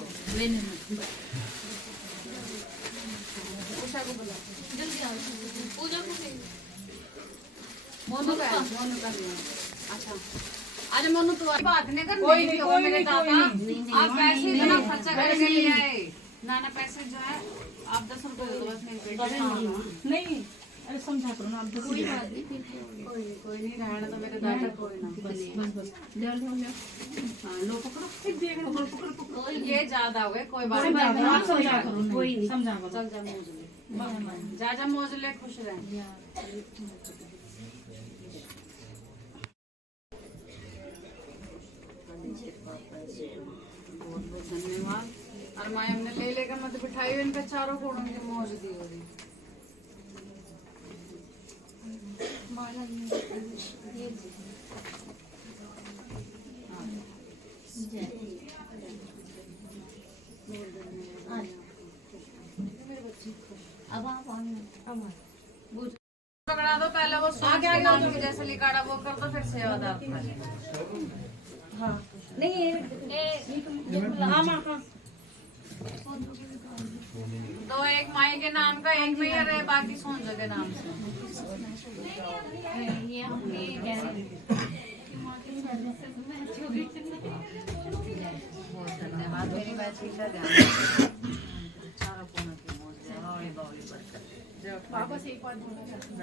उषा को बुला। जल्दी आ जाओ। पूजा को भी। मोनू का लिया। अच्छा आज मोनू तू बात नहीं करनी। कोई नहीं, कोई मेरे नहीं, दादा कोई नहीं। आप पैसे इतना खर्चा करके ले आए। ना पैसे जो है आप 10 रुपए दे दो बस मेरे पेट में। नहीं, अरे समझा करो ना आप। कोई नहीं रहना तो मेरे दादा कोई ना। हाँ, लो पकड़ो। पकड़ो। ये ज्यादा हो गए कोई बात समझा करो, आप नहीं। समझा करो, कोई नहीं समझा करो। चल जा मौज ले। जा मौज ले खुश रह। बहुत बहुत धन्यवाद। और माँ हमने ले लेकर मत बिठाई इन पे चारों कोणों की मौज दी हो रही। अब आप पकड़ा दो पहले वो सोच के नाम की जैसे लिखाड़ा वो कर दो फिर सेवादार। हाँ नहीं हाँ माँ हाँ। दो एक माई के नाम का एक मेयर है बाकी सोनजो के नाम से। ये हमने बहुत धन्यवाद मेरी बच्ची का ध्यान। चारों कोनों की मौज है। हौली बौली बरकत। वापस एक बात बोलना चाहती हूँ।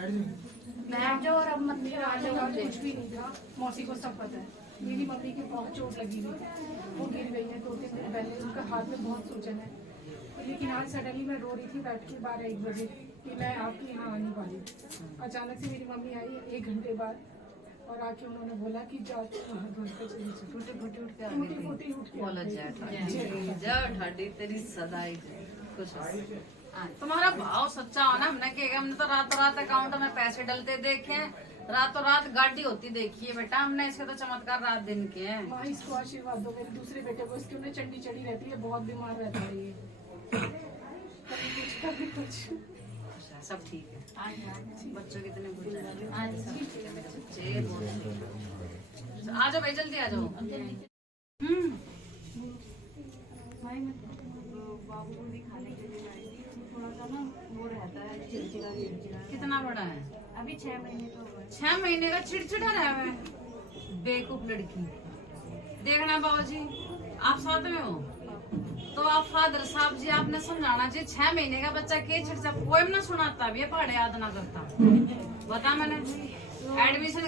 बैठ जाओ और अब मत मेरा आज तक कुछ भी नहीं था। मौसी को सब पता है। मेरी मम्मी की बहुत चोट लगी हुई है। वो गिर गई है 2-3 दिन पहले। उनका हाथ में बहुत सूजन है। लेकिन आज सडनली मैं रो रही थी बैठ के 12-1 बजे कि मैं आपके यहाँ आने वाली हूँ। अचानक से मेरी मम्मी आई 1 घंटे बाद और आके उन्होंने बोला कि जाओ टूटी फूटी उठ के आ टूटी गई। फूटी उठ के बोला आ गई। जय ठाडी तेरी सदाई खुश हो। तुम्हारा भाव सच्चा हो ना। हमने कहेगा हमने तो रातों रात अकाउंट में पैसे डलते देखे हैं। रातों रात गाड़ी होती देखी है बेटा हमने। इसके तो चमत्कार रात दिन के हैं। माँ इसको आशीर्वाद दो। मेरे दूसरे बेटे को इसकी उन्हें चंडी चढ़ी रहती है। बहुत बीमार रहता है ये। कभी कुछ सब ठीक है। बच्चों कितने बुरे मेरे बच्चे बहुत। आ जाओ भाई जल्दी आ जाओ। बाबू को दिखाने के लिए आई थी। थोड़ा सा ना वो रहता है चिड़चिड़ा। कितना बड़ा है? अभी 6 महीने तो हुआ है। 6 महीने का चिड़चिड़ा रहा है। बेवकूफ लड़की। देखना बाबूजी आप साथ में हो तो आप फादर साहब जी आपने समझाना चाहिए। 6 महीने का बच्चा के चिड़चिड़ा पोएम ना सुनाता भी पढ़े याद ना करता। बता मैंने एडमिशन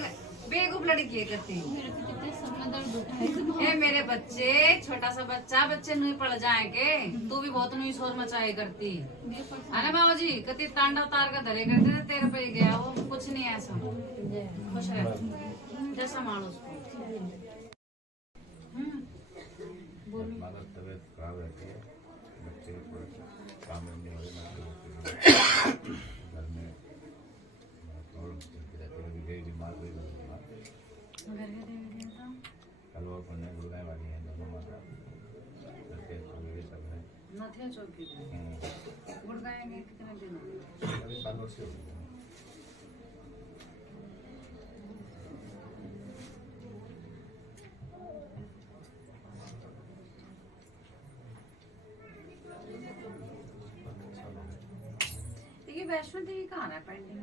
बेवकूफ लड़की है करती। मेरे को कितने सपना दर्द होता है। ए मेरे बच्चे छोटा सा बच्चा बच्चे नहीं पड़ जाएंगे। तू भी बहुत नहीं शोर मचाई करती अरे बाबू जी कति तांडव तार का धरे करते थे। तेरे पे ही गया वो कुछ नहीं ऐसा। खुश रह जैसा मानो उसको। तबियत खराब रहती है। बच्चे काम नहीं हो रहे घर में बीमार हुई कल वो पुण्य गुरुदेव वाली है दोनों माता सब है नथिया चौकी गुड़गाएंगे कितने दिन अभी 7 वर्ष हो गए। देखिए वैष्णो देवी कहाँ है पेंडिंग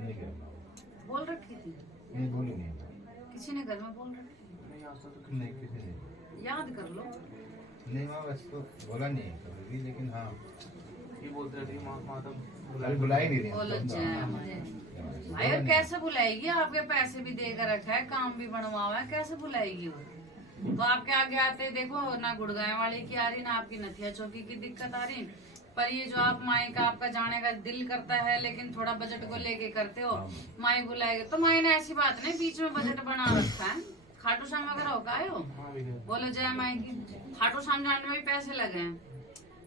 नहीं गया बोल रखी थी। नहीं बोली नहीं किसी ने घर में बोल रखी नहीं किसी ने याद कर लो। नहीं वहाँ वैसे तो बोला नहीं कभी भी लेकिन हाँ ये बोलते रहते हैं माता अभी बुला ही नहीं बोलो रहे जय माता। भाई और कैसे बुलाएगी, आपके पैसे भी देकर रखा है, काम भी बनवा हुआ है, कैसे बुलाएगी वो। तो आपके आगे आते देखो ना गुड़गांव वाली की आ रही ना आपकी नथिया चौकी की दिक्कत आ रही। पर ये जो आप माई का आपका जाने का दिल करता है लेकिन थोड़ा बजट को लेके करते हो, माई बुलाएगी तो माई ने ऐसी बात नहीं बीच में बजट बना रखा है। खाटू श्याम वगैरह होगा आयो, बोलो जय माई की। खाटू श्याम जाने में भी पैसे लगे हैं,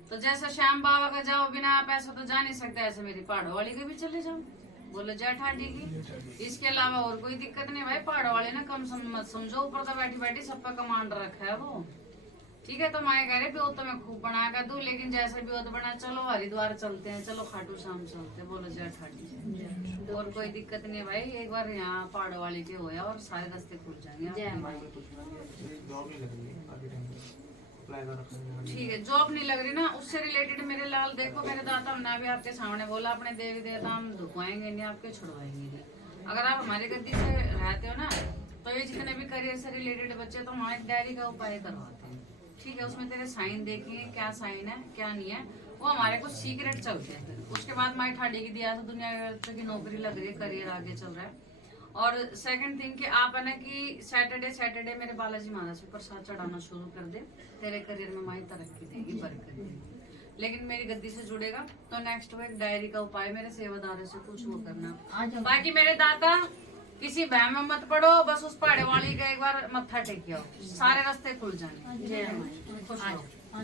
तो जैसे श्याम बाबा का जाओ बिना पैसा तो जा नहीं सकते, ऐसे मेरी पहाड़ों वाली के भी चले जाओ, बोलो जय ठाडी की। इसके अलावा और कोई दिक्कत नहीं भाई, पहाड़ों वाले ने कम मत समझो, ऊपर तो बैठी बैठी सब पे कमांड रखा है वो। ठीक है, तो माए कह रहे ब्योत तो मैं खूब बना कर दूं, लेकिन जैसे ब्योत बना चलो हरिद्वार चलते हैं, चलो खाटू श्याम चलते हैं, बोलो जय ठाडी। और कोई दिक्कत नहीं है भाई, एक बार यहाँ पहाड़ों वाले के होया और सारे रास्ते खुल जाएंगे। जॉब नहीं लग रही काफी टाइम से अप्लाई कर रखा है। ठीक है, जॉब नहीं लग रही ना, उससे रिलेटेड मेरे लाल देखो, मेरे दाता हमने अभी आपके सामने बोला अपने देवी देवता हम दुखवाएंगे नहीं, आपके छुड़वाएंगे नहीं। अगर आप हमारी गद्दी से रहते हो ना, तो ये जितने भी करियर से रिलेटेड बच्चे तो हमारे डायरी का उपाय करवाते हैं। ठीक है, उसमें तेरे साइन देखेंगे क्या साइन है क्या नहीं है, वो हमारे कुछ सीक्रेट चलते हैं। फिर उसके बाद माई ठाडी की दिया तो दुनिया के बच्चों की नौकरी लग रही है, करियर आगे चल रहा है। और सेकंड थिंग कि आप है ना कि सैटरडे मेरे बालाजी महाराज से प्रसाद चढ़ाना शुरू कर दे, तेरे करियर में माई तरक्की देगी, बरकत देगी। लेकिन मेरी गद्दी से जुड़ेगा तो नेक्स्ट वो एक डायरी का उपाय मेरे सेवादारों से कुछ वो करना। बाकी मेरे दाता किसी बहम में मत पड़ो, बस उस पहाड़े वाली का एक बार मत्था टेकियो, सारे रास्ते खुल जाने। जय माई, खुश रहो।